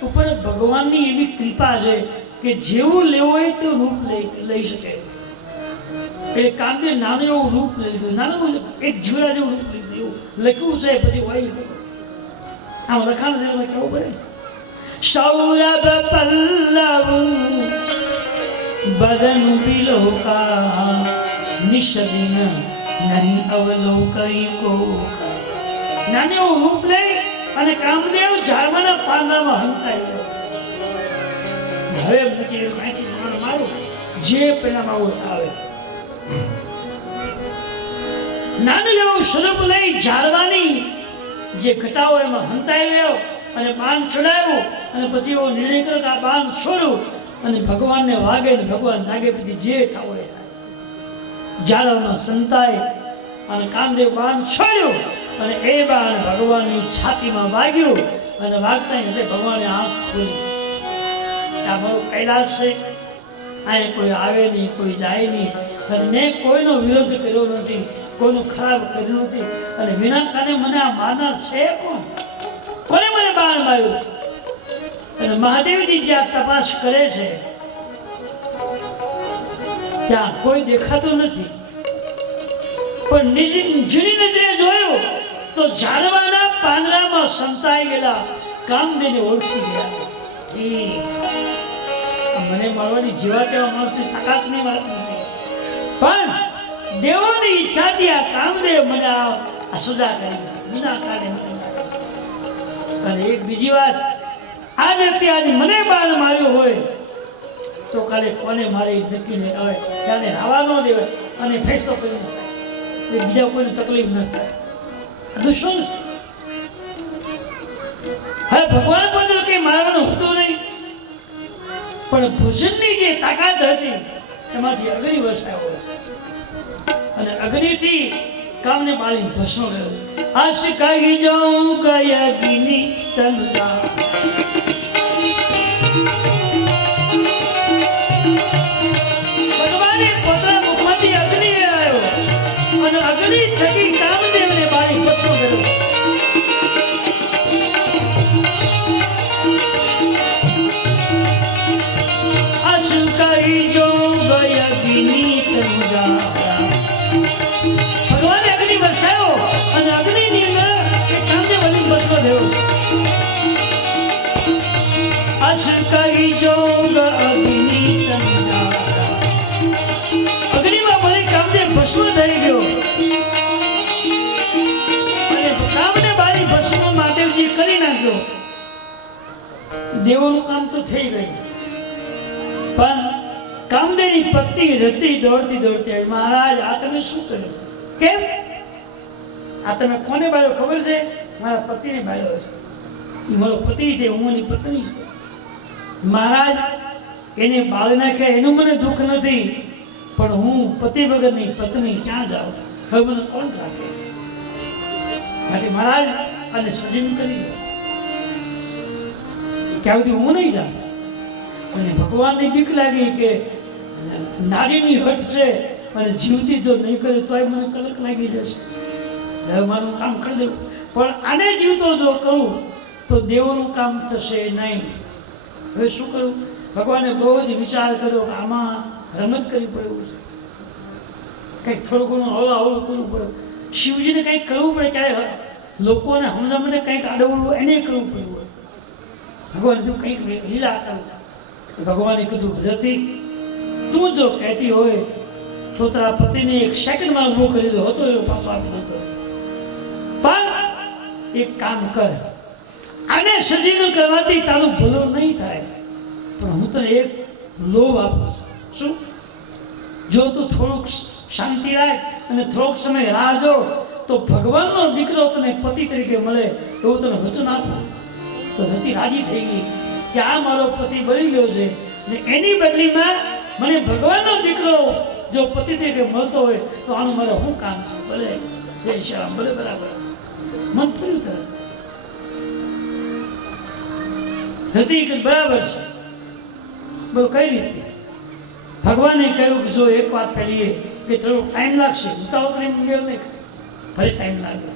ઉપર ભગવાનની એવી કૃપા છે કે જેવું લેવું હોય તેવું રૂપ લઈ શકે. એટલે કામદેવ નાનું એવું રૂપ લઈ લીધું, નાનું એક જીવડા જેવું રૂપ લઈ લીધું. લખ્યું છે પછી હોય આમ લખાણ છે એમાં કેવું પડે. સૌરભ પલ્લવ બદન બિલોકા નિષદિન નહીં અવલોકઈ કો. નાનું એવું રૂપ લઈ અને કામદેવ ઝાડવાના પાંદડામાં હંતાઈ ગયો. હવે મૂકી કાંઈથી મારું જે પરિણામ આવું આવે. નાનું એવું સ્વરૂપ લઈ ઝાડવાની જે ઘટાઓ એમાં હંતાઈ ગયો અને બાણ ચડાવ્યું અને પછી એવો નિર્ણય કર્યો કે આ બાણ છોડું અને ભગવાનને વાગે ને ભગવાન જાગે પછી જે થાવ એ થાય. ઝાડવામાં સંતાય અને કામદેવ બાણ છોડ્યું અને એ બાણ ભગવાનની છાતીમાં વાગ્યું અને વાગતા એટલે ભગવાને આંખ ખોલી. આ મારો કૈલાસ છે, અહીંયા કોઈ આવે નહીં, કોઈ જાય નહીં, અને મેં કોઈનો વિરોધ કર્યો નથી, કોઈનું ખરાબ કર્યું નથી, અને વિના કારણે મને આ મારનાર છે કોણ? કોને મને બાણ માર્યું? અને મહાદેવજી જ્યાં તપાસ કરે છે ત્યાં કોઈ દેખાતું નથી, પણ જૂની નજરે જોયું તો ઝાડવાના પાંદડામાં સંતાઈ ગયેલા કામદેવને ઓળખી ગયા. મને મારવાની જેવા તેવા માણસની તાકાતની વાત નથી, પણ દેવોની ઈચ્છાથી આ કામદેવ મને આ સજા કરી વિના કારણે. અને એક બીજી વાત, આ વ્યક્તિ આજે મને બાણ માર્યો હોય તો કાલે કોને મારી નક્કી નહીં આવે, ત્યારે રાવા ન દેવાય અને ફેસલો કરી ન થાય, એટલે બીજા કોઈને તકલીફ ન થાય. દુશ્મન હવે ભગવાન બધું કઈ મારવાનું હતું નહીં, પણ ભોજનની જે તાકાત હતી એમાંથી અગ્નિ વરસાયો અને અગ્નિથી કામને બાળી ભસ્મ કર્યો. આશ કહી જાઉં ગયા ગીની તનુજા ભગવાને પોતાના મુખમાંથી અગ્નિ આવ્યો અને અગ્નિ થકી કામદેવને બાળી ભસ્મ કર્યો. આશ કહી જાઉં ગયા ગીની તનુજા ભગવાને અગ્નિ વરસાયો અને અગ્નિની અંદર કામદેવ બળી ભસ્મ થયો. આશ કહી જાઉં અગ્નિ તનુજા અગ્નિમાં બળી કામદેવ ભસ્મ થઈ ગયો અને કામને બાળી ભસ્મ મહાદેવજી કરી નાખ્યો. દેવોનું કામ તો થઈ ગયું, પણ કામદેવની પત્ની રતી દોડતી દોડતી મહારાજ આ તમે શું કર્યું? કેમ? આ તમે કોને બાળ્યો ખબર છે? મારા પતિને બાળ્યો છે. એ મારો પતિ છે, હું એની પત્ની છું. મહારાજ એને બાળી નાખ્યા એનું મને દુઃખ નથી, પણ હું પતિ વગરની પત્ની ક્યાં જાઉં? હવે મને કોણ રાખે? માટે મહારાજ આને સજીવ કરી દો. ક્યાં સુધી હું નહીં જાઉં. અને ભગવાનની બીક લાગી કે નારીની હટ છે અને જીવતી જો નહીં કરે તો મને કલક લાગી જશે, હવે મારું કામ કરી દેવું. પણ આને જીવતો જો કરું તો દેવોનું કામ થશે નહીં. હવે શું કરું? ભગવાને બહુ જ વિચાર કર્યો કે આમાં રમત કરવી પડ્યું છે, કંઈક થોડું ઘણું હળવું કરવું પડે. શિવજીને કંઈક કરવું પડે, ક્યારે લોકોને હમણાં મને કંઈક આડવડવું એને કરવું પડ્યું હોય. ભગવાન તું કંઈક લીલા કરતા. ભગવાને કીધું રતિ તું જો કહેતી હોય તો તારા પતિને એક સેકન્ડમાં ઊભો કરી દો હતો એનો પાછો આપી દો. પણ એક કામ કર, આને સજીનું કરવાથી તારું ભલું નહીં થાય, પણ હું તને એક લોભ આપું છું. શું? જો તું થોડુંક શાંતિ રાખ અને થોડોક સમય રાહ જો, તો ભગવાનનો દીકરો તને પતિ તરીકે મળે એવું તને વચન આપું. તો રતિ રાજી થઈ ગઈ કે આ મારો પતિ બળી ગયો છે ને એની બદલીમાં મને ભગવાનનો દીકરો જો પતિ તરીકે મળતો હોય તો આનું મારે શું કામ છે? ભલે જય શ્રી રામ, ભલે બરાબર, મન થયું તરત. રતિ બરાબર છે. બોલો કઈ રીતે? ભગવાને કહ્યું કે જો એક વાત કરીએ કે થોડો ટાઈમ લાગશે, ઉતાવળ કરીને ગયો નહીં, ફરી ટાઈમ લાગે.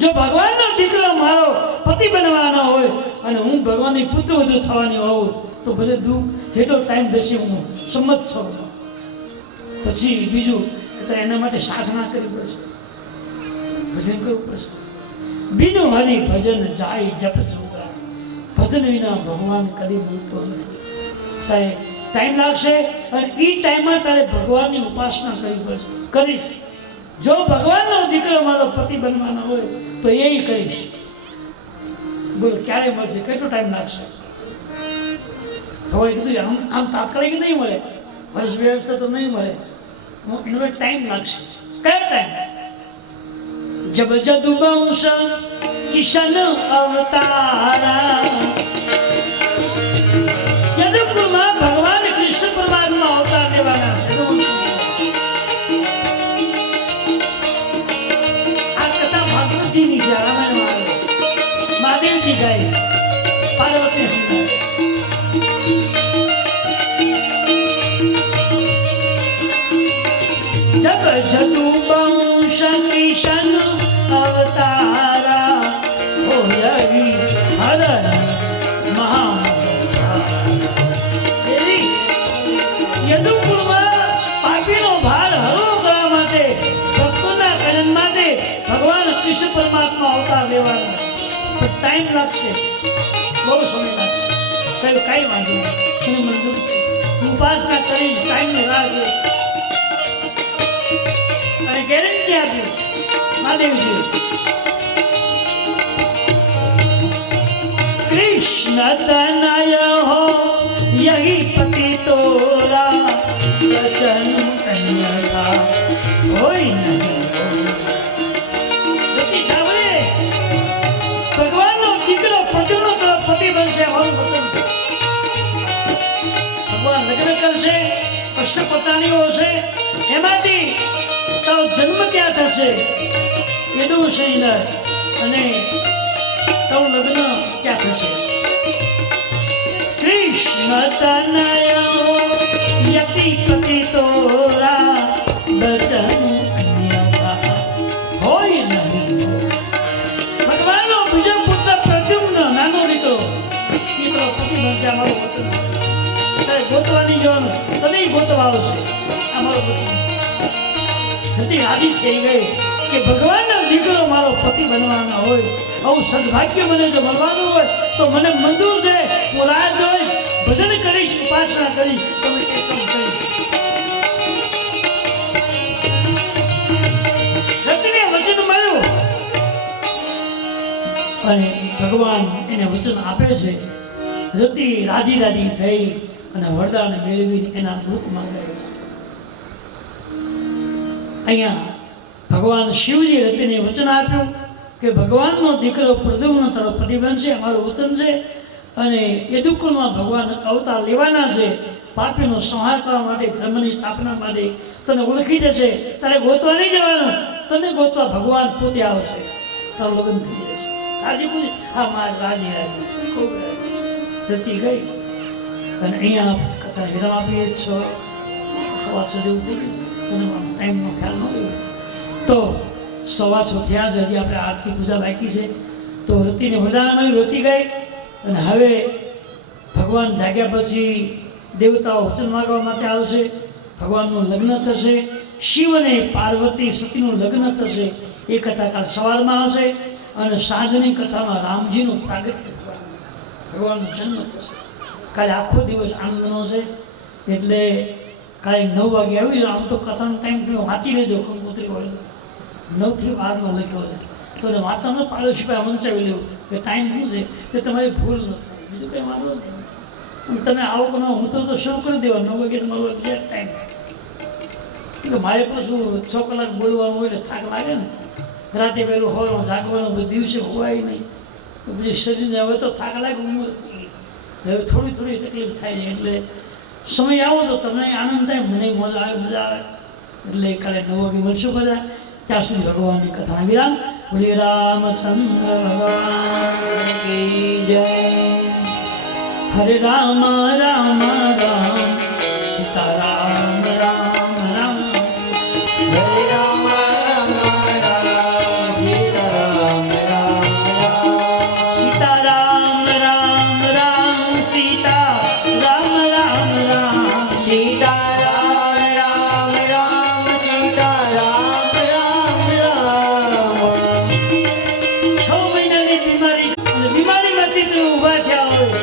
જો ભગવાનનો દીકરો મારો પતિ બનવાનો હોય અને હું ભગવાનની પુત્રવધુ થવાની હોઉં તો ભલે દુઃખ જેટલો ટાઈમ થશે હું સંમત છું. પછી બીજું કે એના માટે સાધના કરવી પડશે, ભજન કરવું પડશે. બીનું હરી ભજન જાય જપ જોગા, ભજન વિના ભગવાન કદી મળતો નથી. તારે ટાઈમ લાગશે અને એ ટાઈમમાં તારે ભગવાનની ઉપાસના કરવી પડશે. કરીશ. જો ભગવાનનો દીકરો મારો પતિ બનવાનો હોય તો એ કરીશ. બોલો ક્યારે મળશે? કેટલો ટાઈમ લાગશે? હવે કીધું આમ તાત્કાલિક નહીં મળે, વર્ષ બે વર્ષ તો નહીં મળે, એનો ટાઈમ લાગશે. કયો ટાઈમ? જબ જદુવંશ કિશન અવતારા, યદુકુળમાં ભગવાન કૃષ્ણ પરમાત્મા અવતાર લેવાના છે. આ કથા ભાગવતજીની છે, રામાયણમાં આવે. મહાદેવજી ગાય, પાર્વતી સંતાન. જબ જદુવંશ કિશન અવતારા, હોય હરણ યદુકુળમાં પાપીનો ભાર હળવો કરવા માટે, ભક્તોના કલ્યાણ માટે ભગવાન કૃષ્ણ પરમાત્મા અવતાર લેવાના. ટાઈમ લાગશે, બહુ સમય લાગશે. કઈ કઈ વાંધો નહીં, મને મંજૂર છે. ઉપાસના કરી ટાઈમની રાહ જોઈ અને ગેરંટી આપી મહાદેવજી. कृष्ण तनय हो यही पति तोरा, वचन अन्यथा होय नहीं. ભગવાનનો દીકરો પતિનો પતિ બનશે, અમારું વચન છે. ભગવાન લગ્ન કરશે, અષ્ટપત્નીઓ હશે, એમાંથી તારો જન્મ ક્યાં થશે યદુવંશની અને તારું લગ્ન ક્યાં થશે? કૃષ્ણ તનય યતિ પતિ તોરા, વચન અન્યથા હોય નહીં. ભગવાનનો બીજો પુત્ર પ્રદ્યુમ્ન, નાનો દીકરો, એ પેલો પતિ બનશે. અમારું વચન તારે ગોતવાની જવાનું, તને ગોતવા આવશે. અમારું વચન. નથી રાજી થઈ ગઈ કે ભગવાનનો દીકરો મારો પતિ બનવાનો હોય, આવું સદભાગ્ય મને જો મળવાનું હોય તો મને મંજૂર છે. હું રાહ જોઈશ, ભજન કરીશ, ઉપાસના કરીશ, તમે એકદમ કરીશ. રતિને વચન મળ્યું અને ભગવાન એને વચન આપે છે. રતિ રાજી રાજી થઈ અને વરદાન મેળવીને એના દુઃખમાં ગઈ. અહીંયા ભગવાન શિવજી રતિને વચન આપ્યું કે ભગવાનનો દીકરો પ્રદ્યુમ્ન તારો પતિ બનશે, અમારું વચન છે. અને યદુકુળમાં ભગવાન અવતાર લેવાના છે, પાપીનો સંહાર કરવા માટે, ધર્મની સ્થાપના માટે. તને ઓળખી જશે, તારે ગોતવા નહીં જવાનું, તને ગોતવા ભગવાન પોતે આવશે, તારું લગ્ન થઈ જશે. રાજી પૂછી, હા મારે રાજી રાજી, ખૂબ રાજી. રતિ ગઈ અને અહીંયા કથાને વિરામ આપીએ છો. સવા સુધી થઈ ગયું અને ટાઈમનો ખ્યાલ ન રહ્યો તો 6:15 થયા છે. હજી આપણે આરતી પૂજા બાકી છે. તો રતિને વરદાન મળ્યું, રતિ ગઈ અને હવે ભગવાન જાગ્યા પછી દેવતાઓ વચન માગવા માટે આવશે. ભગવાનનું લગ્ન થશે, શિવ અને પાર્વતી સતીનું લગ્ન થશે. એ કથા કાલ સવારમાં આવશે અને સાંજની કથામાં રામજીનું પ્રાગટ્ય ભગવાનનો જન્મ થશે. કાલે આખો દિવસ આનંદનો છે. એટલે કાંઈ 9 વાગે આવી જાઓ. આમ તો કથાનો ટાઈમ તમે વાંચી લેજો કંકોત્રી હોય તો 9 થી 12 લખ્યો છે. તો એને વાંચવાનો પાડોશી વંચાવી લેવું કે ટાઈમ શું છે કે તમારી ભૂલ ન થાય, બીજું કંઈ વાંધો નહીં. તમે આવો કે હું તો શરૂ કરી દેવા 9 વાગે તમારો એક્ઝેક્ટ ટાઈમ. કે મારે પાછું 6 કલાક બોલવાનું હોય એટલે થાક લાગે ને, રાતે વહેલું હોવાનું જાગવાનું, દિવસે હોવાય નહીં, તો પછી શરીરને હવે તો થાક લાગે, ઉંમર થઈ ગઈ. હવે થોડી થોડી તકલીફ થાય છે. એટલે સમય આવો તો તમને આનંદ થાય, મને મજા આવે. એટલે કાલે 9 વાગે મળશું બધા. ત્યાં સુધી ભગવાનની કથા વિરામ. બોલીએ રામચંદ્ર ભગવાન કી જય. હરે રામ રામ રામ સીતારામ રામ રામ. હરે રામ રામ રામ સીતારામ રામ રામ. સીતારામ રામ રામ સીતા રામ રામ રામ. સીતારામ રામ રામ સીતારામ રામ રામ. 6 મહિનાની બીમારી અને બીમારીમાંથી તમે ઊભા થયા હોય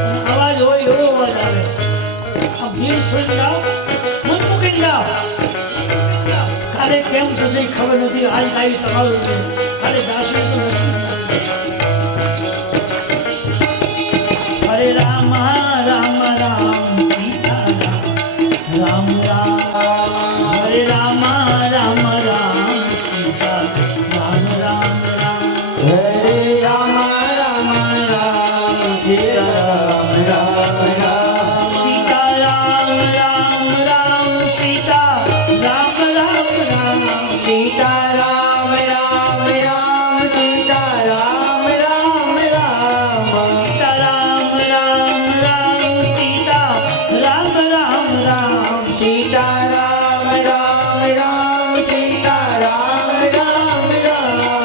અને અવાજ હોય એવો અવાજ આવે. આ ભીડ છોડી જાઓ, મન મૂકીને જાઓ. કાલે કેમ થશે એ ખબર નથી. આજ આવી તમારું છે, કાલે દાસી તો નથી. હરે રામ રામ રામ સીતારામ રામ રામ. હરે રામ રામ રામ સીતા રામ રામ રામ. હરે રામ રામ રામ સીતારામ રામ રામ. સીતારામ રામ રામ સીતા રામ રામ રામ. સીતારામ રામ રામ સીતારામ રામ રામ. સીતારામ રામ રામ સીતા રામ રામ રામ. સીતારામ રામ રામ સીતારામ રામ રામ.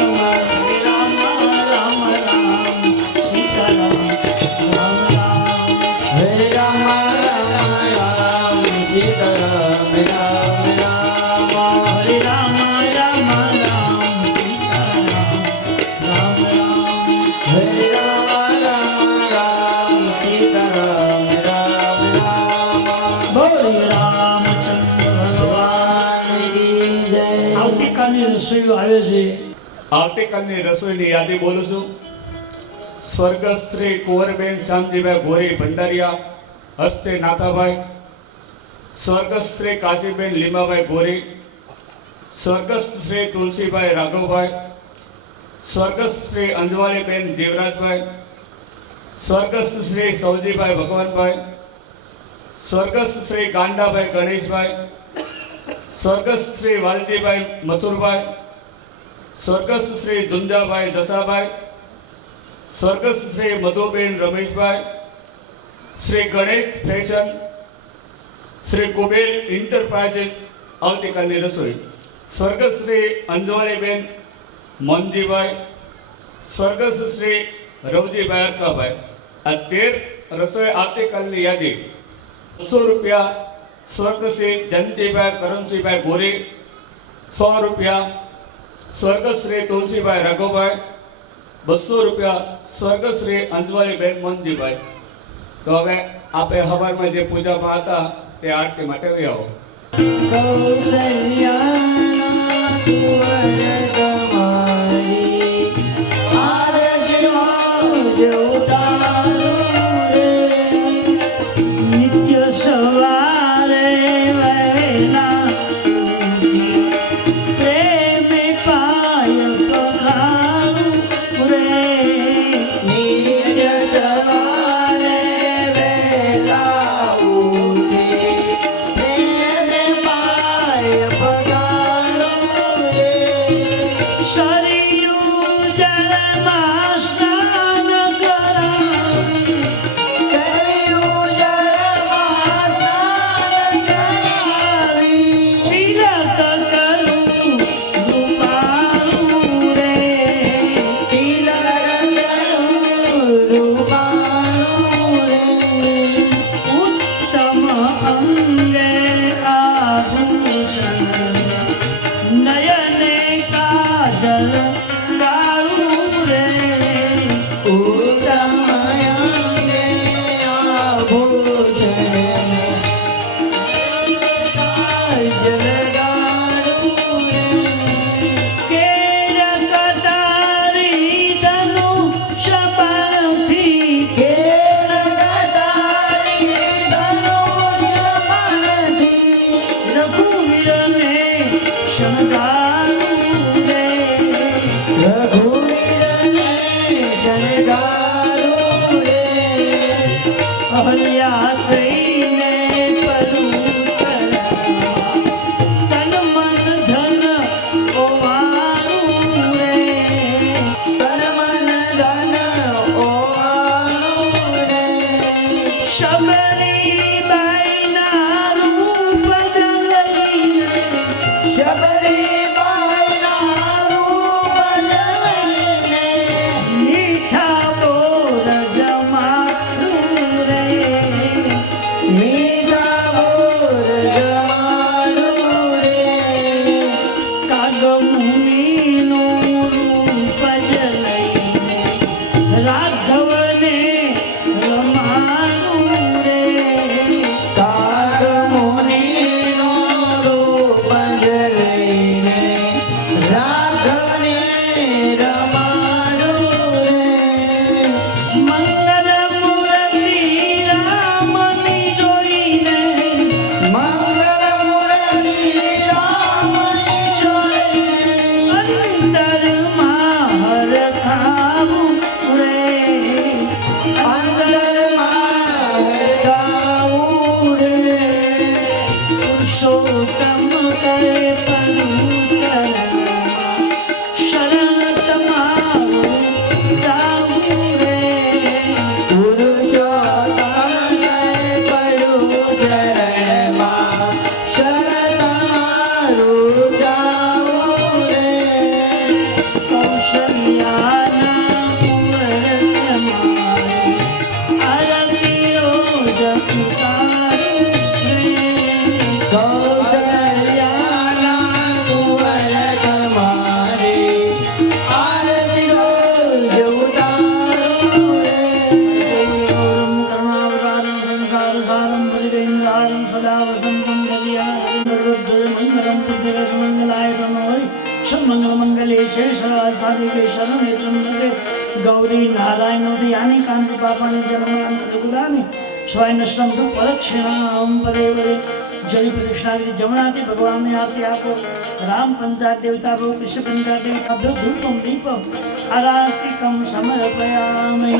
હરે રામ રામ રામ સીતારામ રામ રામ. હરે રામ રામ રામ સીતારામ રામ રામ. હરે રામ રામ રામ સીતારામ રામ રામ. હરે રામ રામ રામ સીતારામ રામ રામ. બોલીએ રામચંદ્ર ભગવાન. ભગવાન કી જય. આવતીકાલની રસોઈઓ આવે છે. આવતીકાલની રસોઈની યાદી બોલું છું. સ્વર્ગસ્થ શ્રી કુંવરબેન શ્યામજીભાઈ ગોરી ભંડારિયા હસ્તે નાથાભાઈ, સ્વર્ગસ્થ શ્રી કાશીબેન લીમાભાઈ ગોરી, સ્વર્ગસ્થ શ્રી તુલસીભાઈ રાઘવભાઈ, સ્વર્ગસ્થ શ્રી અંજવાળીબેન જીવરાજભાઈ, સ્વર્ગસ્થ શ્રી સૌજીભાઈ ભગવાનભાઈ, સ્વર્ગસ્થ શ્રી કાંડાભાઈ ગણેશભાઈ, સ્વર્ગસ્થ શ્રી વાલજીભાઈ મથુરભાઈ, સ્વર્ગસ્થ શ્રી ઝુંઝાભાઈ જસાભાઈ, સ્વર્ગસ્થ શ્રી મધુબેન રમેશભાઈ, શ્રી ગણેશ ફેશન, શ્રી કુબેર એન્ટરપ્રાઇઝિસ. આવતીકાલની રસોઈ સ્વર્ગસ્થ શ્રી અંજવાળીબેન મોહનજીભાઈ, સ્વર્ગસ્થ શ્રી રવજીભાઈ અટકાભાઈ. આ 13 રસોઈ આવતીકાલની યાદી. 100 રૂપિયા સ્વર્ગશ્રી જયંતિભાઈ કરમસિંહભાઈ ગોરી, 100 રૂપિયા સ્વર્ગસ્થ શ્રી તુલસીભાઈ રાઘવભાઈ, 200 રૂપિયા સ્વર્ગસ્થ શ્રી અંજવાળીબેન મોહનજીભાઈ. તો હવે આપણે હવારમાં જે પૂજામાં હતા તે આરતી માટે આવી આવો. કૌશલ્યાના કુંવર તમારી આરતીમાં જો ઉતારું રે. નિત્ય સવારે વહેલા પ્રેમે પાય પખારું રે. નિત્ય સવારે વહેલા ઉઠી પ્રેમ પાય પધારું રે. સર્વા સાધિકે સર્વનેત્રમ નદે ગૌરી નારાયણોથી આની કાંત બાપાની જન્મ લઘુદાની સ્વયં સંતુ પરક્ષિણામ પરે વરે જળી પ્રદક્ષિણાથી જમણાથી ભગવાનને આરતી આપો રામ પંચાયત દેવતા ભો કૃષ્ણ પંચાયત દેવતા ભો ધૂપમ દીપમ આરાતિકમ સમર્પયામિ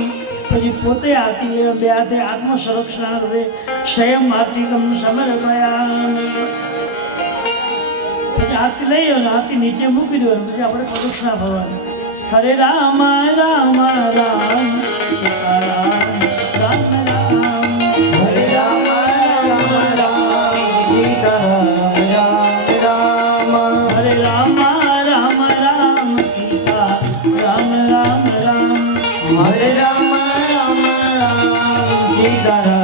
પછી પોતે આરતી લે બે હાથે આત્મ સંરક્ષણ હૃદય સ્વયં આરતીકમ સમર્પયામિ પછી આરતી લઈ લો આરતી નીચે મૂકી દો પછી આપણે પ્રદક્ષિણા ભરવાની હરે રામ રામ રામ સીતારામ રામ રામ હરે રામ રામ રામ સીતારામ રામ રામ હરે રામ રામ રામ સીતા રામ રામ રામ હરે રામ રામ રામ સીતારામ